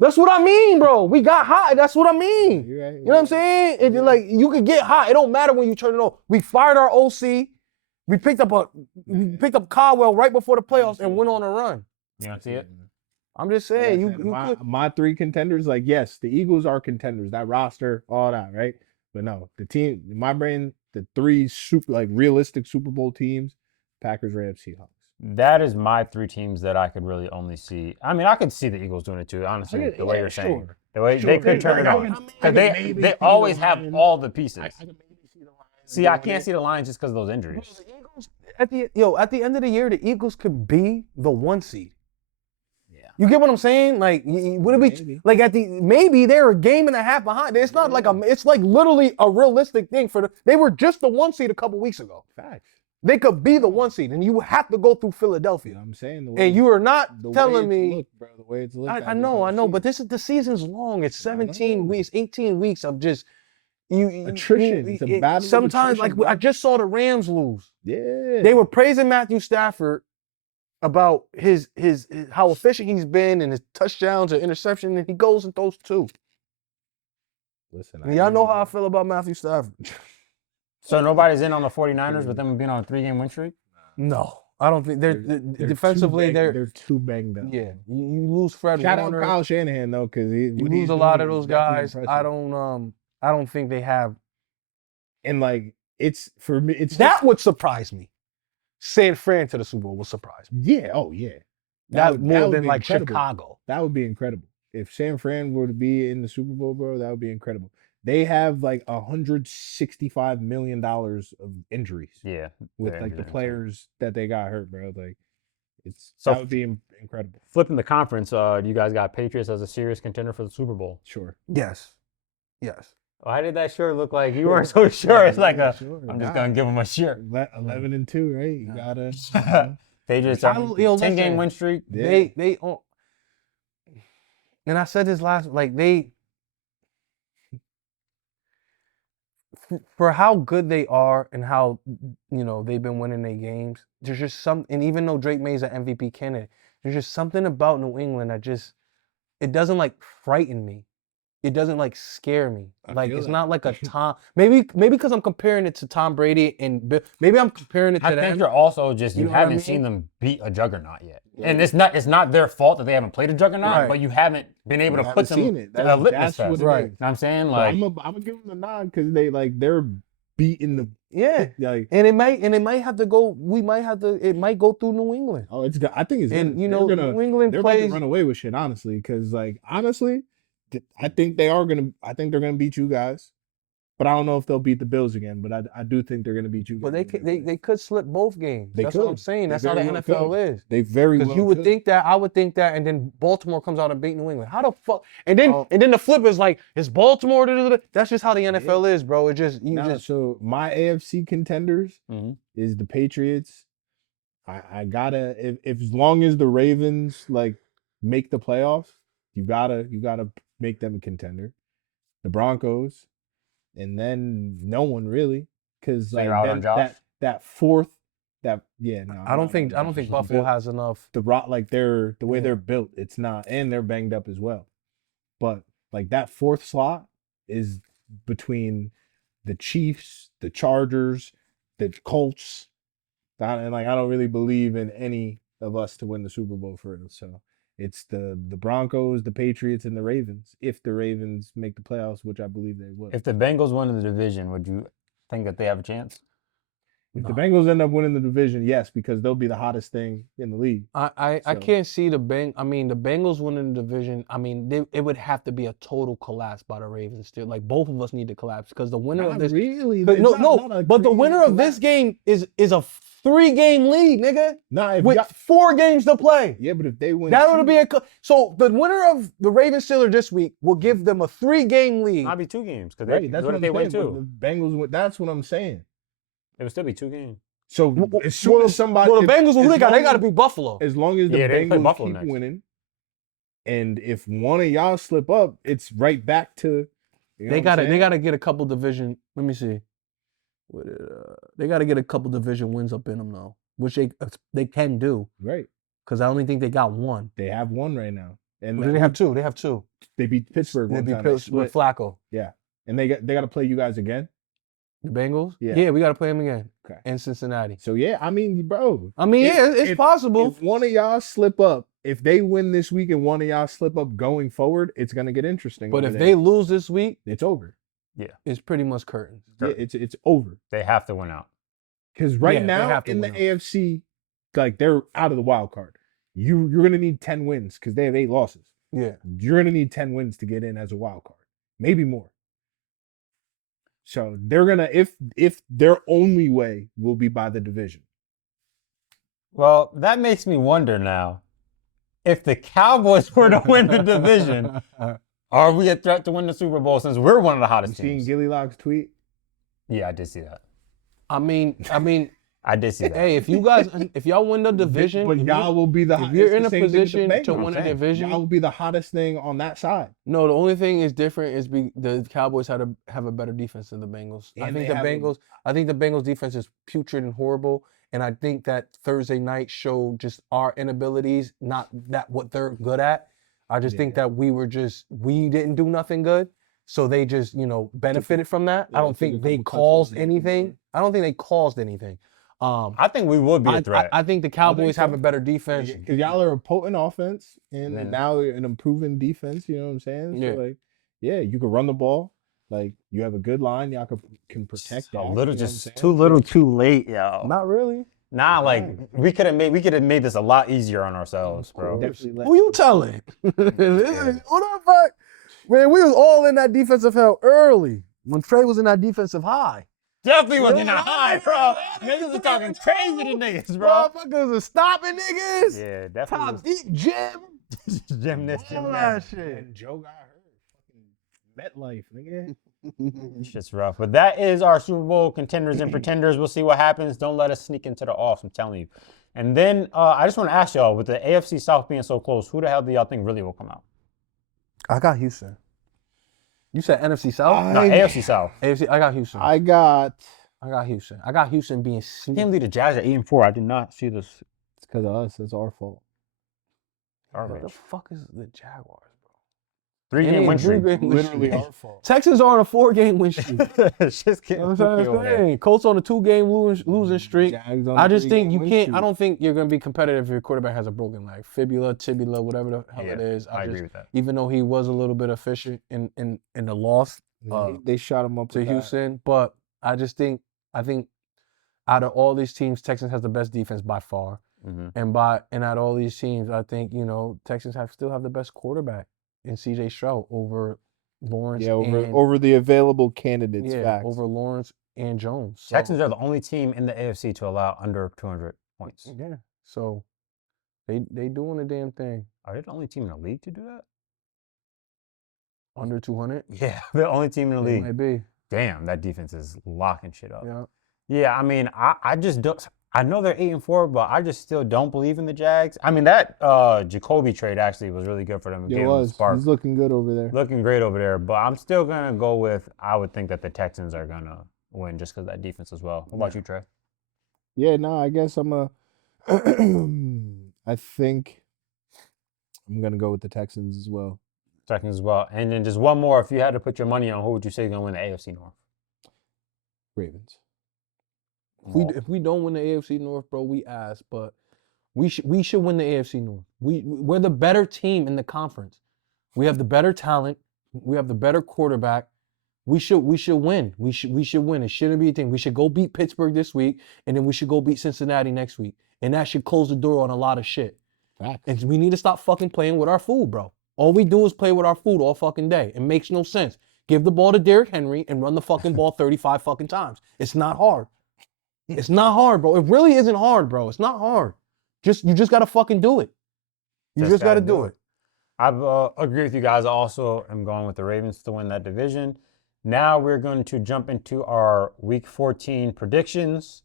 That's what I mean, bro. We got hot. That's what I mean. You're right, you know what I'm saying? It's like you could get hot. It don't matter when you turn it on. We fired our OC. We picked up Caldwell right before the playoffs and went on a run. You don't see it? I'm just saying, my 3 contenders, like, yes, the Eagles are contenders. That roster, all that, right? But no, the team, in my brain, the 3 realistic Super Bowl teams, Packers, Rams, Seahawks. That is my 3 teams that I could really only see. I mean, I could see the Eagles doing it too, honestly, the way you're saying. Sure. The way they could turn it on. Because they always have all the pieces. I can maybe see the Lions. See, I can't see the Lions just because of those injuries. Bro, the Eagles, at the end of the year, the Eagles could be the 1 seed. Yeah. You get what I'm saying? Like, would it be like maybe they're a game and a half behind. It's not like it's like literally a realistic thing they were just the 1 seed a couple weeks ago. Facts. They could be the 1 seed, and you have to go through Philadelphia. I'm saying, and you are not telling me. Bro, the way it's looked. I know, but the season's long. It's 17 weeks, 18 weeks of just attrition. It's a battle. Sometimes, like I just saw the Rams lose. Yeah, they were praising Matthew Stafford about his how efficient he's been and his touchdowns or interception, and he goes and throws 2. Listen, y'all know how I feel about Matthew Stafford. So nobody's in on the 49ers with them being on a 3-game win streak? No. I don't think they're defensively they're too banged up. Yeah. You lose Fred Shout Warner. out Kyle Shanahan though, because you lose a lot of those guys. I don't think they have. And like it's for me, that would surprise me. San Fran to the Super Bowl would surprise me. Yeah, oh yeah. That would more than like incredible. Chicago. That would be incredible. If San Fran were to be in the Super Bowl, bro, that would be incredible. They have like $165 million of injuries. Yeah. With like the players that they got hurt, bro. Like So- that would be incredible. Flipping the conference, you guys got Patriots as a serious contender for the Super Bowl. Sure. Yes. Why did that shirt look like you weren't so sure? It's like Sure. I'm just gonna give him a shirt. 11-2, right? You gotta. Patriots I- are yo, 10-game listen. win streak. Yeah. They and I said this last, like for how good they are and how they've been winning their games. There's just and even though Drake May's an MVP candidate, there's just something about New England that it doesn't like frighten me. It doesn't like scare me. Like it's not like a Tom. Maybe because I'm comparing it to Tom Brady and Bill. Maybe I'm comparing it to I think them. you're also just you know what I haven't mean? seen them beat a juggernaut yet, and it's not their fault that they haven't played a juggernaut, Right. but you haven't been able to haven't put them seen it. to a litmus That's what test. it Right. is. You know what I'm saying? So Like I'm gonna give them the nod because they're beating the like. And it might have to go. We might have to. It might go through New England. Oh, I think it's And good. New England They're about plays. to run away with shit, honestly. Because honestly, I think they're gonna beat you guys, but I don't know if they'll beat the Bills again. But I do think they're gonna beat you. But guys again. they could slip both games. They That's what I'm could. saying. They That's how the very well NFL could. is. They very Because well you would could. think that, I would think that, and then Baltimore comes out and beat New England. How the fuck? And then Oh. the flip is like, it's Baltimore. That's just how the NFL is, bro. It just So my AFC contenders Mhm. is the Patriots. I gotta if as long as the Ravens make the playoffs, you gotta make them a contender. The Broncos, and then no one really, because So you're out on Josh? that fourth no, I don't think Buffalo has enough. the way they're built. It's not, and they're banged up as well. But that fourth slot is between the Chiefs, the Chargers, the Colts. And I don't really believe in any of us to win the Super Bowl for it. So it's the Broncos, the Patriots, and the Ravens. If the Ravens make the playoffs, which I believe they will. if the Bengals win the division, would you think that they have a chance? If the Bengals end up winning the division, yes, because they'll be the hottest thing in the league. I So- can't see the Bengals winning the division. I mean, it would have to be a total collapse by the Ravens. Still, like both of us need to collapse because the winner of Not this. really. But It's not a but the crazy winner of this collapse. game is a 3-game lead, nigga, Nah, if with y'all- 4 games to play. yeah, but if they win, That would two- be so the winner of the Ravens Steelers this week will give them a 3-game lead. Might be 2 games because right. That's what what if I'm they win saying. But too? the Bengals win. That's what I'm saying. It would still be 2 games. So as soon as somebody, Well, the Bengals, who as they got? They long got to as- beat Buffalo. As long as the Yeah, they play Bengals Buffalo keep next. winning, and if one of y'all slip up, it's right back to. You know They what got I'm to they saying? got to get a couple division. Let me see. They got to get a couple division wins up in them though, which they can do Right. because I only think they got one. They have one right now, and They have two. They have two. They beat Pittsburgh They one beat time. They with split. Flacco. Yeah, and they got to play you guys again. The Bengals. Yeah. Yeah, we got to play them again. Okay. In Cincinnati. So yeah, I mean, bro. I mean, If- yeah, it's if- possible. If one of y'all slip up, if they win this week and one of y'all slip up going forward, it's gonna get interesting. But over if there. they lose this week, it's over. it's pretty much curtains. Yeah, it's over. They have to win out. Because right Yeah, they now have to in the win out. AFC, they're out of the wild card. You're gonna need 10 wins because they have 8 losses. Yeah. You're gonna need 10 wins to get in as a wild card, maybe more. So they're gonna if their only way will be by the division. Well, that makes me wonder now. If the Cowboys were to win the division, are we a threat to win the Super Bowl since we're one of the You hottest seen teams? Gilly Lock's tweet? Yeah, I did see that. I mean, I did see that. hey, if y'all win the division, But y'all will be the if you're it's in the a same thing with the position to Bengals. win a I'm saying. division- y'all will be the hottest thing on that side. no, the only thing is different is the Cowboys have a better defense than the Bengals. I And think they the have a- Bengals. I think the Bengals defense is putrid and horrible, and I think that Thursday night showed just our inabilities, not that what they're good at. I just think that we didn't do nothing good, so they just benefited from that. I Yeah, don't took think a they couple caused touchdowns. anything. I don't think they caused anything. I think we would be a threat. I think the Cowboys have so. a better defense. Because y'all are a potent offense and Yeah. now an improving defense, you know what I'm saying? Yeah. So you can run the ball. You have a good line, y'all can protect that. a little, you know what I'm just saying? too little, too late, yo. Not really. Nah, we could have made this a lot easier on ourselves, bro. Definitely let- Who you telling? What the fuck? Man, we was all in that defensive hell early when Trey was in that defensive high. Definitely wasn't that high, bro. Niggas are talking crazy to niggas, bro. Motherfuckers are stopping niggas. Yeah, definitely. Top deep gym. Gym this, All gym that that. shit. And Joe got hurt. Fucking MetLife, nigga. Shit's rough. But that is our Super Bowl contenders and pretenders. We'll see what happens. Don't let us sneak into the offs, I'm telling you. And then I just want to ask y'all, with the AFC South being so close, who the hell do y'all think really will come out? I got Houston. You said NFC South? No, AFC South. AFC. I got Houston. I got. I got Houston. I got Houston being I sneaky. can't believe the Jazz are 8-4. I did not see this. It's because of us. It's our fault. What the fuck is the Jaguars, bro? 3-game win streak. Literally our fault. Texans are on a 4-game win streak. Just kidding. You know what I'm saying? Colts on a 2-game losing streak. Jags on I a just think 3-game you win can't. streak. I don't think you're gonna be competitive if your quarterback has a broken leg, fibula, tibula, whatever the hell it is. I agree with that. Even though he was a little bit efficient in the loss They shot him up to with that. Houston, but I think out of all these teams, Texans has the best defense by far, and out of all these teams, I think Texans still have the best quarterback in C.J. Stroud over Lawrence. Yeah, and, over the available candidates. yeah, facts. over Lawrence and Jones. So, Texans are the only team in the AFC to allow under 200 points. yeah, so they doing the damn thing. Are they the only team in the league to do that? Under 200. Yeah, the only team in the They league. might be. Damn, that defense is locking shit up. Yeah. Yeah, I mean, I just don't. I know they're 8-4, but I just still don't believe in the Jags. I mean, that Jacoby trade actually was really good for them. It was. He's looking good over there. Looking great over there, but I'm still gonna go with. I would think that the Texans are gonna win just because of that defense as well. What about you, Trey? Yeah, no, I guess I'm a. I think I'm gonna go with the Texans as well. Texans as well, and then just one more. If you had to put your money on, who would you say is gonna win the AFC North? Ravens. If we don't win the AFC North, bro, we ass. But we should win the AFC North. We're the better team in the conference. We have the better talent. We have the better quarterback. We should win. We should win. It shouldn't be a thing. We should go beat Pittsburgh this week, and then we should go beat Cincinnati next week, and that should close the door on a lot of shit. Facts. And we need to stop fucking playing with our food, bro. All we do is play with our food all fucking day. It makes no sense. Give the ball to Derrick Henry and run the fucking ball 35 fucking times. It's not hard. It's not hard, bro. It really isn't hard, bro. It's not hard. You just gotta fucking do it. You just gotta do it. I agree with you guys. I also am going with the Ravens to win that division. Now we're going to jump into our Week 14 predictions.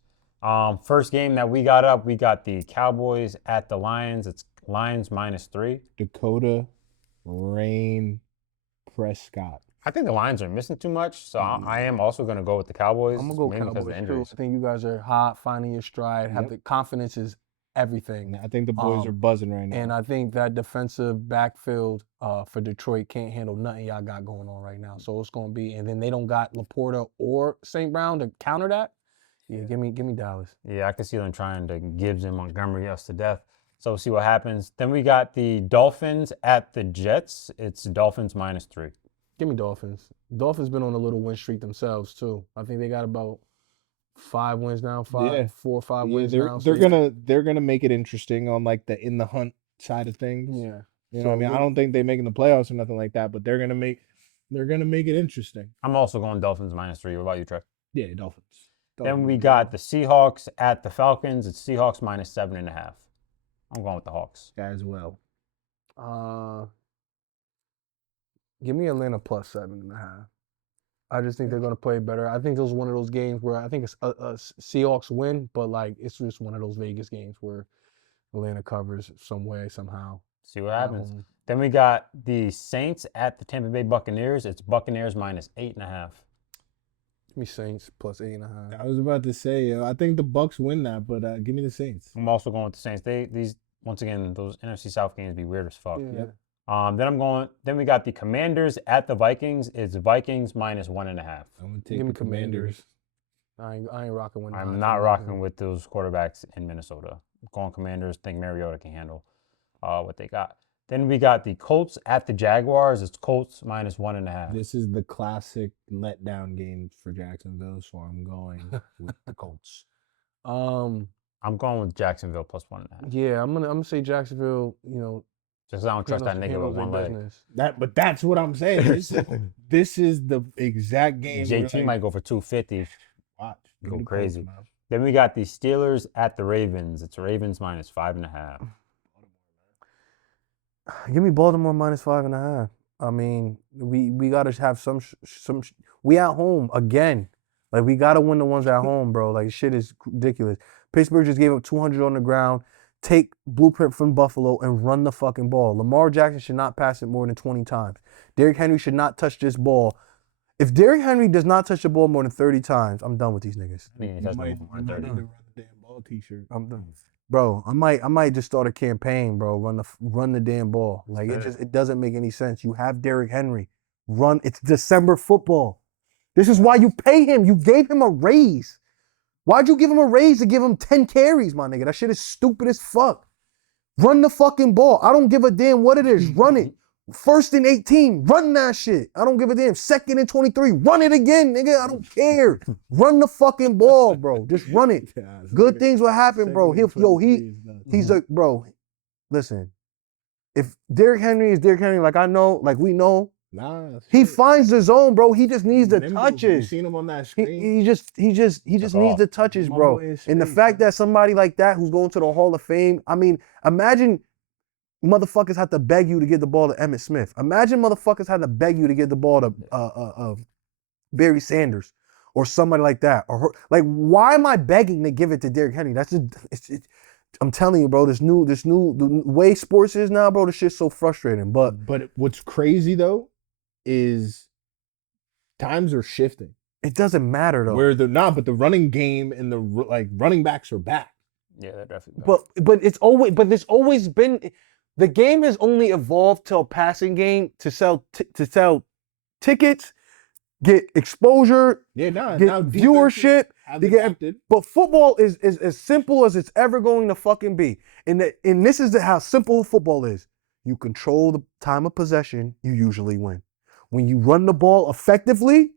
First game that we got up, we got the Cowboys at the Lions. It's Lions -3. Dakota, Rain, Prescott. I think the Lions are missing too much, so I am also going to go with the Cowboys. I'm gonna go mainly because of the Cowboys too. injuries. I think you guys are hot, finding your stride. Have Yep. the confidence is everything. I think the boys are buzzing right now. And I think that defensive backfield for Detroit can't handle nothing y'all got going on right now. So it's gonna be, and then they don't got Laporta or St. Brown to counter that. Yeah, give me Dallas. Yeah, I can see them trying to Gibbs and Montgomery us to death. So we'll see what happens. Then we got the Dolphins at the Jets. It's Dolphins -3. Give me Dolphins. Dolphins been on a little win streak themselves too. I think they got about 5 wins now, 4 or 5 wins now. They're gonna make it interesting on like the in the hunt side of things. Yeah. You know what I mean? I don't think they're making the playoffs or nothing like that, but they're gonna make it interesting. I'm also going Dolphins -3. What about you, Trey? Yeah, Dolphins. Then we got the Seahawks at the Falcons. It's Seahawks -7.5. I'm going with the Hawks. as well. Give me Atlanta +7.5. I just think they're gonna play better. I think it was one of those games where I think it's a Seahawks win, but like it's just one of those Vegas games where Atlanta covers some way, somehow. See what happens. Then we got the Saints at the Tampa Bay Buccaneers. It's Buccaneers -8.5. Give me Saints +8.5. I was about to say, I think the Bucks win that, but give me the Saints. I'm also going with the Saints. These once again, those NFC South games be weird as fuck. Yeah. Then we got the Commanders at the Vikings. It's Vikings -1.5. I'm gonna take Give me the Commanders. I ain't rocking with. I'm not rocking with those quarterbacks in Minnesota. I'm going Commanders. Think Mariota can handle what they got. Then we got the Colts at the Jaguars. It's Colts -1.5. This is the classic letdown game for Jacksonville, so I'm going with the Colts. I'm going with Jacksonville +1.5. Yeah, I'm gonna say Jacksonville. Just 'cause I don't trust that nigga with one leg. But that's what I'm saying. This is the exact game. JT might go for 250. Watch. Give Go me the Colts, crazy. man. Then we got the Steelers at the Ravens. It's Ravens minus 5.5. Give me Baltimore minus 5.5. I mean, we gotta have some. We at home again. Like we gotta win the ones at home, bro. Like shit is ridiculous. Pittsburgh just gave up 200 on the ground. Take blueprint from Buffalo and run the fucking ball. Lamar Jackson should not pass it more than 20 times. Derrick Henry should not touch this ball. If Derrick Henry does not touch the ball more than 30 times, I'm done with these niggas. I mean, You that's might not need to 30. run the damn ball t-shirt. I'm done. Bro, I might just start a campaign, bro. Run the damn ball. Like it doesn't make any sense. You have Derrick Henry. Run. It's December football. This is why you pay him. You gave him a raise. Why'd you give him a raise to give him 10 carries, my nigga? That shit is stupid as fuck. Run the fucking ball. I don't give a damn what it is. Run it. 1st and 18. Run that shit. I don't give a damn. 2nd and 23. Run it again, nigga. I don't care. Run the fucking ball, bro. Just run it. Good things will happen, bro. He's a bro. Listen, if Derrick Henry is Derrick Henry, like I know, like we know, he finds the zone, bro. He just needs the touches. You seen him on that screen? He just needs the touches, My bro. boy is And the space, fact man. that somebody like that who's going to the Hall of Fame, I mean, imagine motherfuckers had to beg you to give the ball to Emmitt Smith. Imagine motherfuckers had to beg you to give the ball to Barry Sanders or somebody like that. Like, why am I begging to give it to Derrick Henry? That's just, I'm telling you, bro. The way sports is now, bro. This shit's so frustrating. But what's crazy though is times are shifting. it doesn't matter though. Where they're not, but the running game and the running backs are back. Yeah, they're definitely. But there's always been. The game has only evolved to a passing game to sell tickets, get exposure, Get now viewership. But football is as simple as it's ever going to fucking be. And this is how simple football is. You control the time of possession, you usually win. When you run the ball effectively,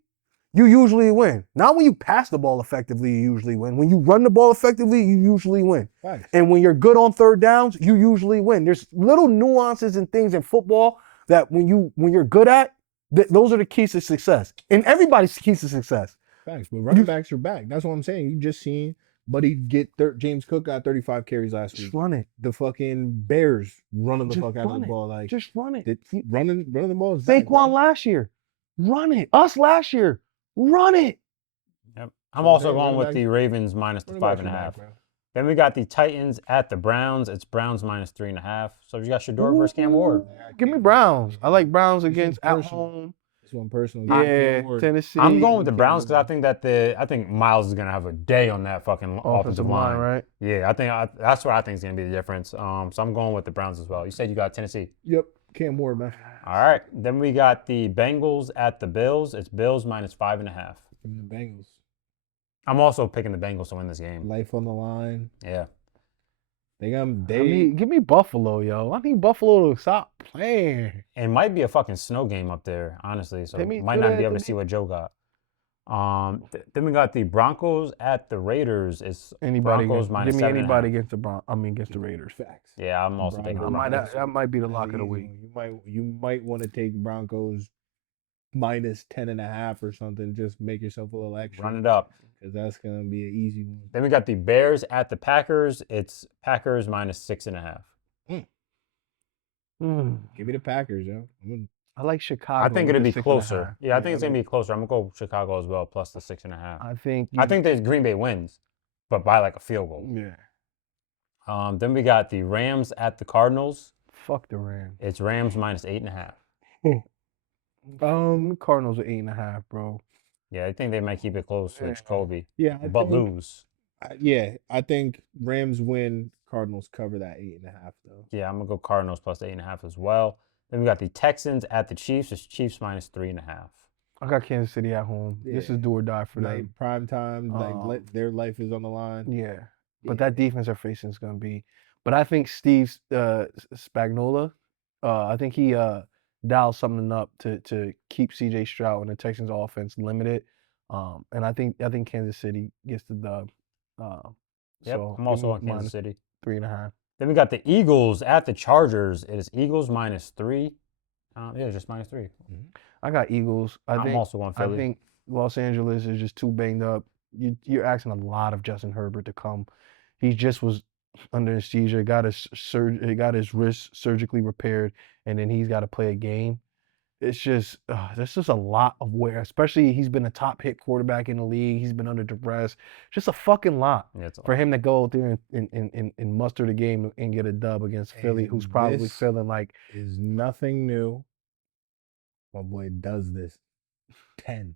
you usually win. Not when you pass the ball effectively, you usually win. When you run the ball effectively, you usually win. Right. And when you're good on third downs, you usually win. There's little nuances and things in football that when you're good at, those are the keys to success. And everybody's keys to success. Facts, but running backs are back. That's what I'm saying. You just seen Buddy get James Cook got 35 carries last week. Just run it. The fucking Bears running the Just fuck out of run the it. ball. Like Just run it. running the ball is back, Saquon bro. last year. Run it. Us last year. Run it. Yep. I'm also going with the Ravens minus the Running backs are 5.5. back, bro. Then we got the Titans at the Browns. It's Browns minus 3.5. So you got Shador versus Cam Ward. Give me Browns. I like Browns This against one's at personal. home. This one personal. Yeah, Tennessee. I'm going with the Browns because I think Miles is gonna have a day on that fucking offensive line. right? Yeah, that's what I think is gonna be the difference. So I'm going with the Browns as well. You said you got Tennessee. Yep, Cam Ward, man. All right. Then we got the Bengals at the Bills. It's Bills minus 5.5. Give me the Bengals. I'm also picking the Bengals to win this game. Life on the line. Yeah. Give me Buffalo, yo. I need Buffalo to stop playing. It might be a fucking snow game up there, honestly. So might not be able to see what Joe got. Then we got the Broncos at the Raiders. It's Broncos minus 7.5. Give me anybody against against the Raiders. Facts. Yeah, I'm also taking the Broncos. That might be the lock of the week. You might want to take Broncos minus 10.5 or something. Just make yourself a little extra. Run it up. Because that's going to be an easy one. Then we got the Bears at the Packers. It's Packers minus 6.5. Give me the Packers, yo. I like Chicago. I think it'll be with the 6.5. closer. Yeah, I think it's going to be closer. I'm going to go Chicago as well, plus the 6.5. I think that Green Bay wins, but by like a field goal. Yeah. Then we got the Rams at the Cardinals. Fuck the Rams. It's Rams minus 8.5. Cardinals are 8.5, bro. Yeah, I think they might keep it close to Jacoby. Yeah, lose. I think Rams win. Cardinals cover that 8.5 though. Yeah, I'm gonna go Cardinals plus 8.5 as well. Then we got the Texans at the Chiefs. It's Chiefs minus 3.5. I got Kansas City at home. Yeah. This is do or die for them. Prime time, their life is on the line. Yeah. But that defense they're facing is gonna be. But I think Steve Spagnuolo, I think he dialed something up to keep CJ Stroud and the Texans offense limited. And I think Kansas City gets the dub. So I'm also on Kansas City. 3.5. Then we got the Eagles at the Chargers. It is Eagles minus 3. Just minus 3. I got Eagles. I'm also on Philly. I think Los Angeles is just too banged up. you're asking a lot of Justin Herbert to come. He just was under anesthesia, got his wrist surgically repaired, and then he's got to play a game. It's just there's just a lot of wear, especially he's been a top hit quarterback in the league. He's been under duress. Just a fucking lot for him to go out there and muster the game and get a dub against Philly, who's probably feeling like is nothing new. My boy does this 10.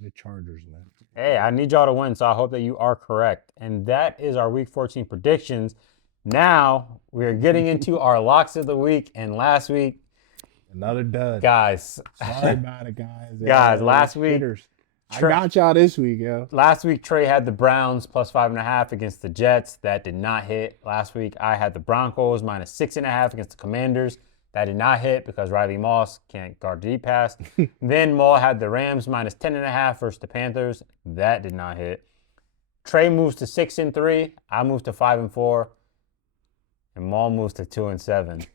The Chargers, man. Hey, I need y'all to win, so I hope that you are correct. And that is our Week 14 predictions. Now we're getting into our locks of the week. And last week, another dud. Guys. Sorry about it, guys. Guys, last week. I got y'all this week, yo. Last week, Trey had the Browns plus 5.5 against the Jets. That did not hit. Last week, I had the Broncos minus 6.5 against the Commanders. That did not hit because Riley Moss can't guard the deep pass. Then Maul had the Rams minus 10.5 versus the Panthers. That did not hit. Trey moves to 6-3. I moved to 5-4. And Maul moves to 2-7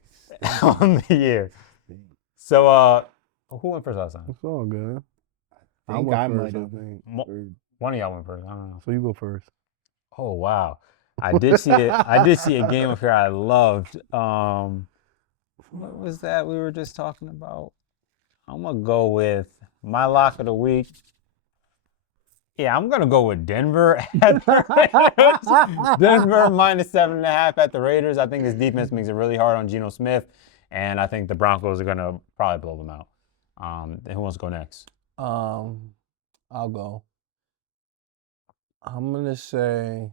on the year. So, who went first last time? It's all good. I might have. One of y'all went first. I don't know. So you go first. Oh wow, I did see it. I did see a game up here I loved. What was that we were just talking about? I'm gonna go with my lock of the week. Yeah, I'm gonna go with Denver at the Raiders. Denver minus 7.5 at the Raiders. I think this defense makes it really hard on Geno Smith, and I think the Broncos are gonna probably blow them out. Who wants to go next? I'll go. I'm gonna say.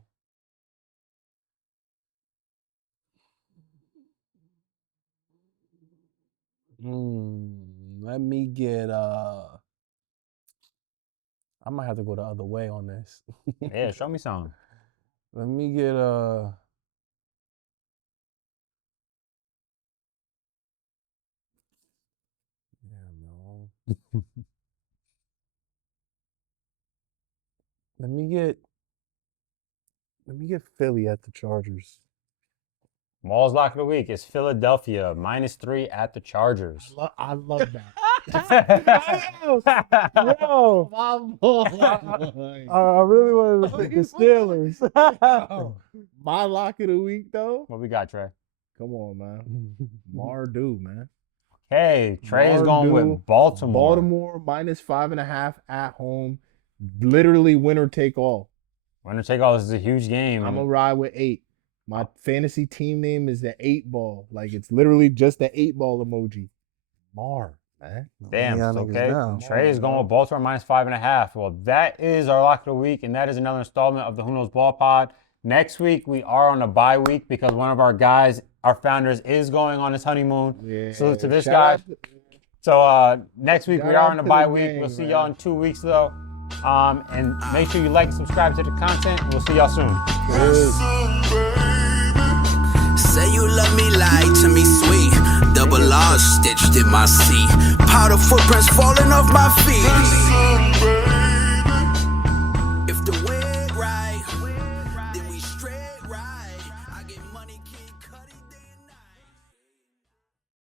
Let me get I might have to go the other way on this. Yeah, show me something. Let me get yeah, no. Let me get Philly at the Chargers. Maul's lock of the week is Philadelphia minus 3 at the Chargers. I love that. Yo, I really wanted to pick the Steelers. My lock of the week, though. What we got, Trey? Come on, man. Mardu, man. Hey, Trey is going with Baltimore. Baltimore minus 5.5 at home. Literally winner take all. Winner take all. This is a huge game. I'm going to ride with 8. My fantasy team name is the 8 ball. Like, it's literally just the 8 ball emoji. Man. Damn, okay. Trey is going with Baltimore minus 5.5. Well, that is our lock of the week, and that is another installment of the Who Knows Ball Pod. Next week, we are on a bye week because one of our guys, our founders, is going on his honeymoon. Yeah. Salute to this guy. So next week, we are on a bye week. We'll see y'all in 2 weeks, though. And make sure you like and subscribe to the content. We'll see y'all soon. Say you love me, lie to me, sweet. Double R stitched in my seat. Powder footprints falling off my feet.